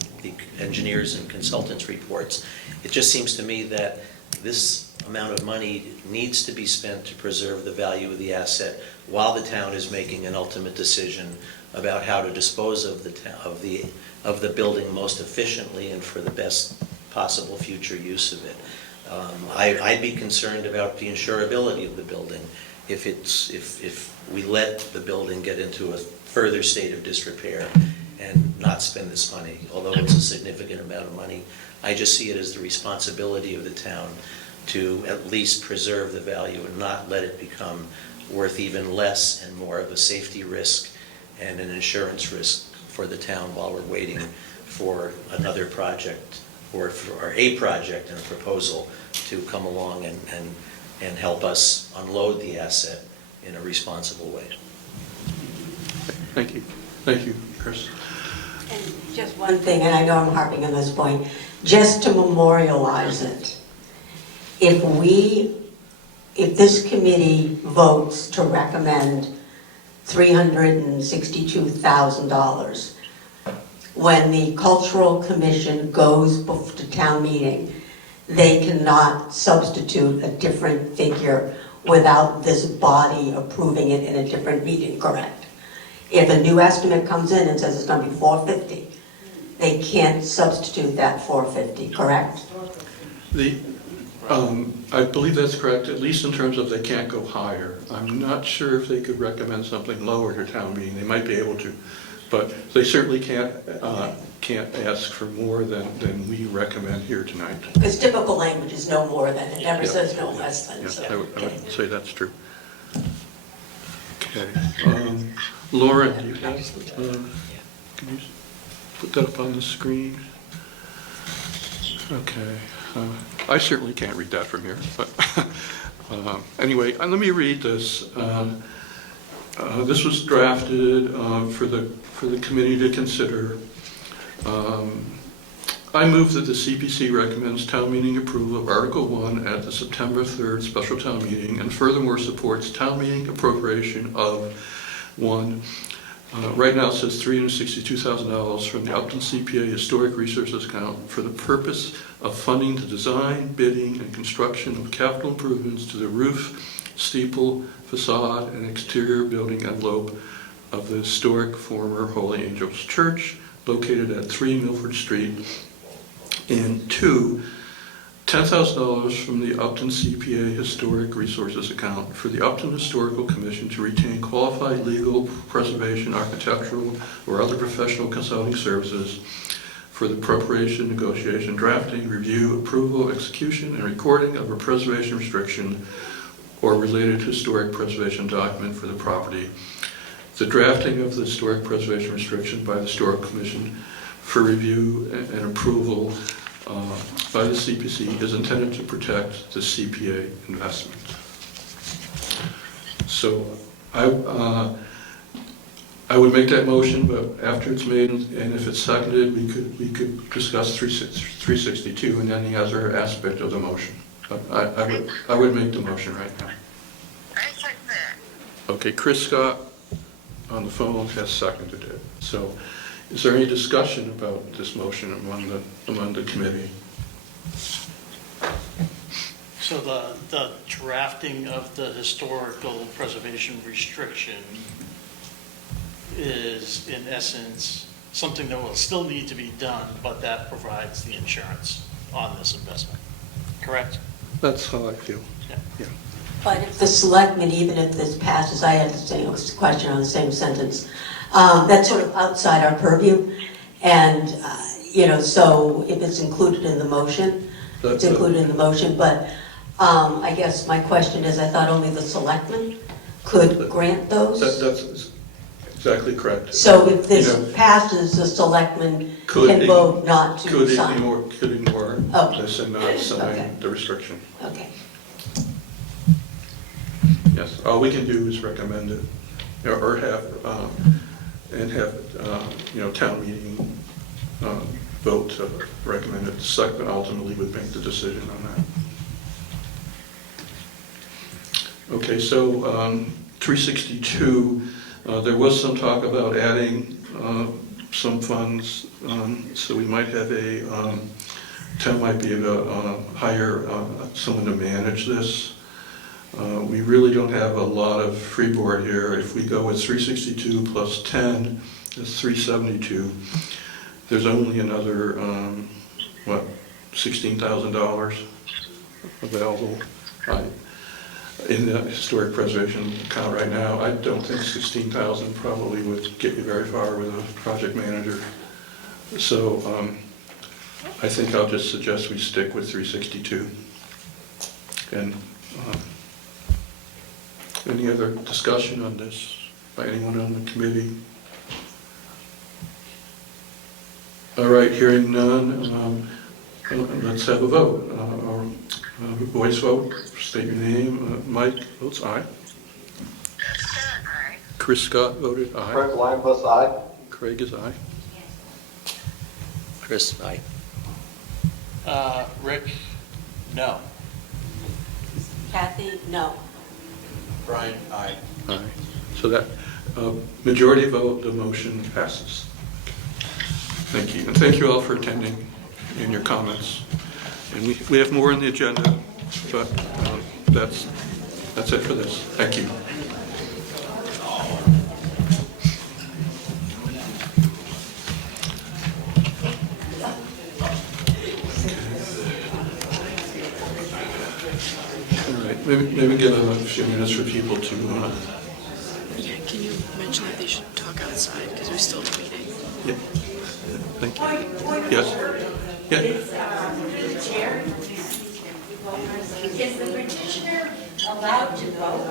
engineers and consultants' reports, it just seems to me that this amount of money needs to be spent to preserve the value of the asset while the town is making an ultimate decision about how to dispose of the building most efficiently and for the best possible future use of it. I'd be concerned about the insurability of the building if we let the building get into a further state of disrepair and not spend this money. Although it's a significant amount of money, I just see it as the responsibility of the town to at least preserve the value and not let it become worth even less and more of a safety risk and an insurance risk for the town while we're waiting for another project or a project and a proposal to come along and help us unload the asset in a responsible way. Thank you. Thank you, Chris. And just one thing, and I know I'm harping on this point, just to memorialize it, if this committee votes to recommend $362,000, when the Cultural Commission goes to town meeting, they cannot substitute a different figure without this body approving it in a different meeting, correct? If a new estimate comes in and says it's going to be $450, they can't substitute that $450, correct? I believe that's correct, at least in terms of they can't go higher. I'm not sure if they could recommend something lower to town meeting. They might be able to, but they certainly can't ask for more than we recommend here tonight. Because typical language is no more than, it never says no less than. Yeah, So, I would say that's true. Okay. Lauren, do you have, can you put that up on the screen? Okay. I certainly can't read that from here, but anyway, let me read this. This was drafted for the committee to consider. I move that the CPC recommends town meeting approval of Article 1 at the September 3rd special town meeting, and furthermore supports town meeting appropriation of right now it says $362,000 from the Upton CPA Historic Resources Account for the purpose of funding the design, bidding, and construction of capital improvements to the roof, steeple, facade, and exterior building envelope of the historic former Holy Angels Church located at 3 Milford Street, and 2, $10,000 from the Upton CPA Historic Resources Account for the Upton Historical Commission to retain qualified legal, preservation, architectural, or other professional consulting services for the preparation, negotiation, drafting, review, approval, execution, and recording of a preservation restriction or related historic preservation document for the property. The drafting of the historic preservation restriction by the Historical Commission for review and approval by the CPC is intended to protect the CPA investment. So I would make that motion, but after it's made and if it's seconded, we could discuss 362 and any other aspect of the motion. But I would make the motion right now. Okay, Chris Scott on the phone has seconded it. So is there any discussion about this motion among the committee? So the drafting of the historical preservation restriction is, in essence, something that will still need to be done, but that provides the insurance on this investment, correct? That's how I feel. Yeah. But if the selectmen, even if this passes, I had the same question on the same sentence, that's sort of outside our purview. And, so if it's included in the motion, it's included in the motion. But I guess my question is, I thought only the selectmen could grant those? That's exactly correct. So if this passes, the selectmen can vote not to sign? Could ignore Okay. this and not sign Okay. the restriction. Okay. Yes, all we can do is recommend it, or have, town meeting vote to recommend it. The selectmen ultimately would make the decision on that. Okay, so 362, there was some talk about adding some funds, so we might have town might be able to hire someone to manage this. We really don't have a lot of freeboard here. If we go with 362 plus 10, it's 372. There's only another, $16,000 available in the historic preservation account right now. I don't think 16,000 probably would get you very far with a project manager. So I think I'll just suggest we stick with 362. And any other discussion on this by anyone on the committee? All right, hearing none, let's have a vote. Voice vote, state your name. Mike votes aye. Chris Scott voted aye. Craig Lyon votes aye. Craig is aye. Chris, aye. Rick, no. Kathy, no. Brian, aye. Aye. So that majority vote, the motion passes. Thank you. And thank you all for attending and your comments. And we have more on the agenda, but that's it for this. Thank you. All right, maybe give a few minutes for people to... Yeah, can you mention that they should talk outside, because we still have a meeting? Yeah. Thank you. Yes? Yeah. Is the petitioner allowed to vote?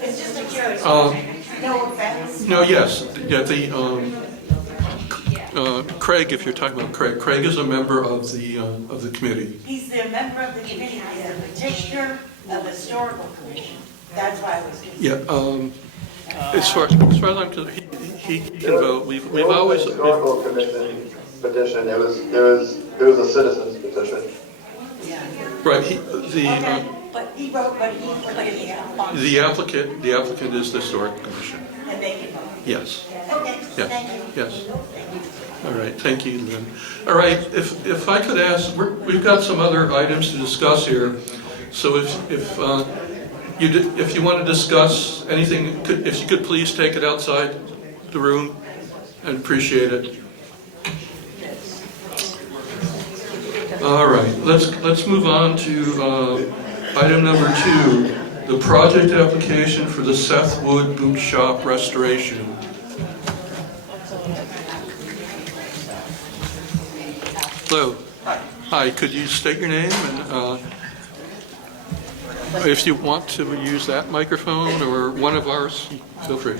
It's just a curiosity. No offense. No, yes. Yeah, Craig, if you're talking about Craig is a member of the committee. He's the member of the committee, he's a petitioner of the historical commission. That's why I was confused. Yeah, as far as I'm concerned, he can vote. We've always... Historical commission petition, it was a citizen's petition. Right, But he wrote, but he put it in. the applicant is the historic commission. And they can vote. Yes. Okay, Yes. thank you. Yes. All right, thank you, Lynn. All right, if I could ask, we've got some other items to discuss here. So if you want to discuss anything, if you could please take it outside the room, I'd appreciate it. All right, let's move on to item number 2, the project application for the Seth Wood Boot Shop restoration. Hello. Hi, could you state your name and if you want to use that microphone or one of ours, feel free.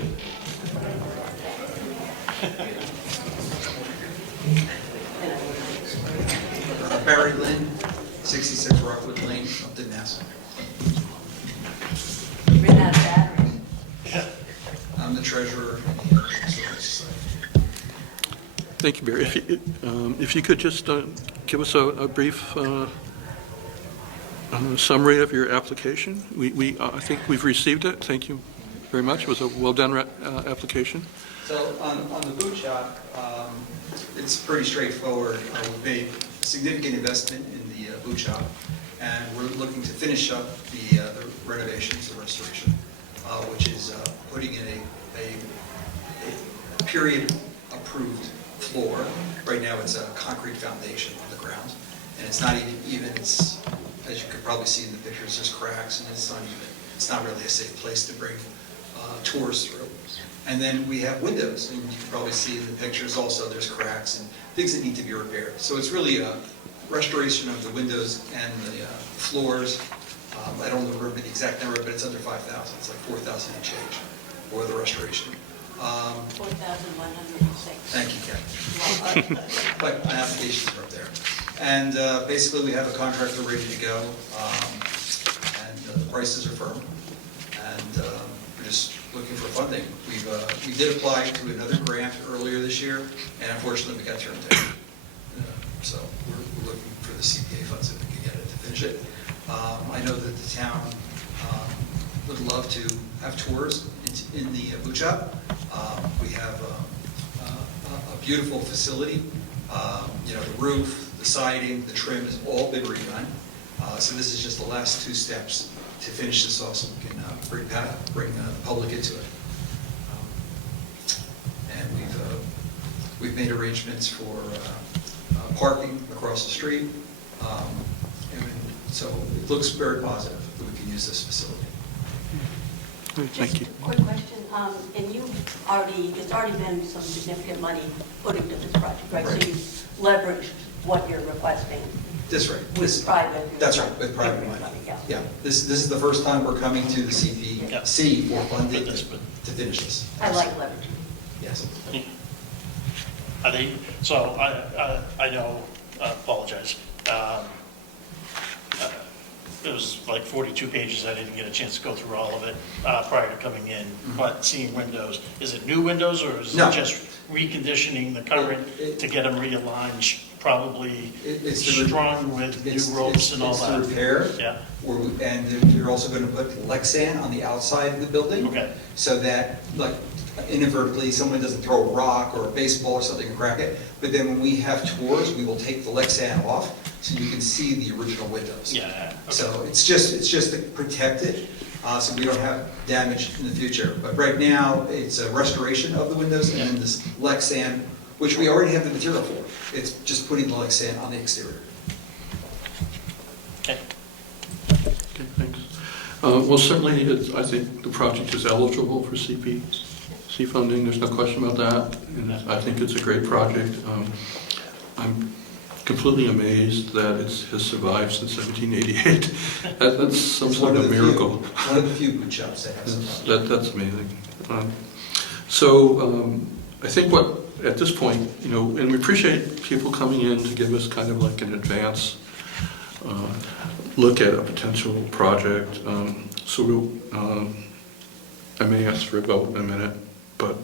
Barry Lynn, 66 Rockwood Lane, Upton, Mass. I'm the treasurer. Thank you, Barry. If you could just give us a brief summary of your application. I think we've received it. Thank you very much. It was a well-done application. So on the boot shop, it's pretty straightforward. We made significant investment in the boot shop, and we're looking to finish up the renovations, the restoration, which is putting in a period-approved floor. Right now, it's a concrete foundation on the ground, and it's not even, it's, as you could probably see in the pictures, there's cracks and it's uneven. It's not really a safe place to bring tours through. And then we have windows, and you can probably see in the pictures also, there's cracks and things that need to be repaired. So it's really a restoration of the windows and the floors. I don't remember the exact number, but it's under 5,000. It's like 4,000 and change for the restoration. 4,106. Thank you, Ken. But my applications are up there. And basically, we have a contractor ready to go, and the prices are firm. And we're just looking for funding. We did apply to another grant earlier this year, and unfortunately, we got turned down. So we're looking for the CPA funds if we can get it to finish it. I know that the town would love to have tours in the boot shop. We have a beautiful facility. You know, the roof, the siding, the trim has all been redone. So this is just the last two steps to finish this off so we can bring the public into it. And we've made arrangements for parking across the street. And so it looks very positive that we can use this facility. Thank you. Quick question, and it's already been some significant money put into this project, right? So you leveraged what you're requesting. That's right. With private. That's right, with private money. Yeah, this is the first time we're coming to the CPC for funding to finish this. I like leveraging. Yes. I think, so I know, apologize. It was like 42 pages, I didn't get a chance to go through all of it prior to coming in, but seeing windows, is it new windows or is it just reconditioning the current to get them realigned, probably strung with new ropes and all that? It's the repair. Yeah. And you're also going to put Lexan on the outside of the building. Okay. So that, like, inadvertently, someone doesn't throw a rock or a baseball or something and crack it. But then when we have tours, we will take the Lexan off so you can see the original windows. Yeah. Okay. So it's just to protect it, so we don't have damage in the future. But right now, it's a restoration of the windows and then this Lexan, which we already have the material for. It's just putting the Lexan on the exterior. Okay. Okay, thanks. Well, certainly, I think the project is eligible for CPC funding. There's no question about that. And I think it's a great project. I'm completely amazed that it has survived since 1788. That's some sort of a miracle. One of the few boot shops that have survived. That's amazing. So I think at this point, and we appreciate people coming in to give us kind of like an advance look at a potential project. So I may ask for a vote in a minute, but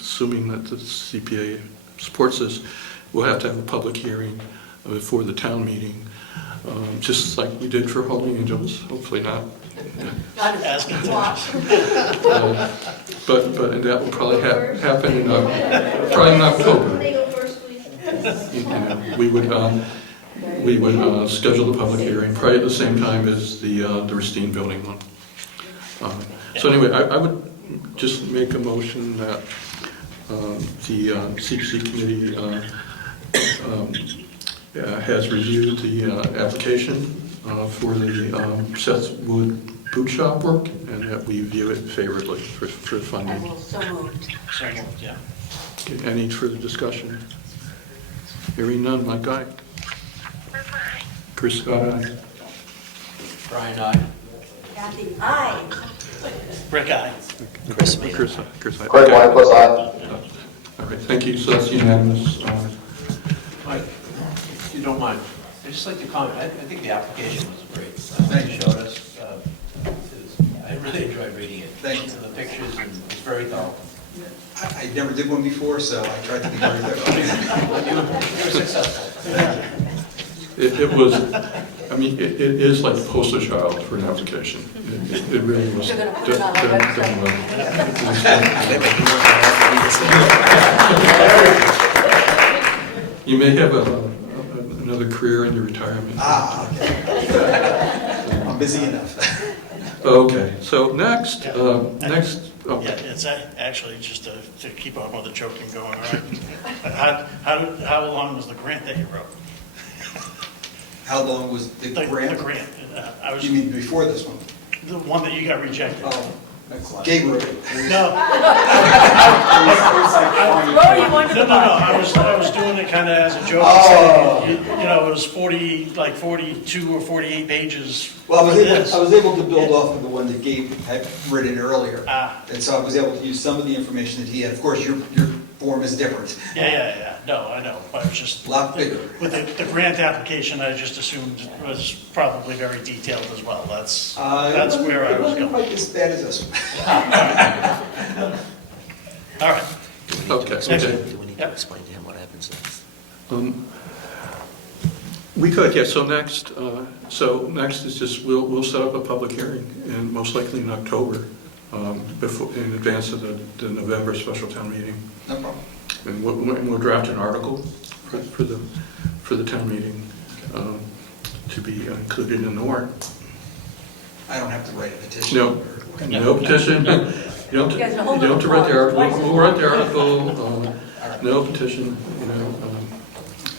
assuming that the CPA supports this, we'll have to have a public hearing before the town meeting, just like we did for Holy Angels, hopefully not. Not as much. But that will probably happen in October. We would schedule the public hearing probably at the same time as the Racine building one. So anyway, I would just make a motion that the CPC committee has reviewed the application for the Seth Wood boot shop work, and that we view it favorably for funding. I will so moved. So moved, yeah. Okay, any further discussion? Hearing none, Mike, aye. Chris Scott, aye. Brian, aye. Kathy, aye. Rick, aye. Chris, aye. Craig White plus aye. All right, thank you. So that's unanimous. Mike, if you don't mind, I'd just like to comment. I think the application was great. Thank you. Showed us. I really enjoyed reading it. Thank you. The pictures, and it's very thorough. I never did one before, so I tried to be very thorough. You were successful. It was, it is like the poster child for an application. It really was You're done gonna put it on our well. You may have another career in your retirement. Okay. I'm busy enough. Okay, so next, oh, Yeah, it's actually, just to keep on with the joking going, right? How long was the grant that you wrote? How long was the grant? The grant. You mean before this one? The one that you got rejected. Oh, Gabe wrote it. No. No, I was doing it kind of as a joke. Oh. You know, it was 42 or 48 pages. Well, for this. I was able to build off of the one that Gabe had written earlier. Ah. And so I was able to use some of the information that he had. Of course, your form is different. Yeah. No, I know, but it was just. A lot bigger. With the grant application, I just assumed was probably very detailed as well. That's where I was It wasn't going. quite as bad as this one. All right. okay. Do we need to explain to him what happens next? We could, yeah, so next is just, we'll set up a public hearing, and most likely in October, in advance of the November special town meeting. No problem. And we'll draft an article for the town meeting to be included in the warrant. I don't have to write a petition. No petition. You don't have to write the article. We'll write the article, no petition,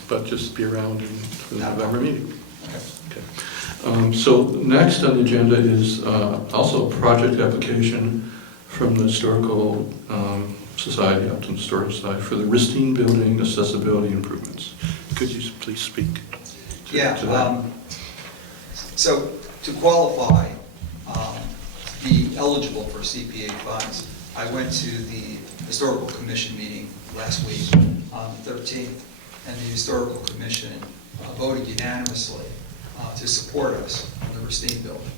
but just be around for the November meeting. Okay. So next on the agenda is also a project application from the Historical Society, Upton Historical Society, for the Ristine Building accessibility improvements. Could you please speak to that? So to qualify, be eligible for CPA funds, I went to the Historical Commission meeting last week on the 13th, and the Historical Commission voted unanimously to support us on the Ristine Building.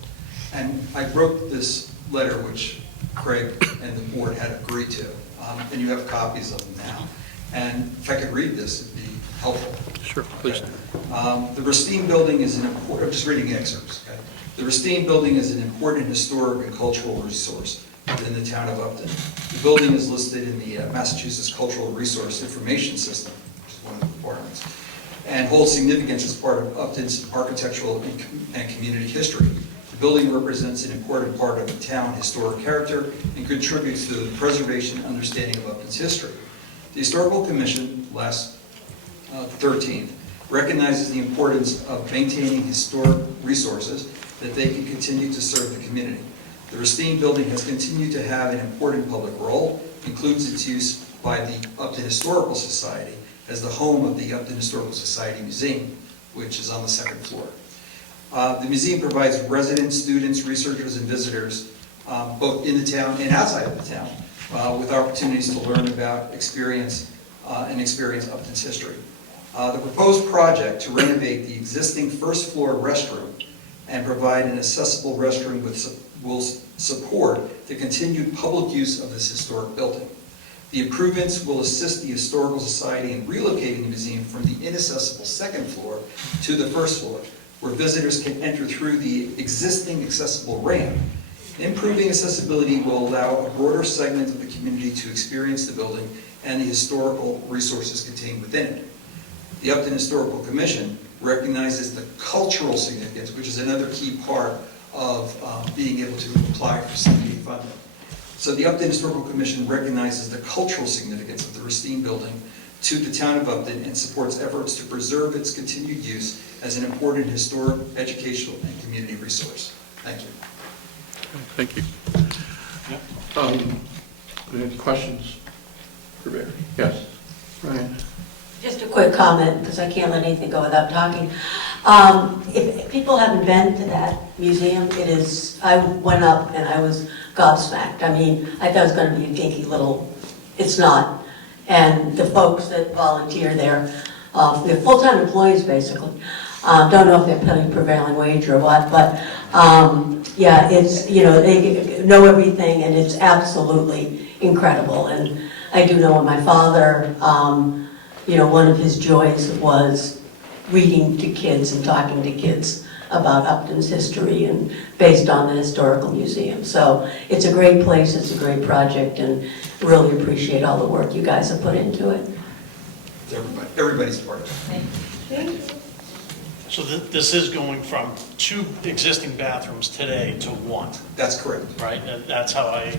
And I wrote this letter, which Craig and the board had agreed to, and you have copies of them now. And if I could read this, it'd be helpful. Sure, please. The Ristine Building is an important, I'm just reading excerpts, okay? The Ristine Building is an important historic and cultural resource within the town of Upton. The building is listed in the Massachusetts Cultural Resource Information System, which is one of the requirements, and holds significance as part of Upton's architectural and community history. The building represents an important part of the town historic character and contributes to the preservation and understanding of Upton's history. The Historical Commission, last 13th, recognizes the importance of maintaining historic resources that they can continue to serve the community. The Ristine Building has continued to have an important public role, includes its use by the Upton Historical Society as the home of the Upton Historical Society Museum, which is on the second floor. The museum provides residents, students, researchers, and visitors, both in the town and outside of the town, with opportunities to learn about, experience Upton's history. The proposed project to renovate the existing first floor restroom and provide an accessible restroom will support the continued public use of this historic building. The improvements will assist the Historical Society in relocating the museum from the inaccessible second floor to the first floor, where visitors can enter through the existing accessible ramp. Improving accessibility will allow a broader segment of the community to experience the building and the historical resources contained within it. The Upton Historical Commission recognizes the cultural significance, which is another key part of being able to apply for CPA funding. So the Upton Historical Commission recognizes the cultural significance of the Ristine Building to the town of Upton and supports efforts to preserve its continued use as an important historic, educational, and community resource. Thank you. Thank you. Any questions for Barry? Yes. Ryan? Just a quick comment, because I can't let anything go without talking. If people haven't been to that museum, I went up and I was gobsmacked. I mean, I thought it was going to be a dinky little, it's not. And the folks that volunteer there, they're full-time employees basically. Don't know if they're paying prevailing wage or what, but yeah, it's, they know everything and it's absolutely incredible. And I do know when my father, one of his joys was reading to kids and talking to kids about Upton's history and based on the Historical Museum. So it's a great place, it's a great project, and really appreciate all the work you guys have put into it. Everybody's part of it. Thank you. So this is going from 2 existing bathrooms today to 1, That's correct. right? That's how I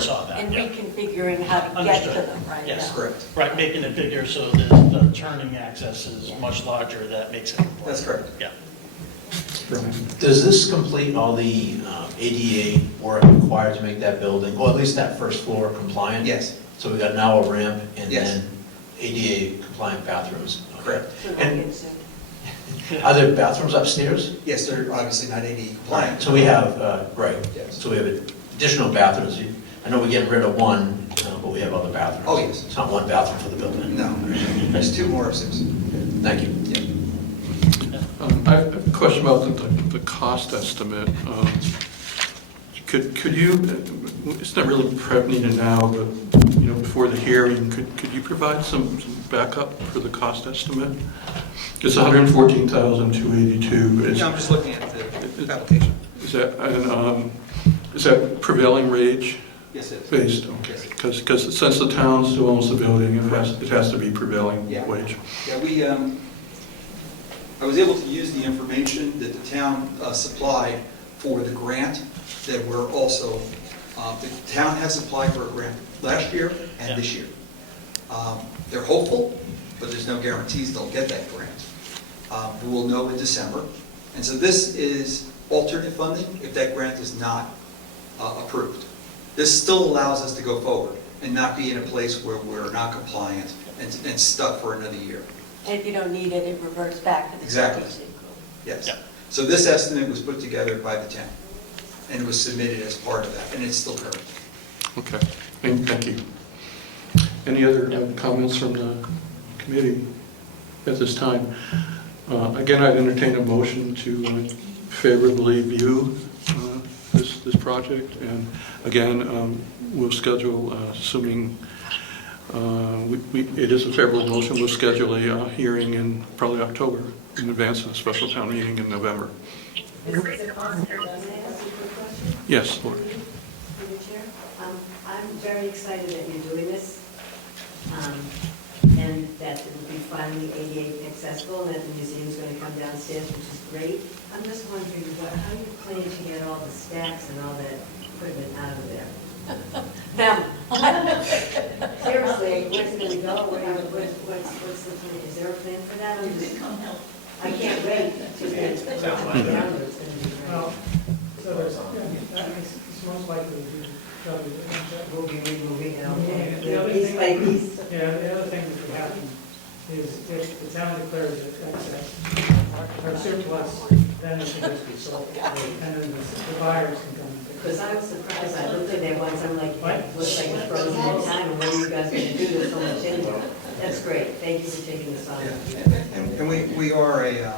saw that. And yeah. reconfiguring how to get to Understood. them, right? Yes. Yeah. Correct. Right, making it bigger so the turning access is much larger, that makes it. That's correct. Yeah. Does this complete all the ADA work required to make that building, or at least that first floor compliant? Yes. So we got now a ramp and Yes. then ADA compliant bathrooms? Okay. Correct. And are there bathrooms upstairs? Yes, they're obviously not ADA compliant. So we have, right, Yes. so we have additional bathrooms. I know we're getting rid of one, but we have other bathrooms. Oh, yes. It's not one bathroom for the building. No, there's 2 more upstairs. Thank you. I have a question about the cost estimate. Could you, it's not really prep needed now, but, before the hearing, could you provide some backup for the cost estimate? It's $114,282. Yeah, I'm just looking at the application. Is that prevailing wage? Yes, it is. Based, okay. Because since the town still owns the building, it has to be prevailing Yeah. wage. Yeah, I was able to use the information that the town supplied for the grant that we're also, the town has applied for a grant last year and this year. They're hopeful, but there's no guarantees they'll get that grant. We will know in December. And so this is alternate funding if that grant is not approved. This still allows us to go forward and not be in a place where we're not compliant and stuck for another year. And if you don't need it, it reverts back to the. Exactly. CPC. Yes. So this estimate was put together by the town, and it was submitted as part of that, and it's still current. Okay, thank you. Any other comments from the committee at this time? Again, I'd entertain a motion to favorably view this project, and again, we'll schedule, assuming it is a favorable motion, we'll schedule a hearing in probably October in advance of the special town meeting in November. Yes, Laura. Through the chair. I'm very excited that you're doing this, and that it will be finally ADA accessible, and that the museum's going to come downstairs, which is great. I'm just wondering, how you plan to get all the stacks and all that equipment out of there? Them. Seriously, where's it going to go? What's the plan? Is there a plan for that? I can't wait to get it down there. It's going to be great. Well, so there's, it's most likely to probably. Moving, Yeah, the other piece thing- by piece. Yeah, the other thing that could happen is if the town declares it excess or surplus, then it can just be sold. And then the buyers can come. and pick it Because up. I was surprised, I looked in there once, I'm like, it looks like it's frozen in time, and what are you guys going to do? There's so much in there. That's great, thank you for taking this on. And we are a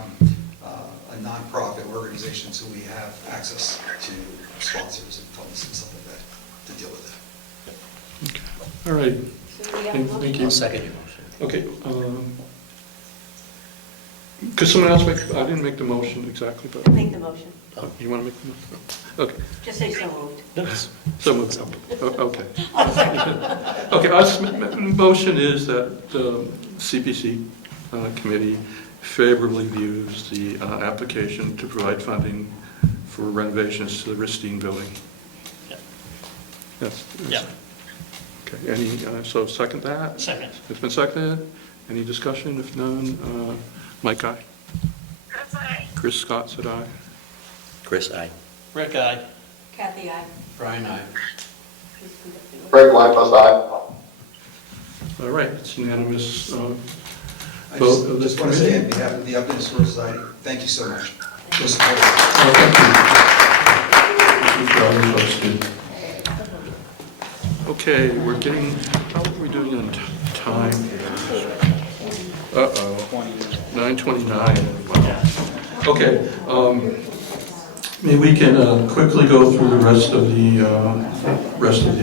nonprofit organization, so we have access to sponsors and funds and stuff like that to deal with that. All right. So we have a Thank you. I'll second your motion. Okay. Could someone else make, I didn't make the motion exactly, but. Make the motion. Oh, you want to make the motion? Okay. Just say so moved. So moved. Okay. Okay, our motion is that the CPC committee favorably views the application to provide funding for renovations to the Ristine building. Yeah. Yes. Yeah. Okay, any, so second that? Second. It's been seconded. Any discussion? If none, Mike, aye. Chris Scott said aye. Chris, aye. Rick, aye. Kathy, aye. Brian, aye. Frank Blackfus, aye. All right, it's unanimous I vote of this just want to say committee. on behalf of the Upton Historical Society, thank you so much for supporting. Oh, thank you. Thank you for all your folks did. Okay, we're getting, how are we doing on time here? Uh-oh, 9:29. Wow. Okay, maybe we can quickly go through the rest of the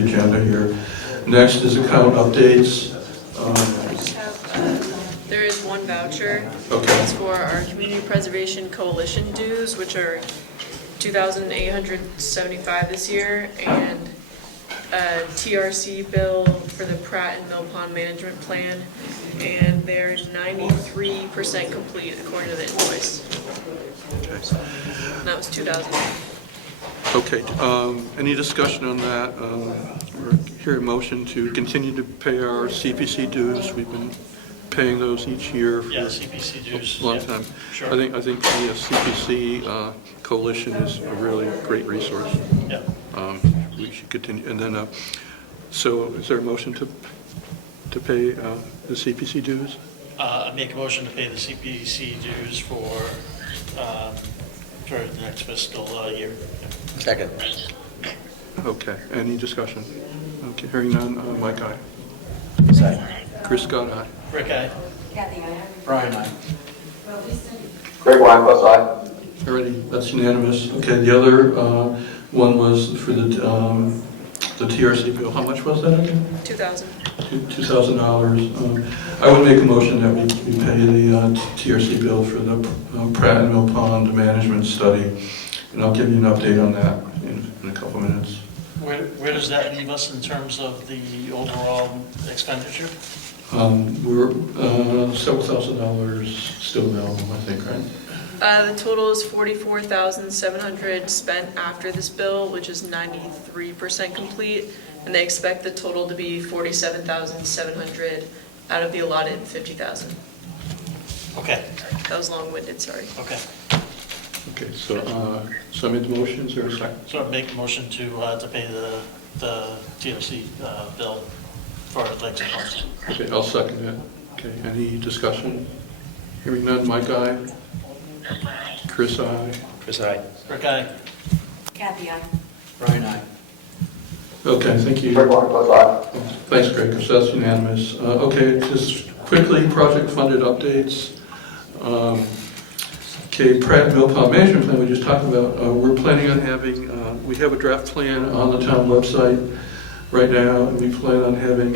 agenda here. Next is account updates. There is one voucher. Okay. It's for our Community Preservation Coalition dues, which are $2,875 this year, and a TRC bill for the Pratt and Mill Pond Management Plan, and they're 93% complete according to the invoice. And that was 2,000. Okay, any discussion on that? We're hearing a motion to continue to pay our CPC dues. We've been paying those each year for Yeah, CPC dues. a long yeah, time. Sure. I think the CPC coalition is a really great resource. Yeah. We should continue, and then, so is there a motion to pay the CPC dues? I make a motion to pay the CPC dues for the next fiscal year. Second. Okay, any discussion? Okay, hearing none, Mike, aye. Chris Scott, aye. Rick, aye. Brian, aye. Greg Weinfuss, aye. Alrighty, that's unanimous. Okay, the other one was for the TRC bill. How much was that again? 2,000. $2,000. I would make a motion that we pay the TRC bill for the Pratt and Mill Pond management study, and I'll give you an update on that in a couple minutes. Where does that leave us in terms of the overall expenditure? We're several $1,000s still available, I think, right? The total is $44,700 spent after this bill, which is 93% complete, and they expect the total to be $47,700 out of the allotted $50,000. Okay. That was long-winded, sorry. Okay. Okay, so I made the motion, is there a second? So I make a motion to pay the TRC bill for Lakes and Parks. Okay, I'll second it. Okay, any discussion? Hearing none, Mike, aye. Chris, aye. Chris, aye. Rick, aye. Kathy, aye. Brian, aye. Okay, thank you. Greg Weinfuss, aye. Thanks, Greg, so that's unanimous. Okay, just quickly, project-funded updates. Okay, Pratt Mill Pond Management Plan we just talked about, we're planning on having, we have a draft plan on the town website right now, and we plan on having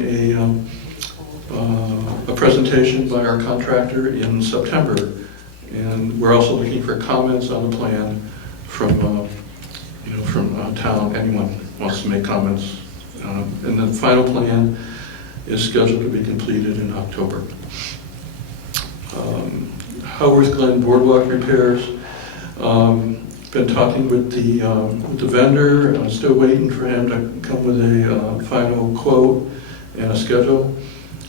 a presentation by our contractor in September. And we're also looking for comments on the plan from town, anyone wants to make comments. And the final plan is scheduled to be completed in October. Howarth Glen Boardwalk repairs. Been talking with the vendor. I'm still waiting for him to come with a final quote and a schedule.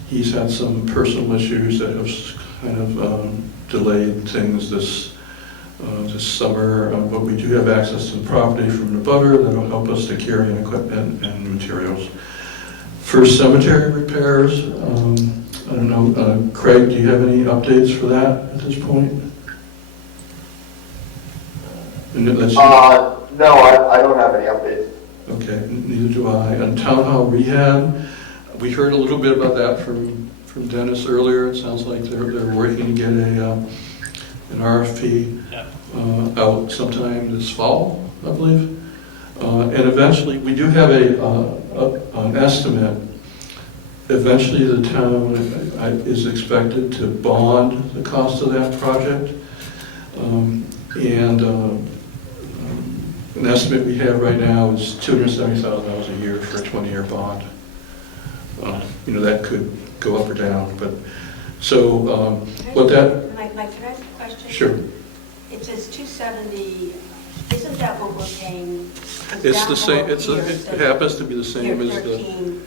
He's had some personal issues that have kind of delayed things this summer, but we do have access to the property from the butter that'll help us to carry in equipment and materials. First cemetery repairs, I don't know, Craig, do you have any updates for that at this point? No, I don't have any updates. Okay, neither do I. And Town Hall rehab, we heard a little bit about that from Dennis earlier. It sounds like they're working to get an RFP out sometime this fall, I believe. And eventually, we do have an estimate. Eventually, the town is expected to bond the cost of that project. An estimate we have right now is $270,000 a year for a 20-year bond. That could go up or down, but so what that... Mike, can I ask a question? Sure. It says 270, isn't that what we're paying? It's the same, it happens to be the same as the...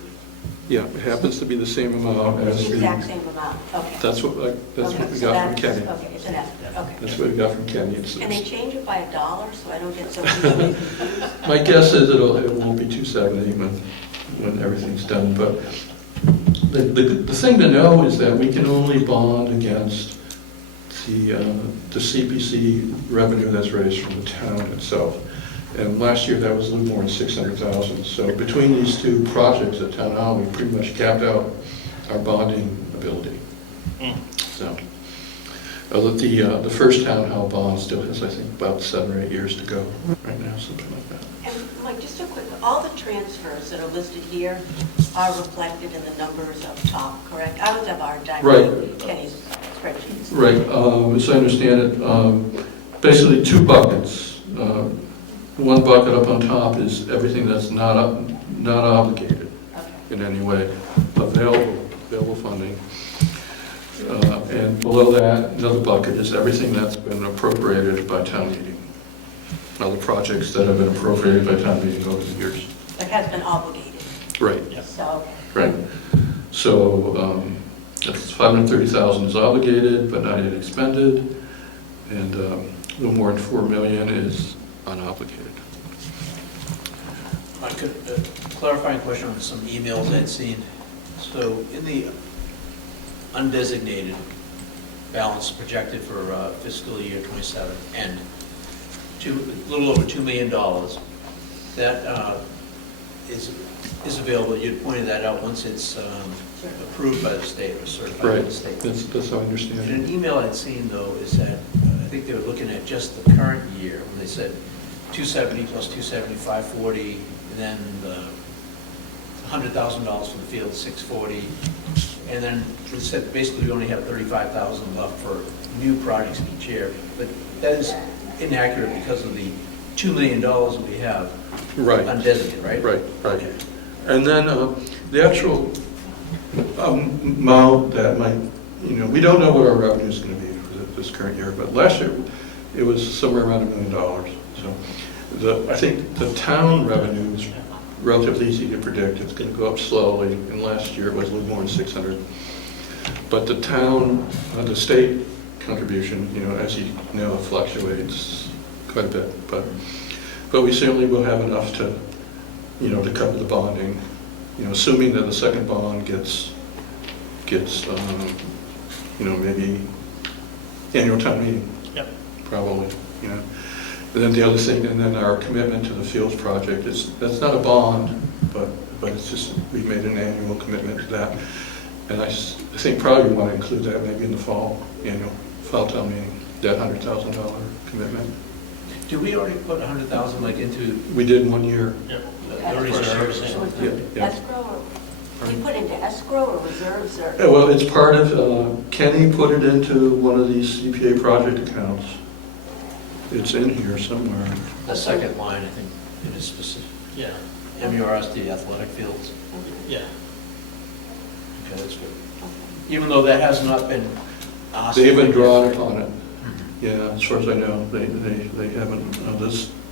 Yeah, it happens to be the same amount as It's the... the exact same amount, okay. That's what we So got from Kenny. Okay, it's an estimate, okay. That's what we got from Kenny. And they change it by $1, so I don't get so confused. My guess is it won't be 270 when everything's done, but the thing to know is that we can only bond against the CPC revenue that's raised from the town itself. And last year that was a little more than 600,000. So between these two projects at Town Hall, we pretty much capped out our bonding ability. So the first Town Hall bond still has, I think, about 7 or 8 years to go right now, something like that. And Mike, just a quick, all the transfers that are listed here are reflected in the numbers up top, correct? I was have a hard time reading Kenny's spreadsheets. Right, as I understand it, basically 2 buckets. One bucket up on top is everything that's not obligated in any way, available funding. And below that, another bucket is everything that's been appropriated by town meeting. Other projects that have been appropriated by town meeting over the years. That has been obligated, Right, so, right. So, that's 530,000 is obligated, but not yet expended, and a little more than 4 million is unobligated. I could, clarifying question on some emails I'd seen. So in the undesignated balance projected for fiscal year '27 end, a little over $2 million, that is available. You pointed that out once it's approved by the state or certified by Right, the state. that's how I understand And it. an email I'd seen, though, is that, I think they were looking at just the current year, when they said 270 plus 270, 540, and then the $100,000 for the field, 640, and then it said basically we only have 35,000 left for new projects each year, but that is inaccurate because of the $2 million we have Right. undesignated, right? Right, right. And then the actual amount that might, we don't know what our revenue is going to be for this current year, but last year it was somewhere around $1 million. So I think the town revenue is relatively easy to predict. It's going to go up slowly, and last year it was a little more than 600. But the town, the state contribution, as you know, fluctuates quite a bit. But we certainly will have enough to, to cover the bonding, assuming that the second bond gets, maybe annual town meeting. Yep. Probably, And then the other thing, and then our commitment to the Fields project, that's not a bond, but it's just, we made an annual commitment to that. And I think probably we want to include that maybe in the annual fall town meeting, that $100,000 commitment. Did we already put 100,000 like into? We did 1 year. Yep. The reserves or something? Yeah. escrow, or, we put into escrow or reserves or? Yeah, well, it's part of, Kenny put it into one of these CPA project accounts. It's in here somewhere. The second line, I think, it is specific. Yeah, MURSD athletic fields. yeah. Okay, that's good. Even though that has not been asked. They haven't drawn upon it. Yeah, as far as I know, they haven't,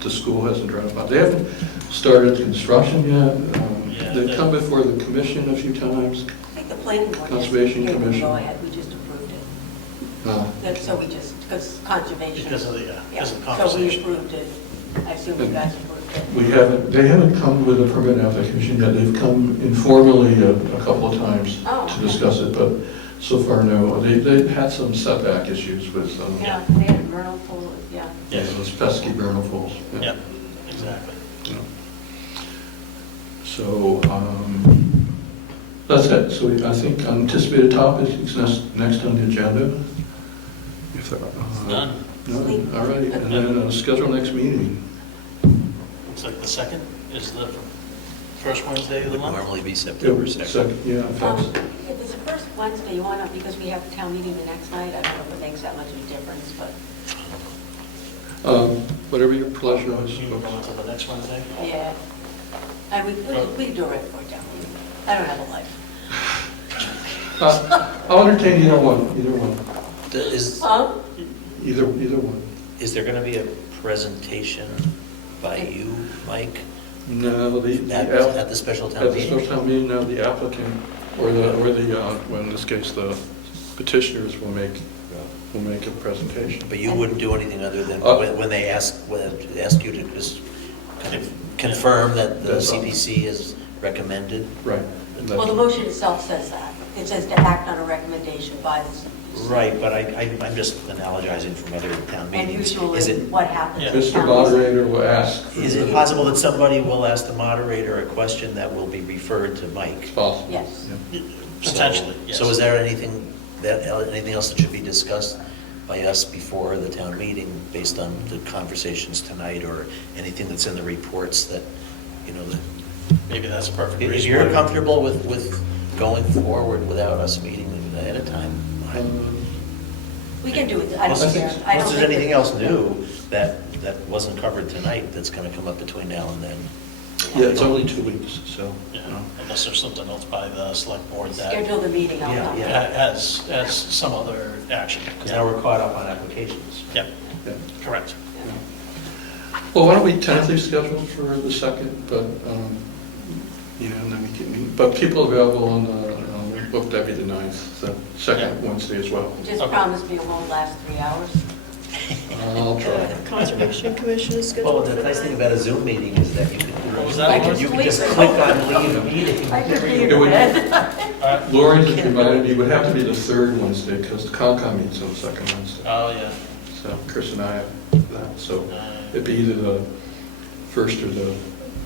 the school hasn't drawn upon it. They haven't started construction yet. They've come before the commission a few times. I think the planning board. Conservation yes, Commission. Go ahead, we just approved it. That's so we just, because conservation. Because of the, because of So we conversation. approved it. I assume you guys approved it. They haven't come with a permit application yet. They've come informally a couple of times to discuss it, but so far, no. They've had some setback issues with, Yeah, they had vernal pool, yeah. those pesky vernal pools. Yep, exactly. So, that's it. So I think anticipated topics is next on the agenda. If there are, Done. No, all right, and then schedule next meeting. Looks like the second is the first Wednesday of the month. Normally be September 2nd. Yeah, if that's, If it's the first Wednesday, you want to, because we have the town meeting the next night, I don't know if it makes that much of a difference, but, whatever your pleasure is. You can go until the next Wednesday? yeah. And we do a report down. I don't have a life. I'll entertain either one. Either one. Is there going to be a presentation by you, Mike? No, At the special town meeting? At the special town meeting, no, the applicant, or well, in this case, the petitioners will make a presentation. But you wouldn't do anything other than when they ask you to just kind of confirm that the CPC is recommended? Right. Well, the motion itself says that. It says to act on a recommendation by the CPC. Right, but I'm just analogizing from other town And meetings. usually what happens. in Mr. towns- Moderator will ask. Is it possible that somebody will ask the moderator a question that will be referred to Mike? It's possible. Yes. Potentially, yes. So is there anything else that should be discussed by us before the town meeting based on the conversations tonight, or anything that's in the reports that, that... Maybe that's a perfect If reason. you're comfortable with going forward without us meeting ahead of time, We can do it. I don't care. I don't unless there's think anything that- else new that wasn't covered tonight that's going to come up between now and then. Yeah, it's only 2 weeks, so. Yeah, unless there's something else by the select board that Schedule the meeting, I'll come. has some other action. Because now we're caught up on applications. Yep, Yeah. correct. Well, why don't we tentatively schedule for the 2nd, but, and then we can, but people available on the, book that'd be the 9th, the second Wednesday as well. Just promise me it won't last 3 hours. I'll try. Conservation Commission is Well, scheduled. the nice thing about a Zoom meeting is that you was that, Lauren? can just click on leave meeting. I could leave It it would- bed. Lori just reminded me, it would have to be the 3rd Wednesday, because the Concom meets on the 2nd Wednesday. Oh, yeah. So Chris and I have that, so it'd be either the 1st or the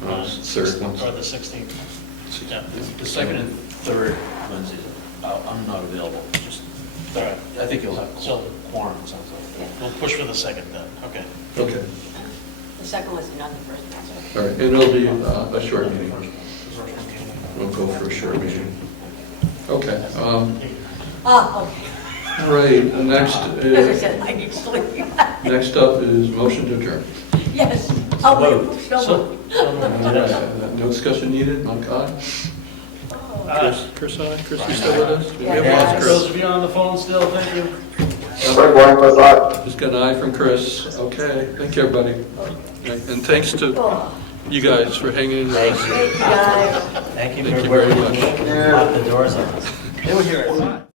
3rd Or Wednesday. the 16th. Yeah. The second and third Wednesdays, I'm not available, just, All right. I think you'll have So quorum, it sounds like. we'll push for the 2nd then, okay. Okay, The second was not the first one, so. all right, and it'll be a short meeting. We'll go for a short meeting. Okay, all Okay. right, the next, As I said, I need sleep. next up is motion to adjourn. Yes. I'll move. So moved. All right, no discussion needed, Mike, aye? Chris, aye? Chris, you still with us? We have lost Those Chris. of you on the phone still, thank you. Just got an eye from Chris. Okay, thank you, everybody. And thanks to you guys for hanging in there. Thank you. Thank you, guys. Thank you Thank for you very working. much. Lock the doors on us. They were here at 5.